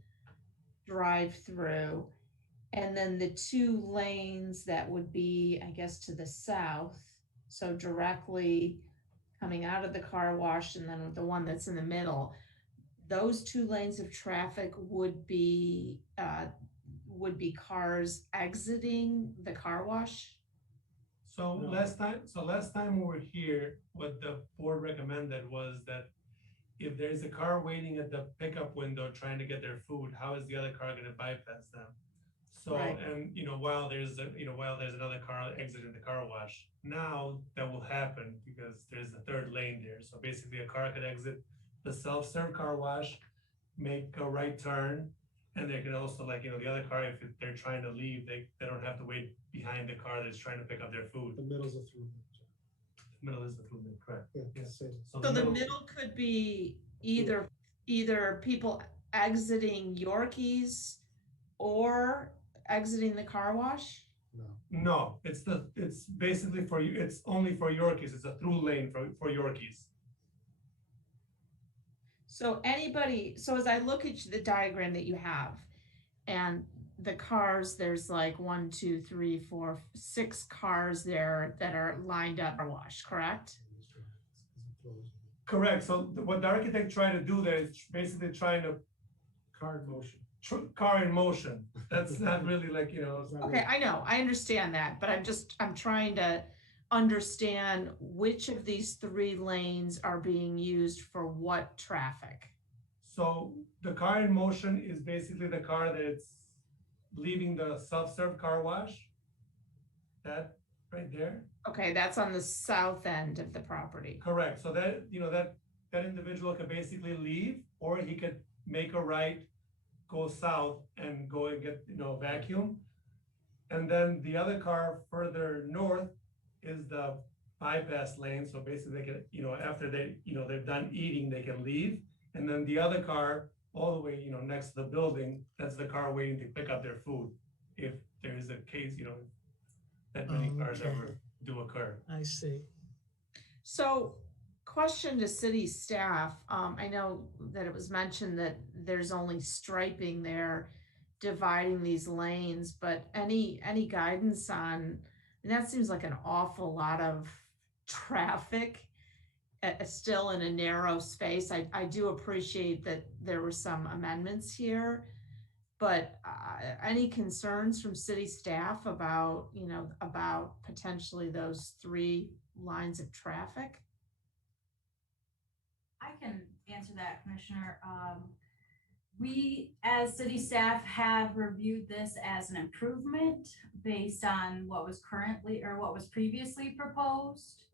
drive-through? And then the 2 lanes that would be, I guess, to the south, so directly coming out of the car wash, and then the one that's in the middle, those 2 lanes of traffic would be cars exiting the car wash? So last time we were here, what the board recommended was that if there's a car waiting at the pickup window trying to get their food, how is the other car going to bypass them? So, Right. and while there's another car exiting the car wash, now that will happen because there's a 3rd lane there. So basically a car could exit the self-serve car wash, make a right turn, and they can also, the other car, if they're trying to leave, they don't have to wait behind the car that's trying to pick up their food. The middle's a through. The middle is the through lane, correct? Yeah, Yes. same. So the middle could be either people exiting Yorkies or exiting the car wash? No, it's basically for you. It's only for Yorkies. It's a through lane for Yorkies. So as I look at the diagram that you have and the cars, there's like 1, 2, 3, 4, 6 cars there that are lined up for wash, correct? Correct. So what the architect tried to do there is basically trying to car in motion. Car in motion. That's not really Okay, I know, I understand that, but I'm trying to understand which of these 3 lanes are being used for what traffic. So the car in motion is basically the car that's leaving the self-serve car wash. That right there. Okay, that's on the south end of the property. Correct. So that that individual could basically leave, or he could make a right, go south, and go and get vacuum. And then the other car further north is the bypass lane. So basically they can, after they're done eating, they can leave. And then the other car all the way, next to the building, that's the car waiting to pick up their food. If there is a case, that many cars ever do occur. I see. So question to city staff. I know that it was mentioned that there's only striping there dividing these lanes, but any guidance on, and that seems like an awful lot of traffic still in a narrow space. I do appreciate that there were some amendments here, but any concerns from city staff about, about potentially those 3 lines of traffic? I can answer that, Commissioner. We, as city staff, have reviewed this as an improvement based on what was previously proposed.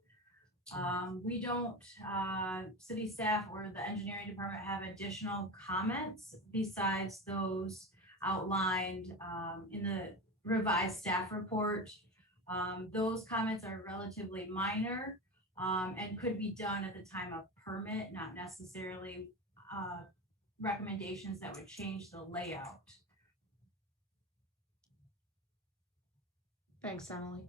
We don't, city staff or the engineering department have additional comments besides those outlined in the revised staff report. Those comments are relatively minor and could be done at the time of permit, not necessarily recommendations that would change the layout. Thanks, Emily.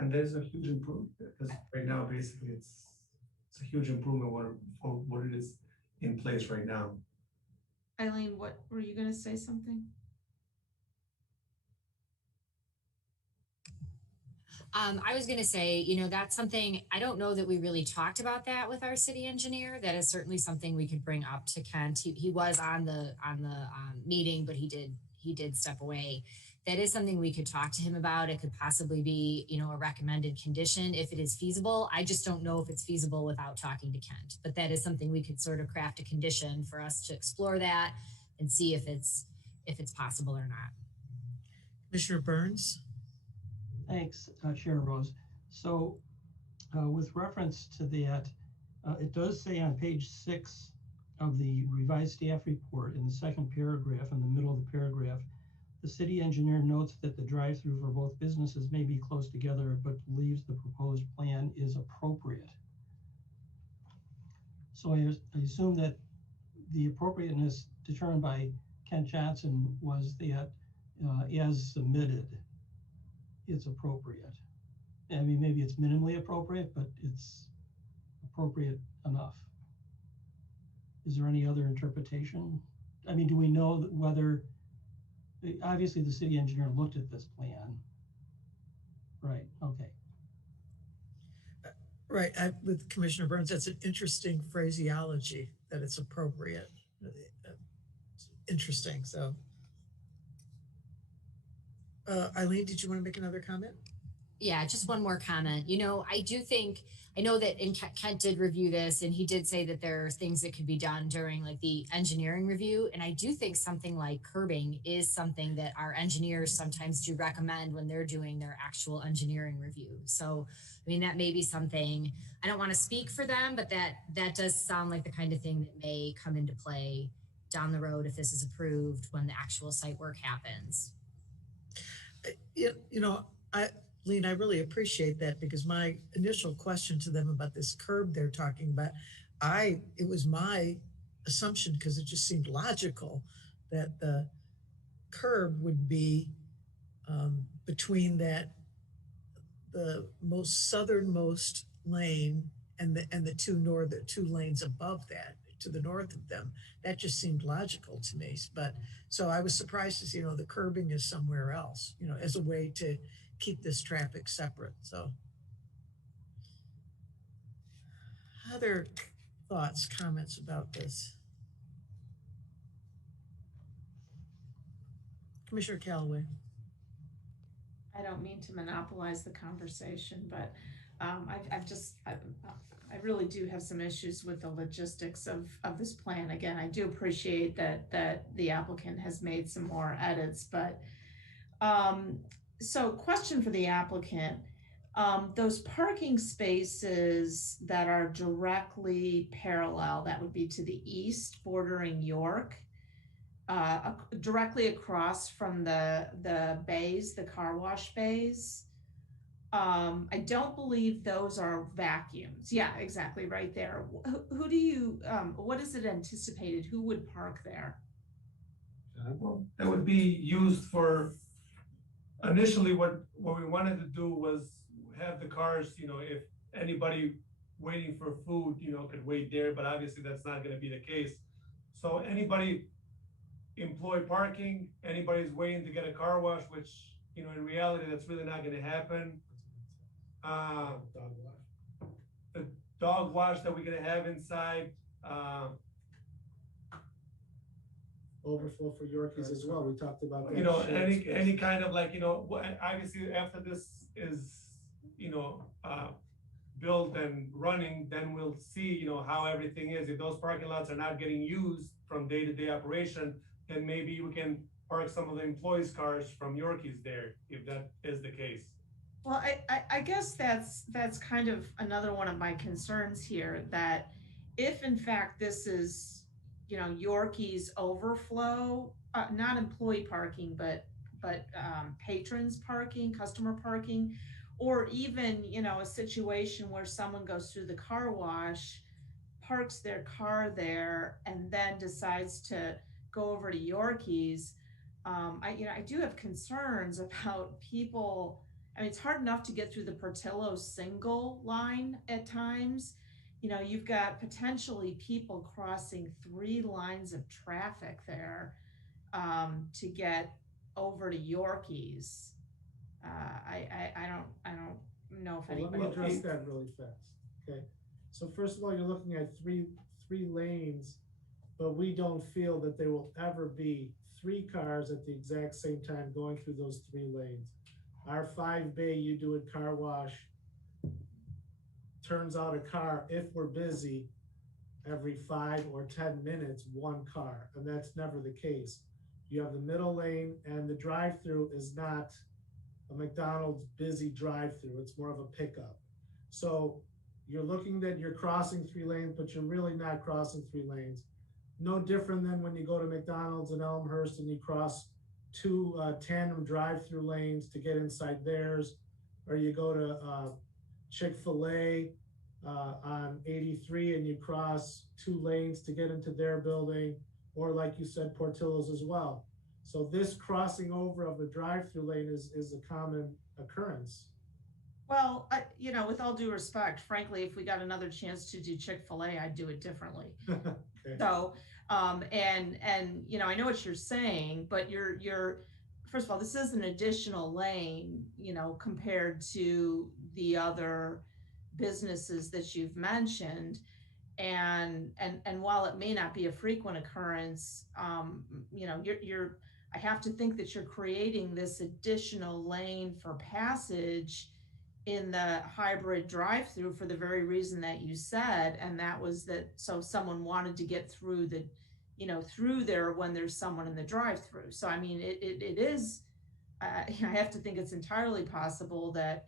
And there's a huge improvement because right now, basically, it's a huge improvement for what it is in place right now. Eileen, what were you going to say something? I was going to say, that's something, I don't know that we really talked about that with our city engineer. That is certainly something we could bring up to Kent. He was on the meeting, but he did step away. That is something we could talk to him about. It could possibly be, a recommended condition if it is feasible. I just don't know if it's feasible without talking to Kent, but that is something we could sort of craft a condition for us to explore that and see if it's possible or not. Commissioner Burns? Thanks, Chair Rose. So with reference to that, it does say on page 6 of the revised staff report in the second paragraph, in the middle of the paragraph, the city engineer notes that the drive-through for both businesses may be close together, but believes the proposed plan is appropriate. So I assume that the appropriateness determined by Kent Johnson was that as submitted, it's appropriate. I mean, maybe it's minimally appropriate, but it's appropriate enough. Is there any other interpretation? I mean, do we know that whether, obviously the city engineer looked at this plan. Right, okay. Right, with Commissioner Burns, that's an interesting phraseology, that it's appropriate. It's interesting, so. Eileen, did you want to make another comment? Yeah, just one more comment. I know that Kent did review this, and he did say that there are things that could be done during like the engineering review. And I do think something like curbing is something that our engineers sometimes do recommend when they're doing their actual engineering review. So, I mean, that may be something, I don't want to speak for them, but that does sound like the kind of thing that may come into play down the road if this is approved when the actual site work happens. Lean, I really appreciate that, because my initial question to them about this curb they're talking about, it was my assumption, because it just seemed logical that the curb would be between the most southernmost lane and the two lanes above that, to the north of them. That just seemed logical to me. But so I was surprised to see, the curbing is somewhere else, as a way to keep this traffic separate. So other thoughts, comments about this? Commissioner Callaway. I don't mean to monopolize the conversation, but I really do have some issues with the logistics of this plan. Again, I do appreciate that the applicant has made some more edits, but so question for the applicant, those parking spaces that are directly parallel, that would be to the east bordering York, directly across from the bays, the car wash bays. I don't believe those are vacuums. Yeah, exactly, right there. Who do you, what is it anticipated? Who would park there? Well, that would be used for, initially what we wanted to do was have the cars, if anybody waiting for food, could wait there, but obviously that's not going to be the case. So anybody employee parking, anybody's waiting to get a car wash, which, in reality, that's really not going to happen. The dog wash that we're going to have inside, overflow for Yorkies as well. We talked about that. Any kind of like, obviously after this is, built and running, then we'll see, how everything is. If those parking lots are not getting used from day-to-day operation, then maybe we can park some of the employees' cars from Yorkies there, if that is the case. Well, I guess that's kind of another one of my concerns here, that if in fact this is, Yorkies overflow, not employee parking, but patrons parking, customer parking, or even, a situation where someone goes through the car wash, parks their car there, and then decides to go over to Yorkies. I do have concerns about people. I mean, it's hard enough to get through the Portillo single line at times. You've got potentially people crossing 3 lines of traffic there to get over to Yorkies. I don't know if Well, let anybody. me address that really fast. Okay. So first of all, you're looking at three lanes, but we don't feel that there will ever be 3 cars at the exact same time going through those 3 lanes. Our 5 bay, you do it car wash, turns out a car, if we're busy, every 5 or 10 minutes, 1 car, and that's never the case. You have the middle lane, and the drive-through is not a McDonald's busy drive-through. It's more of a pickup. So you're looking that you're crossing 3 lanes, but you're really not crossing 3 lanes. No different than when you go to McDonald's in Elmhurst and you cross 2 tandem drive-through lanes to get inside theirs, or you go to Chick-fil-A on 83 and you cross 2 lanes to get into their building, or like you said, Portillo's as well. So this crossing over of the drive-through lane is a common occurrence. Well, you know, with all due respect, frankly, if we got another chance to do Chick-fil-A, I'd do it differently. Okay. So, and you know, I know what you're saying, but you're first of all, this is an additional lane, you know, compared to the other businesses that you've mentioned. And while it may not be a frequent occurrence, you know, I have to think that you're creating this additional lane for passage in the hybrid drive-through for the very reason that you said, and that was that so someone wanted to get through the, you know, through there when there's someone in the drive-through. So I mean, it is. I have to think it's entirely possible that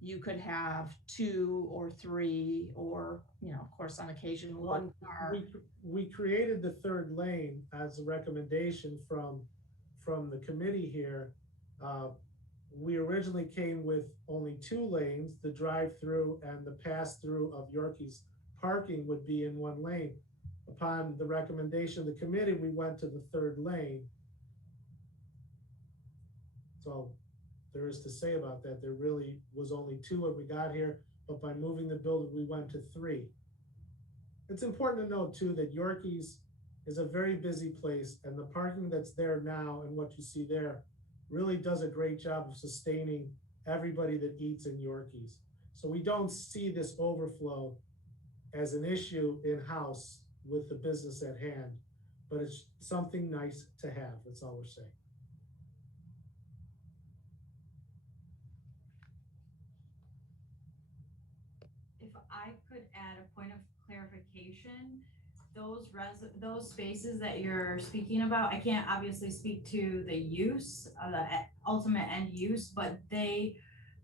you could have 2 or 3, or, you know, of course, on occasion, 1 car. We created the 3rd lane as a recommendation from the committee here. We originally came with only 2 lanes. The drive-through and the pass-through of Yorkie's parking would be in 1 lane. Upon the recommendation of the committee, we went to the 3rd lane. So there is to say about that. There really was only 2 when we got here, but by moving the building, we went to 3. It's important to note too that Yorkie's is a very busy place, and the parking that's there now and what you see there really does a great job of sustaining everybody that eats in Yorkie's. So we don't see this overflow as an issue in-house with the business at hand, but it's something nice to have. That's all we're saying. If I could add a point of clarification, those spaces that you're speaking about, I can't obviously speak to the use, the ultimate end use, but they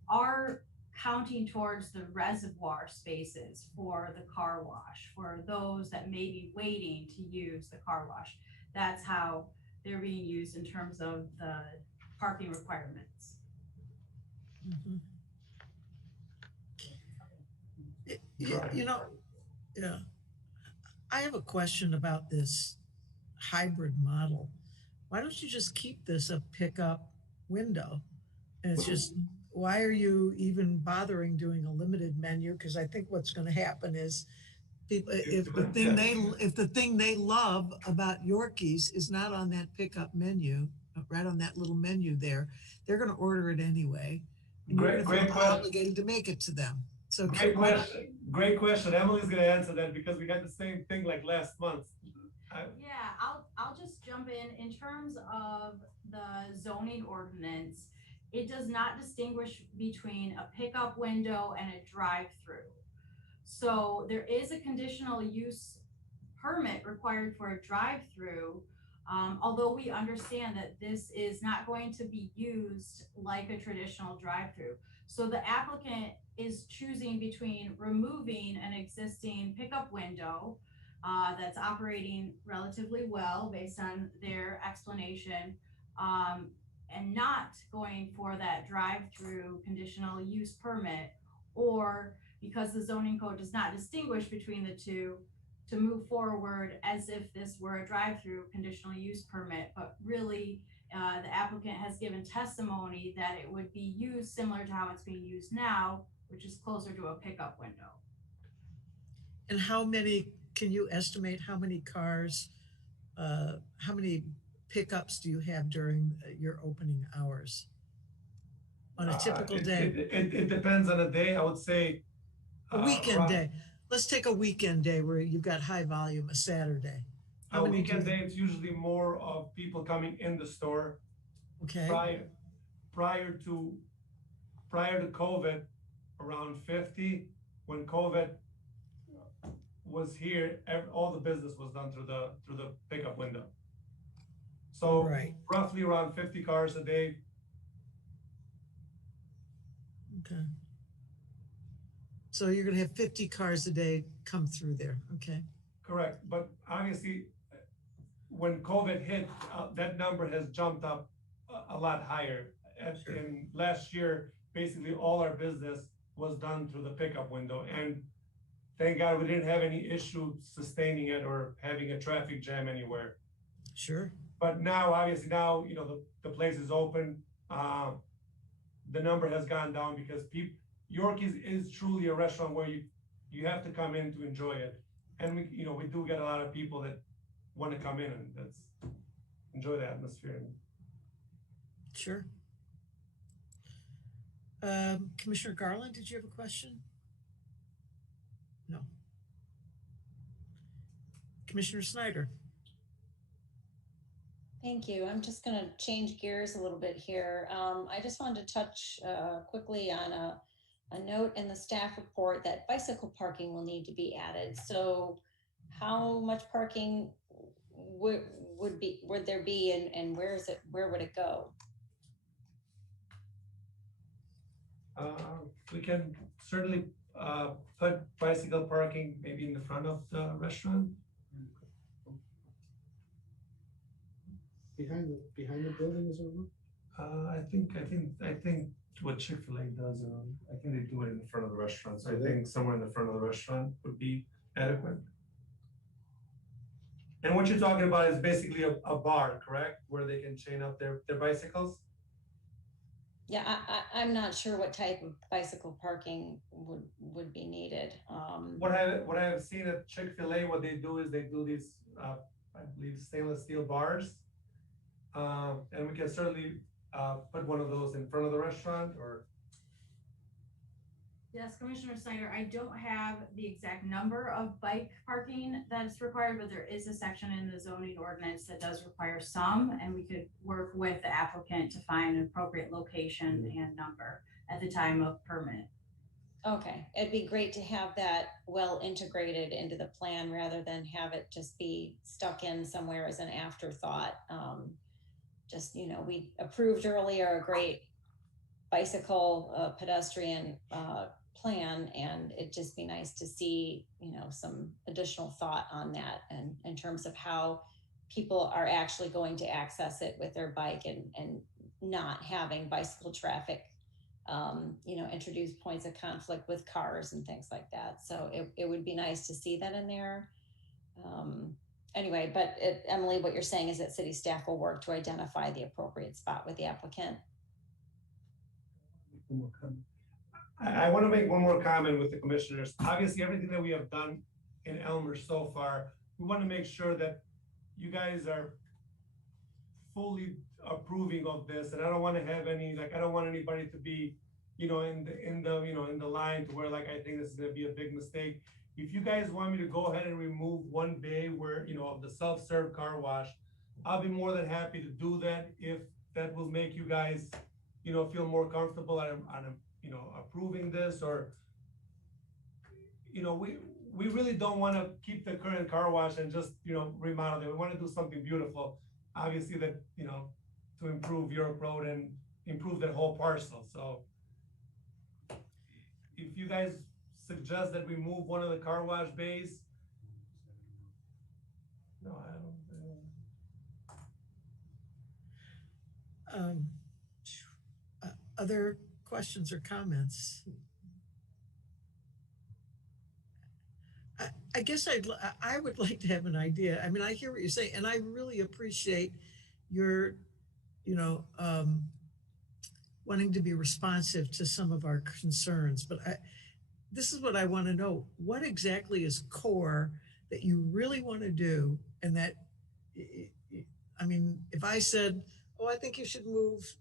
are counting towards the reservoir spaces for the car wash, for those that may be waiting to use the car wash. That's how they're being used in terms of the parking requirements. Mm-hmm. You know, yeah. I have a question about this hybrid model. Why don't you just keep this a pickup window? And it's just, why are you even bothering doing a limited menu? Because I think what's going to happen is people, if the thing they love about Yorkies is not on that pickup menu, right on that little menu there, they're going to order it anyway. And great question. Obligated to make it to them. So great question. Great question. Emily's going to answer that because we got the same thing like last month. Yeah, I'll just jump in terms of the zoning ordinance. It does not distinguish between a pickup window and a drive-through. So there is a conditional use permit required for a drive-through, although we understand that this is not going to be used like a traditional drive-through. So the applicant is choosing between removing an existing pickup window that's operating relatively well based on their explanation, and not going for that drive-through conditional use permit, or because the zoning code does not distinguish between the two, to move forward as if this were a drive-through conditional use permit. But really, the applicant has given testimony that it would be used similar to how it's being used now, which is closer to a pickup window. And how many, can you estimate how many cars, how many pickups do you have during your opening hours on a typical It- day? It depends on the day. I would say. A weekend day. Let's take a weekend day where you've got high volume, a Saturday. How A many do weekend you- day, it's usually more of people coming in the store. Okay. Prior to COVID, around 50. When COVID was here, all the business was done through the pickup window. So Right. roughly around 50 cars a day. Okay. So you're gonna have 50 cars a day come through there, okay? Correct, but obviously, when COVID hit, that number has jumped up a lot higher. In last year, basically all our business was done through the pickup window, and thank God we didn't have any issue sustaining it or having a traffic jam anywhere. Sure. But now, obviously, now the place is open. The number has gone down because York is truly a restaurant where you have to come in to enjoy it, and we do get a lot of people that want to come in and enjoy the atmosphere. Sure. Commissioner Garland, did you have a question? No. Commissioner Snyder. Thank you. I'm just going to change gears a little bit here. I just wanted to touch quickly on a note in the staff report that bicycle parking will need to be added. So how much parking would there be, and where would it go? We can certainly put bicycle parking maybe in the front of the restaurant. Behind the building is a room? I think what Chick-fil-A does, I think they do it in the front of the restaurant. So I think somewhere in the front of the restaurant would be adequate. And what you're talking about is basically a bar, correct? Where they can chain up their bicycles? Yeah, I'm not sure what type of bicycle parking would be needed. What I have seen at Chick-fil-A, what they do is they do these, I believe, stainless steel bars. And we can certainly put one of those in front of the restaurant or. Yes, Commissioner Snyder, I don't have the exact number of bike parking that's required, but there is a section in the zoning ordinance that does require some, and we could work with the applicant to find an appropriate location and number at the time of permit. Okay, it'd be great to have that well integrated into the plan rather than have it just be stuck in somewhere as an afterthought. We approved earlier a great bicycle pedestrian plan, and it'd just be nice to see, some additional thought on that, and in terms of how people are actually going to access it with their bike and not having bicycle traffic, introduce points of conflict with cars and things like that. So it would be nice to see that in there. Anyway, but Emily, what you're saying is that city staff will work to identify the appropriate spot with the applicant. I want to make one more comment with the commissioners. Obviously, everything that we have done in Elmer so far, we want to make sure that you guys are fully approving of this. And I don't want to have I don't want anybody to be, in the line to where I think this is going to be a big mistake. If you guys want me to go ahead and remove one bay where, of the self-serve car wash, I'll be more than happy to do that if that will make you guys, feel more comfortable on approving this, or, we really don't want to keep the current car wash and just, remodel it. We want to do something beautiful, obviously that, to improve York Road and improve that whole parcel. So if you guys suggest that we move one of the car wash bays. No, I don't. Other questions or comments? I guess I would like to have an idea. I mean, I hear what you're saying, and I really appreciate your, wanting to be responsive to some of our concerns. But this is what I want to know. What exactly is core that you really want to do? And that, I mean, if I said, oh, I think you should move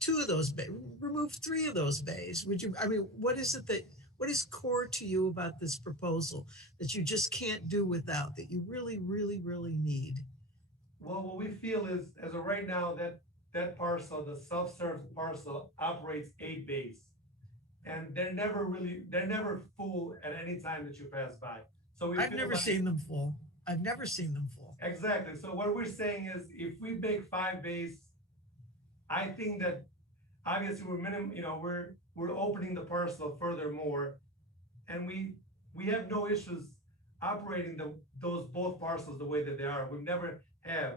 2 of those bays, remove 3 of those bays? Would you, I mean, what is it that, what is core to you about this proposal that you just can't do without, that you really, really, really need? Well, what we feel is, as of right now, that parcel, the self-serve parcel, operates 8 bays. And they're never full at any time that you pass by. So I've never seen them full. I've never seen them full. Exactly. So what we're saying is, if we make 5 bays, I think that obviously we're opening the parcel furthermore, and we have no issues operating those both parcels the way that they are. We never have.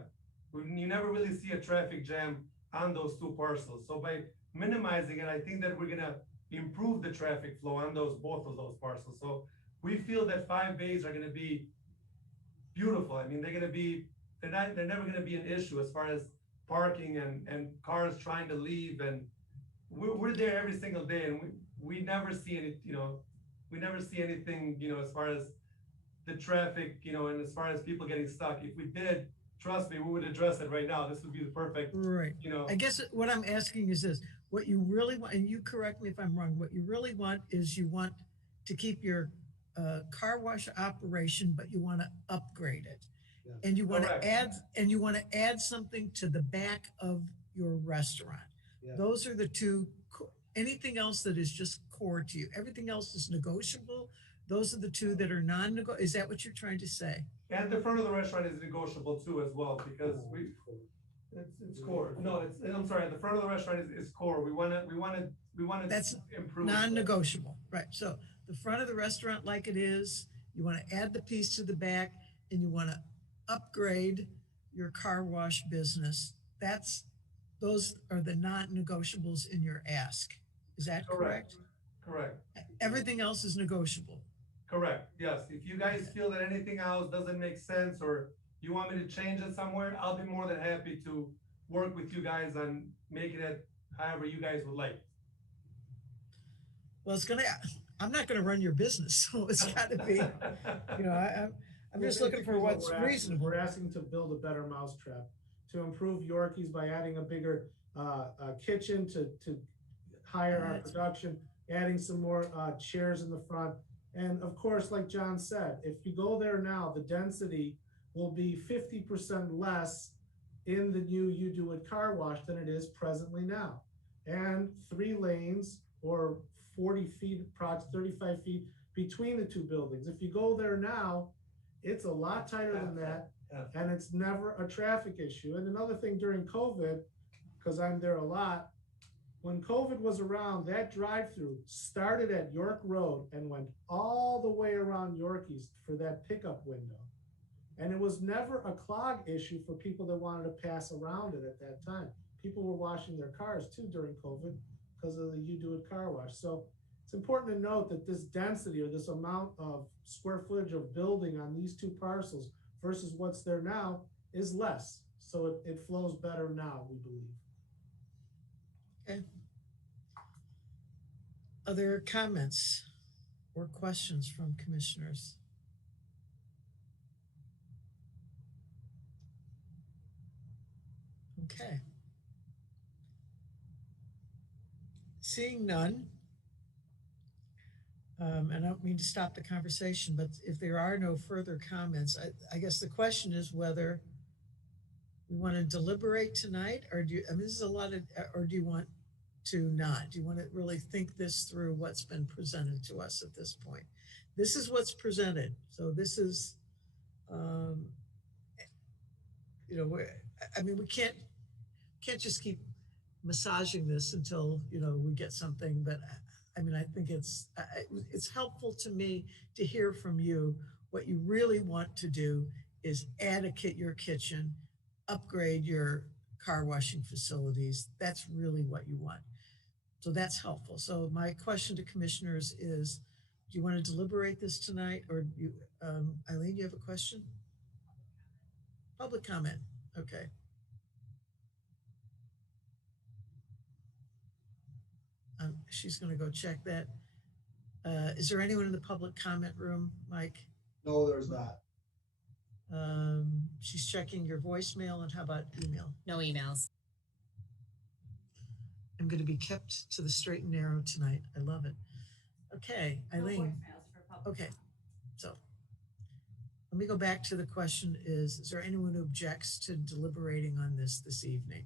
You never really see a traffic jam on those 2 parcels. So by minimizing it, I think that we're gonna improve the traffic flow on both of those parcels. So we feel that 5 bays are gonna be beautiful. I mean, they're never gonna be an issue as far as parking and cars trying to leave. And we're there every single day, and we never see any, we never see anything, as far as the traffic, and as far as people getting stuck. If we did, trust me, we would address it right now. This would be the perfect, right. I guess what I'm asking is this: what you really want, and you correct me if I'm wrong, what you really want is you want to keep your car wash operation, but you want to upgrade it. Yeah. And you want to add something to the back of your restaurant. Yeah. Those are the 2. Anything else that is just core to you, everything else is negotiable. Those are the 2 that are non-negotiable. Is that what you're trying to say? And the front of the restaurant is negotiable too, as well, because it's core. No, I'm sorry. The front of the restaurant is core. We want to. That's improve. Non-negotiable, right? So the front of the restaurant, like it is, you want to add the piece to the back, and you want to upgrade your car wash business. Those are the non-negotiables in your ask. Is that correct? Correct. Everything else is negotiable. Correct. Yes. If you guys feel that anything else doesn't make sense, or you want me to change it somewhere, I'll be more than happy to work with you guys on making it however you guys would like. Well, I'm not gonna run your business, so it's gotta be, I'm just looking for what's reasonable. We're asking to build a better mousetrap, to improve Yorkies by adding a bigger kitchen, to higher our production, adding some more chairs in the front. And of course, like John said, if you go there now, the density will be 50% less in the new You Do It car wash than it is presently now. And 3 lanes, or 40 feet, approximately 35 feet between the 2 buildings. If you go there now, it's a lot tighter than that, and it's never a traffic issue. And another thing during COVID, because I'm there a lot, when COVID was around, that drive-through started at York Road and went all the way around Yorkies for that pickup window. And it was never a clog issue for people that wanted to pass around it at that time. People were washing their cars too during COVID because of the You Do It car wash. So it's important to note that this density, or this amount of square footage of building on these 2 parcels versus what's there now, is less. So it flows better now, we believe. Okay. Other comments or questions from commissioners? Okay. Seeing none, and I don't mean to stop the conversation, but if there are no further comments, I guess the question is whether we want to deliberate tonight, or this is a lot of, or do you want to not? Do you want to really think this through, what's been presented to us at this point? This is what's presented. So this is, we can't just keep massaging this until, we get something, but I think it's helpful to me to hear from you. What you really want to do is add your kitchen, upgrade your car washing facilities. That's really what you want. So that's helpful. So my question to commissioners is, do you want to deliberate this tonight, or do you, Eileen, you have a question? Public comment. Okay. She's going to go check that. Is there anyone in the public comment room, Mike? No, there's not. She's checking your voicemail, and how about email? No emails. I'm going to be kept to the straight and narrow tonight. I love it. Okay, No Eileen. voicemails for public Okay, so let me go back to the question is there anyone who objects to deliberating on this evening?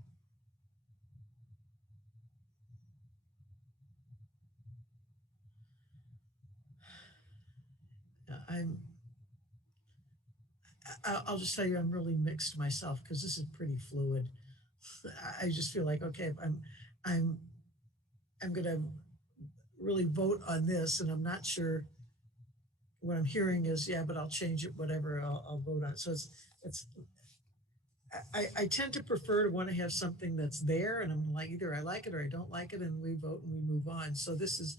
I'll just tell you, I'm really mixed myself because this is pretty fluid. I just feel like, okay, I'm going to really vote on this, and I'm not sure. What I'm hearing is, yeah, but I'll change it, whatever. I'll vote on it. So I tend to prefer to want to have something that's there, and I'm like, either I like it or I don't like it, and we vote and we move on. So this is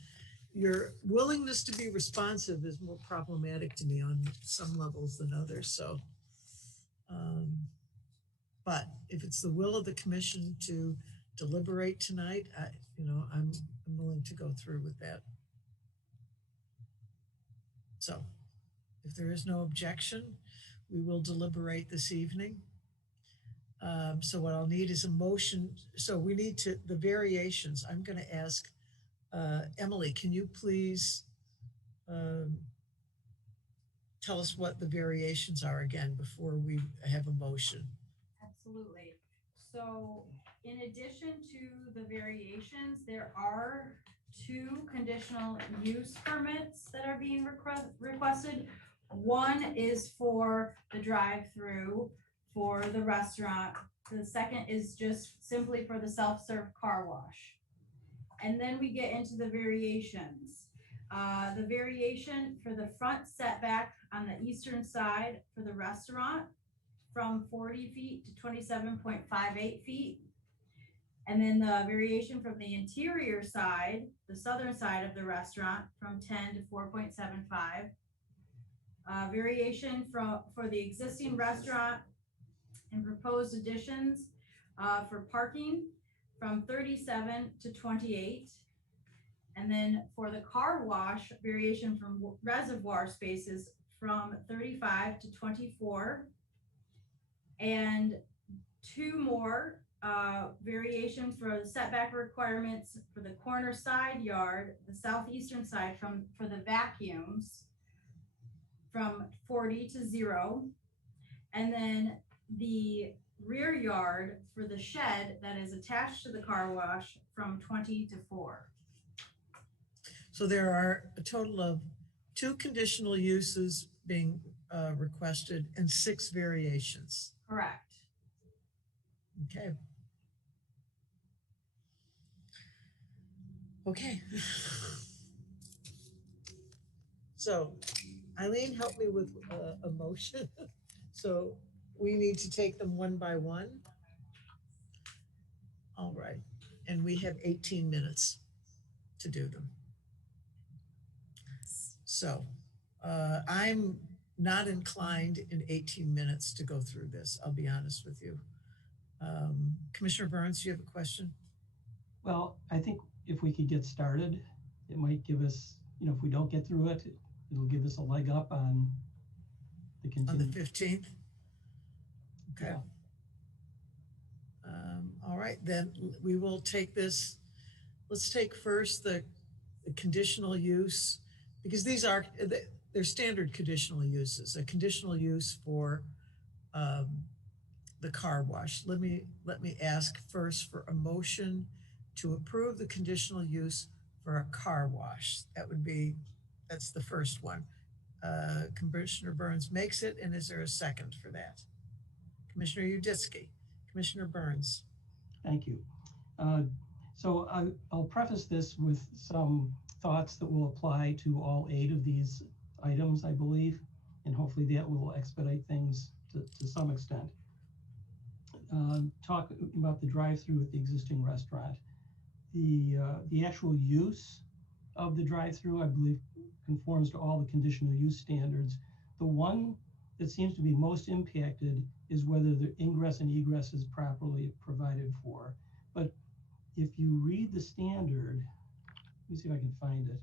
your willingness to be responsive is more problematic to me on some levels than others. So, but if it's the will of the commission to deliberate tonight, I'm willing to go through with that. So if there is no objection, we will deliberate this evening. So what I'll need is a motion. So we need the variations. I'm going to ask Emily, can you please tell us what the variations are again before we have a motion? Absolutely. So in addition to the variations, there are 2 conditional use permits that are being requested. One is for the drive-through for the restaurant. The second is just simply for the self-serve car wash. And then we get into the variations. The variation for the front setback on the eastern side for the restaurant from 40 feet to 27.58 feet. And then the variation from the interior side, the southern side of the restaurant, from 10 to 4.75. Variation for the existing restaurant and proposed additions for parking from 37 to 28. And then for the car wash, variation from reservoir spaces from 35 to 24. And 2 more variations for the setback requirements for the corner side yard, the southeastern side for the vacuums from 40 to 0. And then the rear yard for the shed that is attached to the car wash from 20 to 4. So there are a total of 2 conditional uses being requested and 6 variations. Correct. Okay. Okay. So Eileen, help me with a motion. So we need to take them one by one. All right. And we have 18 minutes to do them. So I'm not inclined in 18 minutes to go through this. I'll be honest with you. Commissioner Burns, do you have a question? Well, I think if we could get started, it might give us, if we don't get through it, it'll give us a leg up on the On the 15th? Okay. Yeah. All right, then we will take this. Let's take first the conditional use, because these are, they're standard conditional uses. A conditional use for the car wash. Let me ask first for a motion to approve the conditional use for a car wash. That's the first one. Commissioner Burns makes it, and is there a second for that? Commissioner Uditsky, Commissioner Burns. Thank you. So I'll preface this with some thoughts that will apply to all 8 of these items, I believe, and hopefully that will expedite things to some extent. Talk about the drive-through at the existing restaurant. The actual use of the drive-through, I believe, conforms to all the conditional use standards. The one that seems to be most impacted is whether the ingress and egress is properly provided for. But if you read the standard, let me see if I can find it.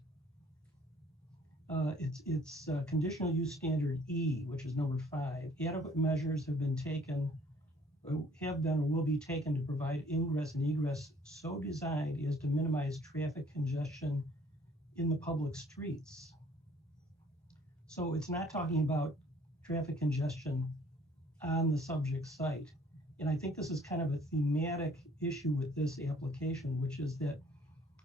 It's conditional use standard E, which is number 5. Adequate measures have been taken have been or will be taken to provide ingress and egress so designed as to minimize traffic congestion in the public streets. So it's not talking about traffic congestion on the subject site. And I think this is kind of a thematic issue with this application, which is that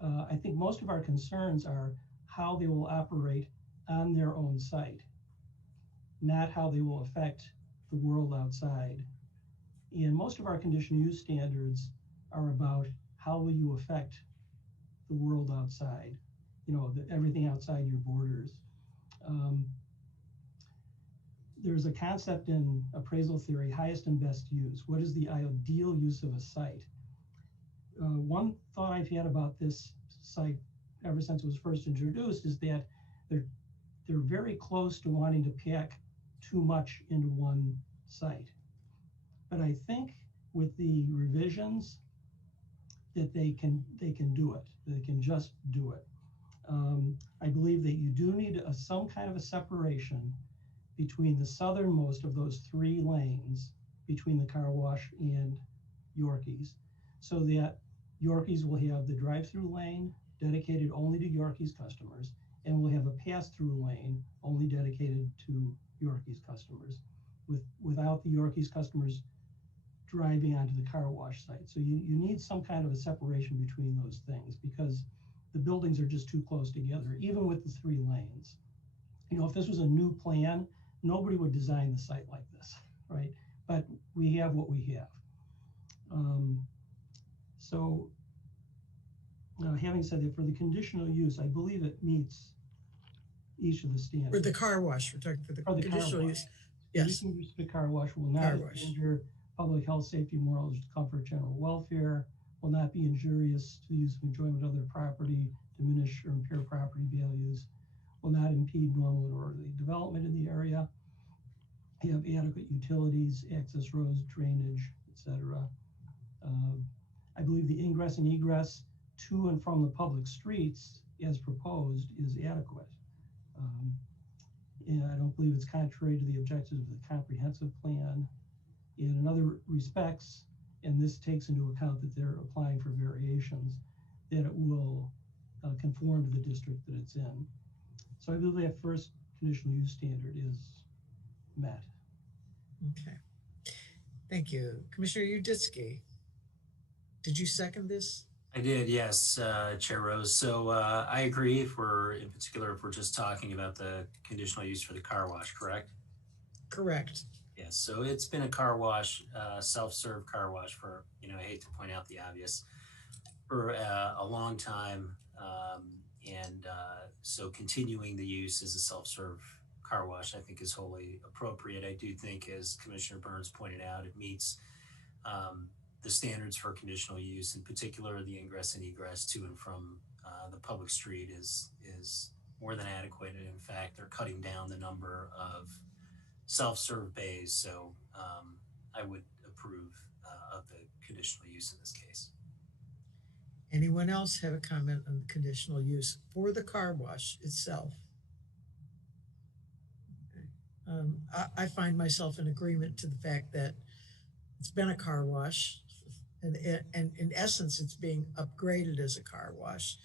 I think most of our concerns are how they will operate on their own site, not how they will affect the world outside. And most of our conditional use standards are about how will you affect the world outside, everything outside your borders. There's a concept in appraisal theory, highest and best use. What is the ideal use of a site? One thought I've had about this site ever since it was first introduced is that they're very close to wanting to pack too much into one site. But I think with the revisions that they can do it. They can just do it. I believe that you do need some kind of a separation between the southernmost of those 3 lanes between the car wash and Yorkies, so that Yorkies will have the drive-through lane dedicated only to Yorkies customers, and will have a pass-through lane only dedicated to Yorkies customers, without the Yorkies customers driving onto the car wash site. So you need some kind of a separation between those things, because the buildings are just too close together, even with the 3 lanes. If this was a new plan, nobody would design the site like this, right? But we have what we have. Having said that, for the conditional use, I believe it meets each of the standards. For the car wash, we're talking for the conditional use. Yes. Conditional use for the car wash will not injure public health, safety, morals, comfort, general welfare, will not be injurious to the use of enjoyment of other property, diminish or impair property values, will not impede normal and orderly development in the area, have adequate utilities, access roads, drainage, etc. I believe the ingress and egress to and from the public streets as proposed is adequate. And I don't believe it's contrary to the objectives of the comprehensive plan. In other respects, and this takes into account that they're applying for variations, that it will conform to the district that it's in. So I believe that first conditional use standard is met. Okay. Thank you. Commissioner Uditsky, did you second this? I did, yes, Chair Rose. So I agree if we're just talking about the conditional use for the car wash, correct? Correct. Yes, so it's been a car wash, self-serve car wash for, I hate to point out the obvious, for a long time. So continuing the use as a self-serve car wash, I think, is wholly appropriate. I do think, as Commissioner Burns pointed out, it meets the standards for conditional use, in particular the ingress and egress to and from the public street is more than adequate. And in fact, they're cutting down the number of self-serve bays. So I would approve of the conditional use in this case. Anyone else have a comment on the conditional use for the car wash itself? Okay. I find myself in agreement to the fact that it's been a car wash, and in essence, it's being upgraded as a car wash.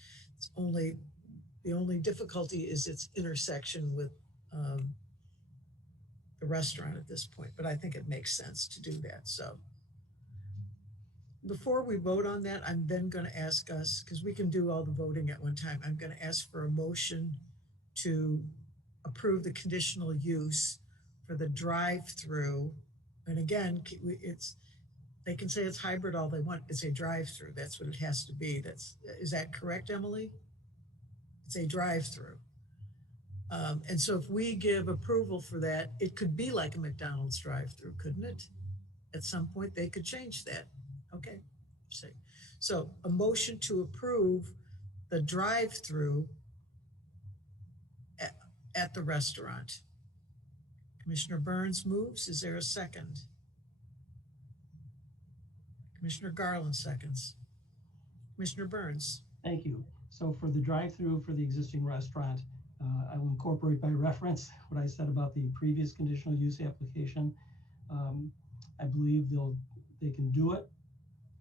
The only difficulty is its intersection with the restaurant at this point, but I think it makes sense to do that. So before we vote on that, I'm then going to ask us, because we can do all the voting at one time, I'm going to ask for a motion to approve the conditional use for the drive-through. And again, they can say it's hybrid all they want. It's a drive-through. That's what it has to be. Is that correct, Emily? It's a drive-through. And so if we give approval for that, it could be like a McDonald's drive-through, couldn't it? At some point, they could change that. Okay. So a motion to approve the drive-through at the restaurant. Commissioner Burns moves. Is there a second? Commissioner Garland seconds. Commissioner Burns. Thank you. So for the drive-through for the existing restaurant, I will incorporate by reference what I said about the previous conditional use application. I believe they'll they can do it.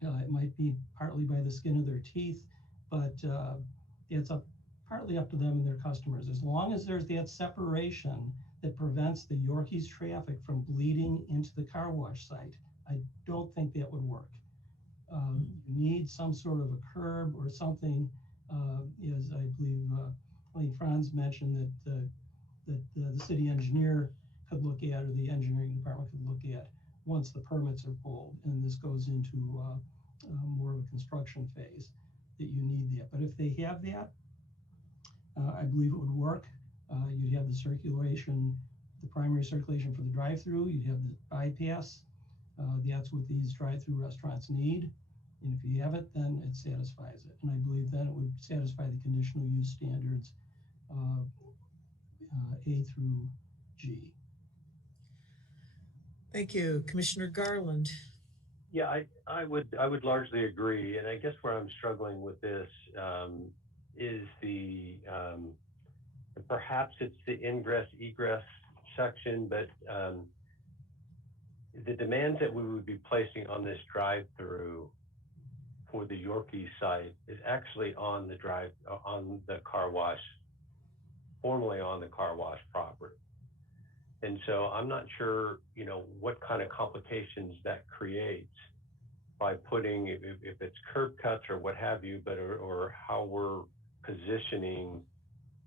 It might be partly by the skin of their teeth, but it's partly up to them and their customers. As long as there's that separation that prevents the Yorkies traffic from bleeding into the car wash site, I don't think that would work. You need some sort of a curb or something, as I believe Franz mentioned that the city engineer could look at, or the engineering department could look at once the permits are pulled, and this goes into more of a construction phase, that you need that. But if they have that, I believe it would work. You'd have the circulation, the primary circulation for the drive-through. You'd have the bypass. That's what these drive-through restaurants need. And if you have it, then it satisfies it. And I believe then it would satisfy the conditional use standards A through G. Thank you. Commissioner Garland. Yeah, I would largely agree. And I guess where I'm struggling with this is perhaps it's the ingress egress section, but the demands that we would be placing on this drive-through for the Yorkie site is actually on the car wash, formerly on the car wash property. And so I'm not sure, what kind of complications that creates by putting, if it's curb cuts or what have you, but or how we're positioning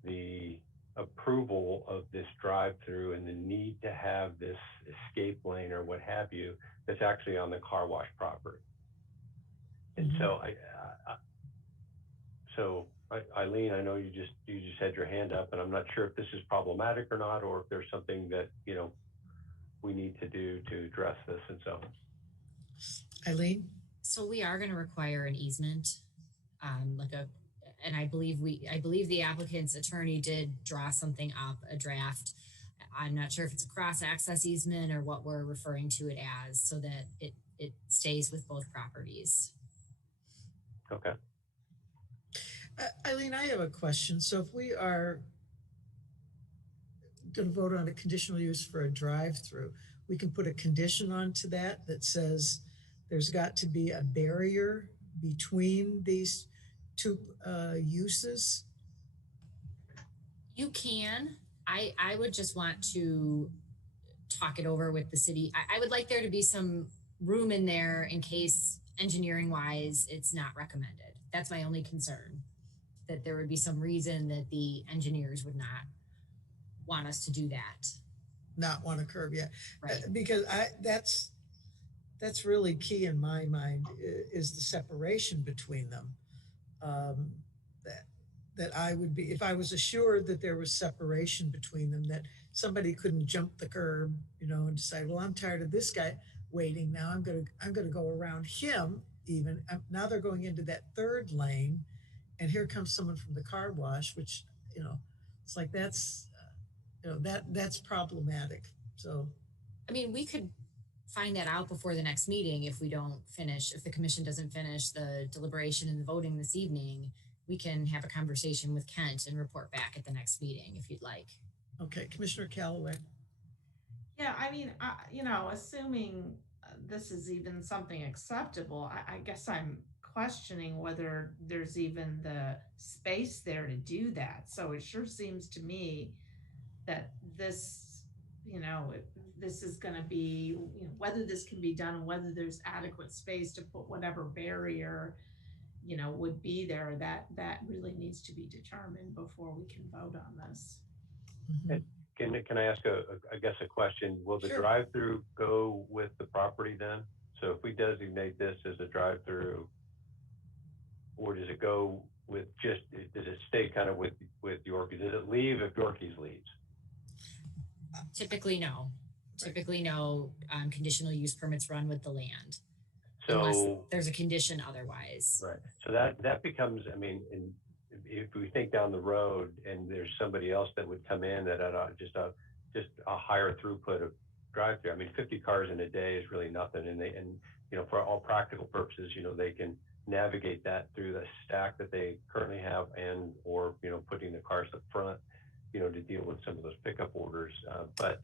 the approval of this drive-through and the need to have this escape lane or what have you, that's actually on the car wash property. And so Eileen, I know you just had your hand up, and I'm not sure if this is problematic or not, or if there's something that we need to do to address this. And so, Eileen. So we are going to require an easement, and I believe the applicant's attorney did draw something up, a draft. I'm not sure if it's a cross-access easement or what we're referring to it as, so that it stays with both properties. Okay. Eileen, I have a question. So if we are going to vote on a conditional use for a drive-through, we can put a condition onto that says there's got to be a barrier between these two uses? You can. I would just want to talk it over with the city. I would like there to be some room in there in case engineering wise it's not recommended. That's my only concern, that there would be some reason that the engineers would not want us to do that. Not want a curb, yeah. Right. Because that's really key in my mind, is the separation between them. That I would be, if I was assured that there was separation between them, that somebody couldn't jump the curb, and decide, well, I'm tired of this guy waiting. Now I'm gonna go around him. Even now they're going into that third lane, and here comes someone from the car wash, which it's like that's that's problematic. So, I mean, we could find that out before the next meeting if the commission doesn't finish the deliberation and the voting this evening. We can have a conversation with Kent and report back at the next meeting if you'd like. Okay, Commissioner Callaway. Yeah, I mean, assuming this is even something acceptable, I guess I'm questioning whether there's even the space there to do that. So it sure seems to me that this, this is going to be, whether this can be done and whether there's adequate space to put whatever barrier, would be there, that really needs to be determined before we can vote on this. Mm-hmm. Can I ask a question? Will the drive-through go with the property then? So if we designate this as a drive-through, or does it go with does it stay kind of with Yorkies? Does it leave if Yorkies leaves? Typically no. Typically no. Conditional use permits run with the land. So unless there's a condition otherwise. Right. So that becomes, if we think down the road and there's somebody else that would come in that at just a higher throughput of drive-through. 50 cars in a day is really nothing, and for all practical purposes, they can navigate that through the stack that they currently have, or putting the cars up front, to deal with some of those pickup orders. But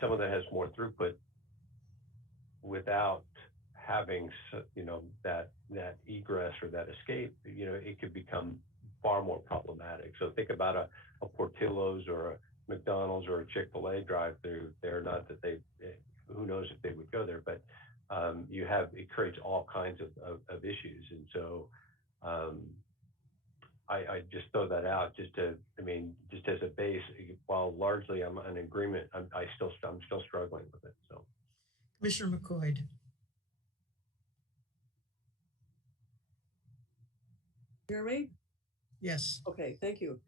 someone that has more throughput, without having, that egress or that escape, it could become far more problematic. So think about a Portillo's or a McDonald's or a Chick-fil-A drive-through. They're not that who knows if they would go there, but it creates all kinds of issues. And so I just throw that out just as a base. While largely I'm in agreement, I'm still struggling with it. So, Commissioner McCoy. Hear me? Yes. Okay, thank you.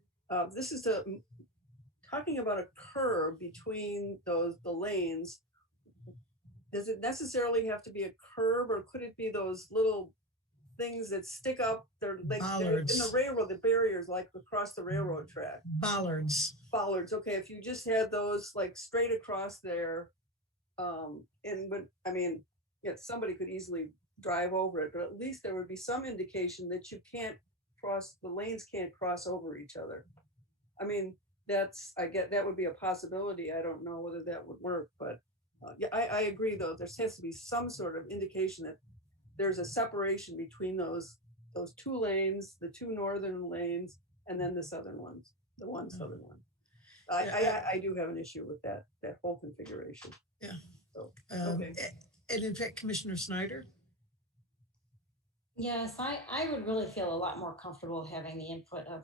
This is talking about a curb between the lanes. Does it necessarily have to be a curb, or could it be those little things that stick up? They're like in the railroad, the barriers like across the railroad track. Bollards. Bollards. Okay, if you just had those like straight across there, somebody could easily drive over it, but at least there would be some indication that you can't cross, the lanes can't cross over each other. I mean, that would be a possibility. I don't know whether that would work, but I agree though. There has to be some sort of indication that there's a separation between those two lanes, the two northern lanes, and then the southern ones, the one southern one. I do have an issue with that whole configuration. Yeah. So, okay. And in fact, Commissioner Snyder? Yes, I would really feel a lot more comfortable having the input of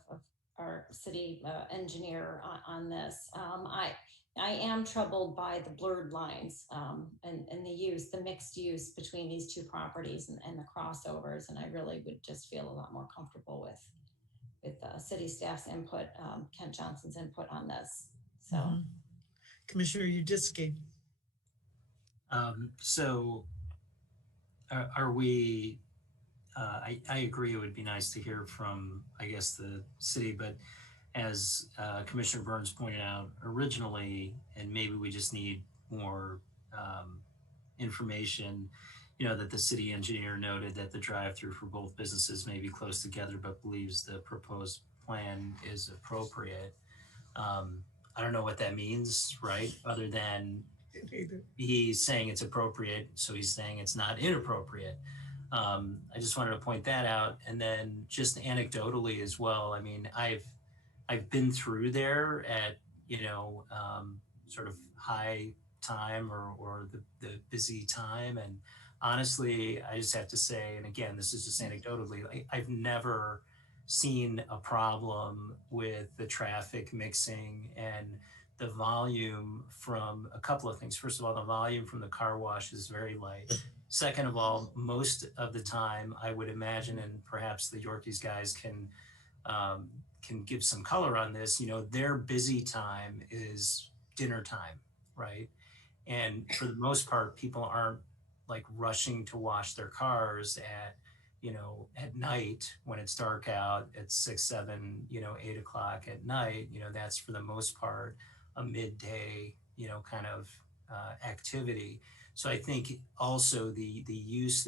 our city engineer on this. I am troubled by the blurred lines and the mixed use between these two properties and the crossovers. And I really would just feel a lot more comfortable with city staff's input, Kent Johnson's input on this. So, Commissioner Udisky. So are we, I agree it would be nice to hear from, I guess, the city, but as Commissioner Burns pointed out originally, and maybe we just need more information, that the city engineer noted that the drive-through for both businesses may be close together, but believes the proposed plan is appropriate. I don't know what that means, right? Other than he's saying it's appropriate, so he's saying it's not inappropriate. I just wanted to point that out. And then just anecdotally as well, I mean, I've been through there at, sort of high time or the busy time. And honestly, I just have to say, and again, this is just anecdotally, I've never seen a problem with the traffic mixing and the volume from a couple of things. First of all, the volume from the car wash is very light. Second of all, most of the time, I would imagine, and perhaps the Yorkies guys can give some color on this, their busy time is dinner time, right? And for the most part, people aren't like rushing to wash their cars at night when it's dark out at 6, 7, 8 o'clock at night. That's for the most part a midday, kind of activity. So I think also the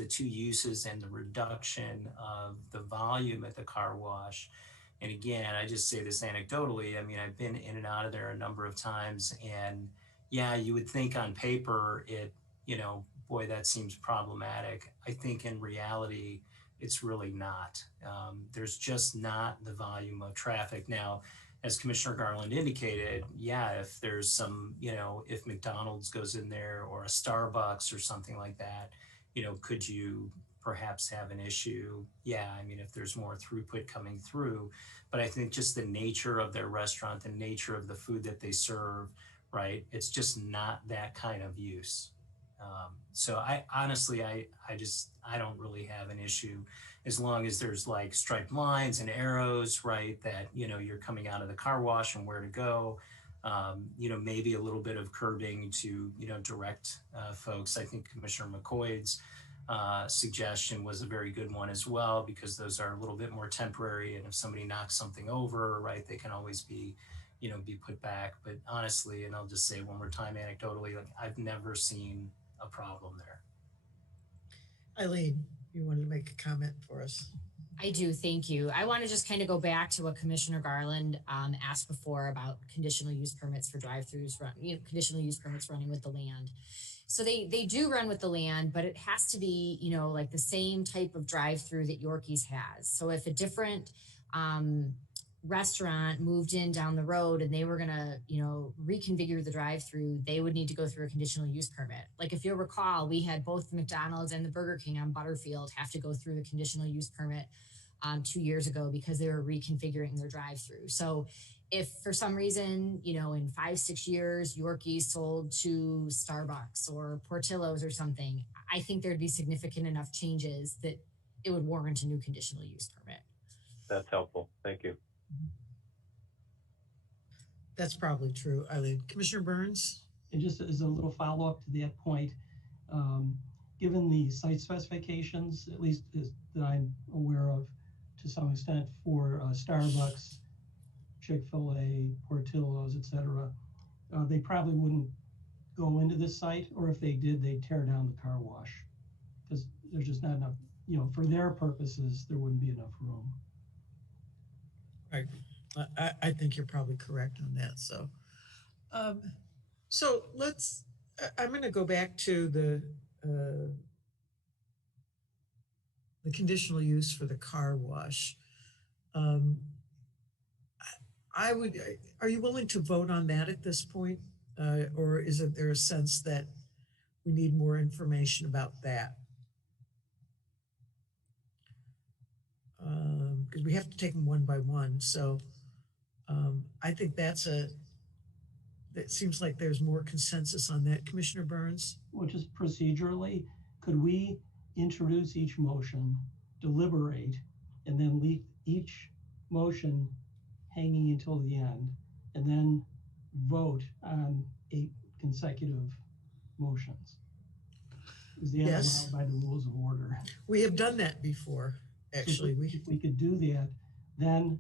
two uses and the reduction of the volume at the car wash. And again, I just say this anecdotally. I mean, I've been in and out of there a number of times, and yeah, you would think on paper boy, that seems problematic. I think in reality, it's really not. There's just not the volume of traffic. Now, as Commissioner Garland indicated, yeah, if there's some, if McDonald's goes in there or a Starbucks or something like that, could you perhaps have an issue? Yeah, I mean, if there's more throughput coming through, but I think just the nature of their restaurant, the nature of the food that they serve, right? It's just not that kind of use. So I honestly, I don't really have an issue as long as there's like striped lines and arrows, right? That, you're coming out of the car wash and where to go, maybe a little bit of curbing to, direct folks. I think Commissioner McCoy's suggestion was a very good one as well, because those are a little bit more temporary. And if somebody knocks something over, right, they can always be put back. But honestly, and I'll just say one more time anecdotally, like I've never seen a problem there. Eileen, you wanted to make a comment for us? I do, thank you. I want to just kind of go back to what Commissioner Garland asked before about conditional use permits for drive-throughs, conditional use permits running with the land. So they do run with the land, but it has to be, you know, like the same type of drive-through that Yorkies has. So if a different restaurant moved in down the road and they were gonna, you know, reconfigure the drive-through, they would need to go through a conditional use permit. Like if you'll recall, we had both the McDonald's and the Burger King on Butterfield have to go through the conditional use permit 2 years ago because they were reconfiguring their drive-through. So if for some reason, you know, in 5-6 years, Yorkies sold to Starbucks or Portillo's or something, I think there'd be significant enough changes that it would warrant a new conditional use permit. That's helpful. Thank you. That's probably true. Eileen. Commissioner Burns? And just as a little follow-up to that point, given the site specifications, at least that I'm aware of to some extent for Starbucks, Chick-fil-A, Portillo's, et cetera, they probably wouldn't go into this site, or if they did, they'd tear down the car wash because there's just not enough, you know, for their purposes, there wouldn't be enough room. Right. I think you're probably correct on that. So, so let's, I'm going to go back to the conditional use for the car wash. I would, are you willing to vote on that at this point? Or is it there a sense that we need more information about that? Because we have to take them one by one. So I think that seems like there's more consensus on that. Commissioner Burns? Well, just procedurally, could we introduce each motion, deliberate, and then leave each motion hanging until the end, and then vote on 8 consecutive motions? Is the Yes. allowed by the rules of order? We have done that before, actually. So if we could do that, then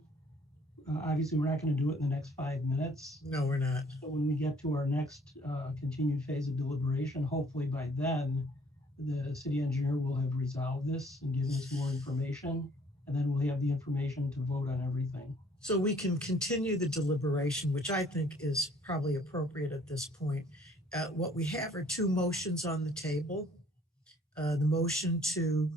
obviously we're not going to do it in the next 5 minutes. No, we're not. So when we get to our next continued phase of deliberation, hopefully by then, the city engineer will have resolved this and given us more information, and then we'll have the information to vote on everything. So we can continue the deliberation, which I think is probably appropriate at this point. What we have are 2 motions on the table. The motion to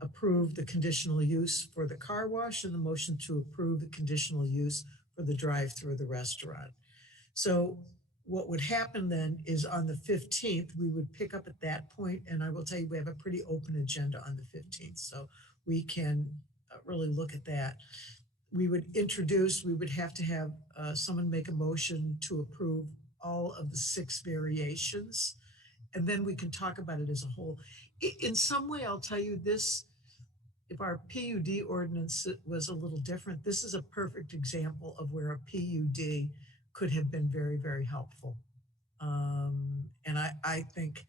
approve the conditional use for the car wash and the motion to approve the conditional use for the drive-through of the restaurant. So what would happen then is on the 15th, we would pick up at that point, and I will tell you, we have a pretty open agenda on the 15th, so we can really look at that. We would introduce, we would have to have someone make a motion to approve all of the 6 variations, and then we can talk about it as a whole. In some way, I'll tell you this, if our PUD ordinance was a little different, this is a perfect example of where a PUD could have been very, very helpful. And I think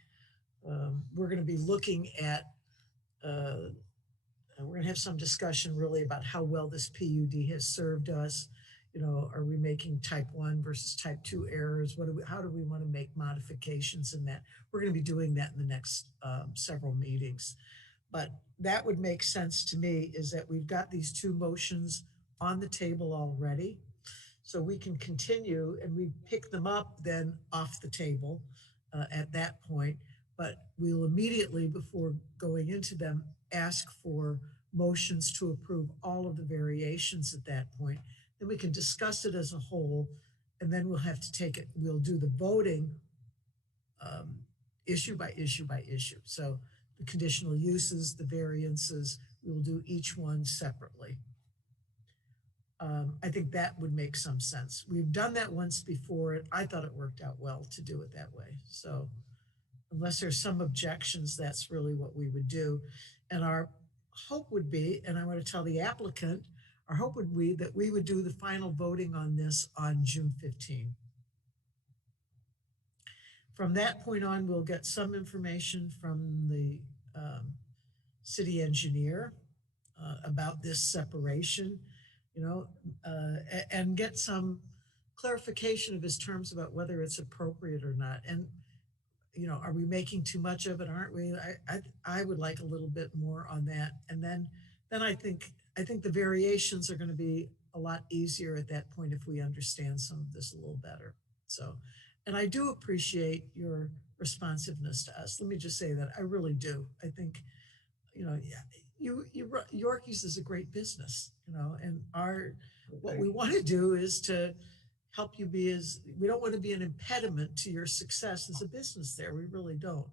we're going to be looking at, we're going to have some discussion really about how well this PUD has served us. You know, are we making type 1 versus type 2 errors? How do we want to make modifications in that? We're going to be doing that in the next several meetings. But that would make sense to me, is that we've got these 2 motions on the table already. So we can continue and we pick them up then off the table at that point. But we'll immediately, before going into them, ask for motions to approve all of the variations at that point. Then we can discuss it as a whole, and then we'll have to take it, we'll do the voting issue by issue by issue. So the conditional uses, the variances, we'll do each one separately. I think that would make some sense. We've done that once before. I thought it worked out well to do it that way. So unless there's some objections, that's really what we would do. And our hope would be, and I want to tell the applicant, our hope would be that we would do the final voting on this on June 15. From that point on, we'll get some information from the city engineer about this separation, you know, and get some clarification of his terms about whether it's appropriate or not. And, you know, are we making too much of it? Aren't we? I would like a little bit more on that. And then I think the variations are going to be a lot easier at that point if we understand some of this a little better. So And I do appreciate your responsiveness to us. Let me just say that I really do. I think, you know, Yorkies is a great business, you know, and what we want to do is to help you we don't want to be an impediment to your success as a business there. We really don't.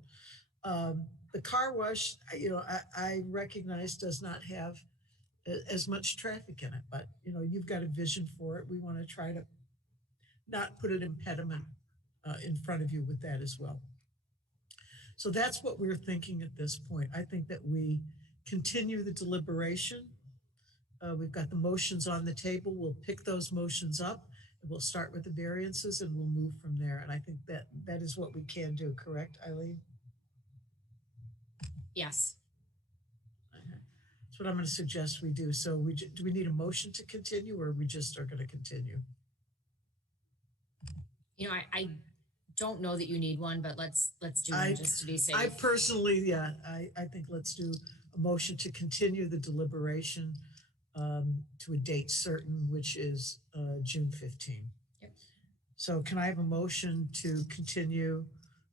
The car wash, you know, I recognize does not have as much traffic in it, but, you know, you've got a vision for it. We want to try to not put an impediment in front of you with that as well. So that's what we're thinking at this point. I think that we continue the deliberation. We've got the motions on the table. We'll pick those motions up. And we'll start with the variances and we'll move from there. And I think that is what we can do, correct, Eileen? Yes. Okay. That's what I'm going to suggest we do. So do we need a motion to continue or we just are going to continue? You know, I don't know that you need one, but let's do one just to be safe. I personally, yeah, I think let's do a motion to continue the deliberation to a date certain, which is June 15. Yep. So can I have a motion to continue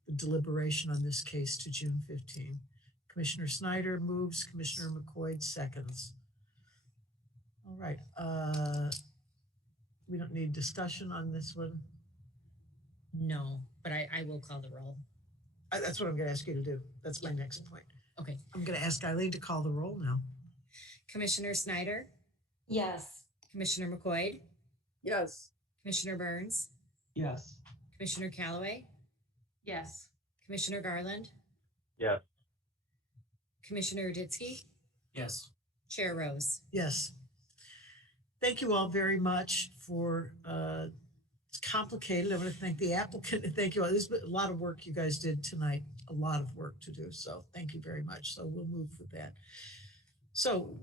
the deliberation on this case to June 15? Commissioner Snyder moves, Commissioner McCoy seconds. All right. We don't need discussion on this one. No, but I will call the roll. That's what I'm going to ask you to do. That's my next point. Okay. I'm going to ask Eileen to call the roll now. Commissioner Snyder? Yes. Commissioner McCoy? Yes. Commissioner Burns? Yes. Commissioner Callaway? Yes. Commissioner Garland? Yes. Commissioner Uditsky? Yes. Chair Rose? Yes. Thank you all very much for it's complicated. I want to thank the applicant and thank you all. There's been a lot of work you guys did tonight, a lot of work to do. So thank you very much. So we'll move with that. So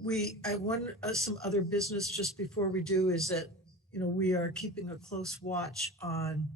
I want some other business just before we do is that, you know, we are keeping a close watch on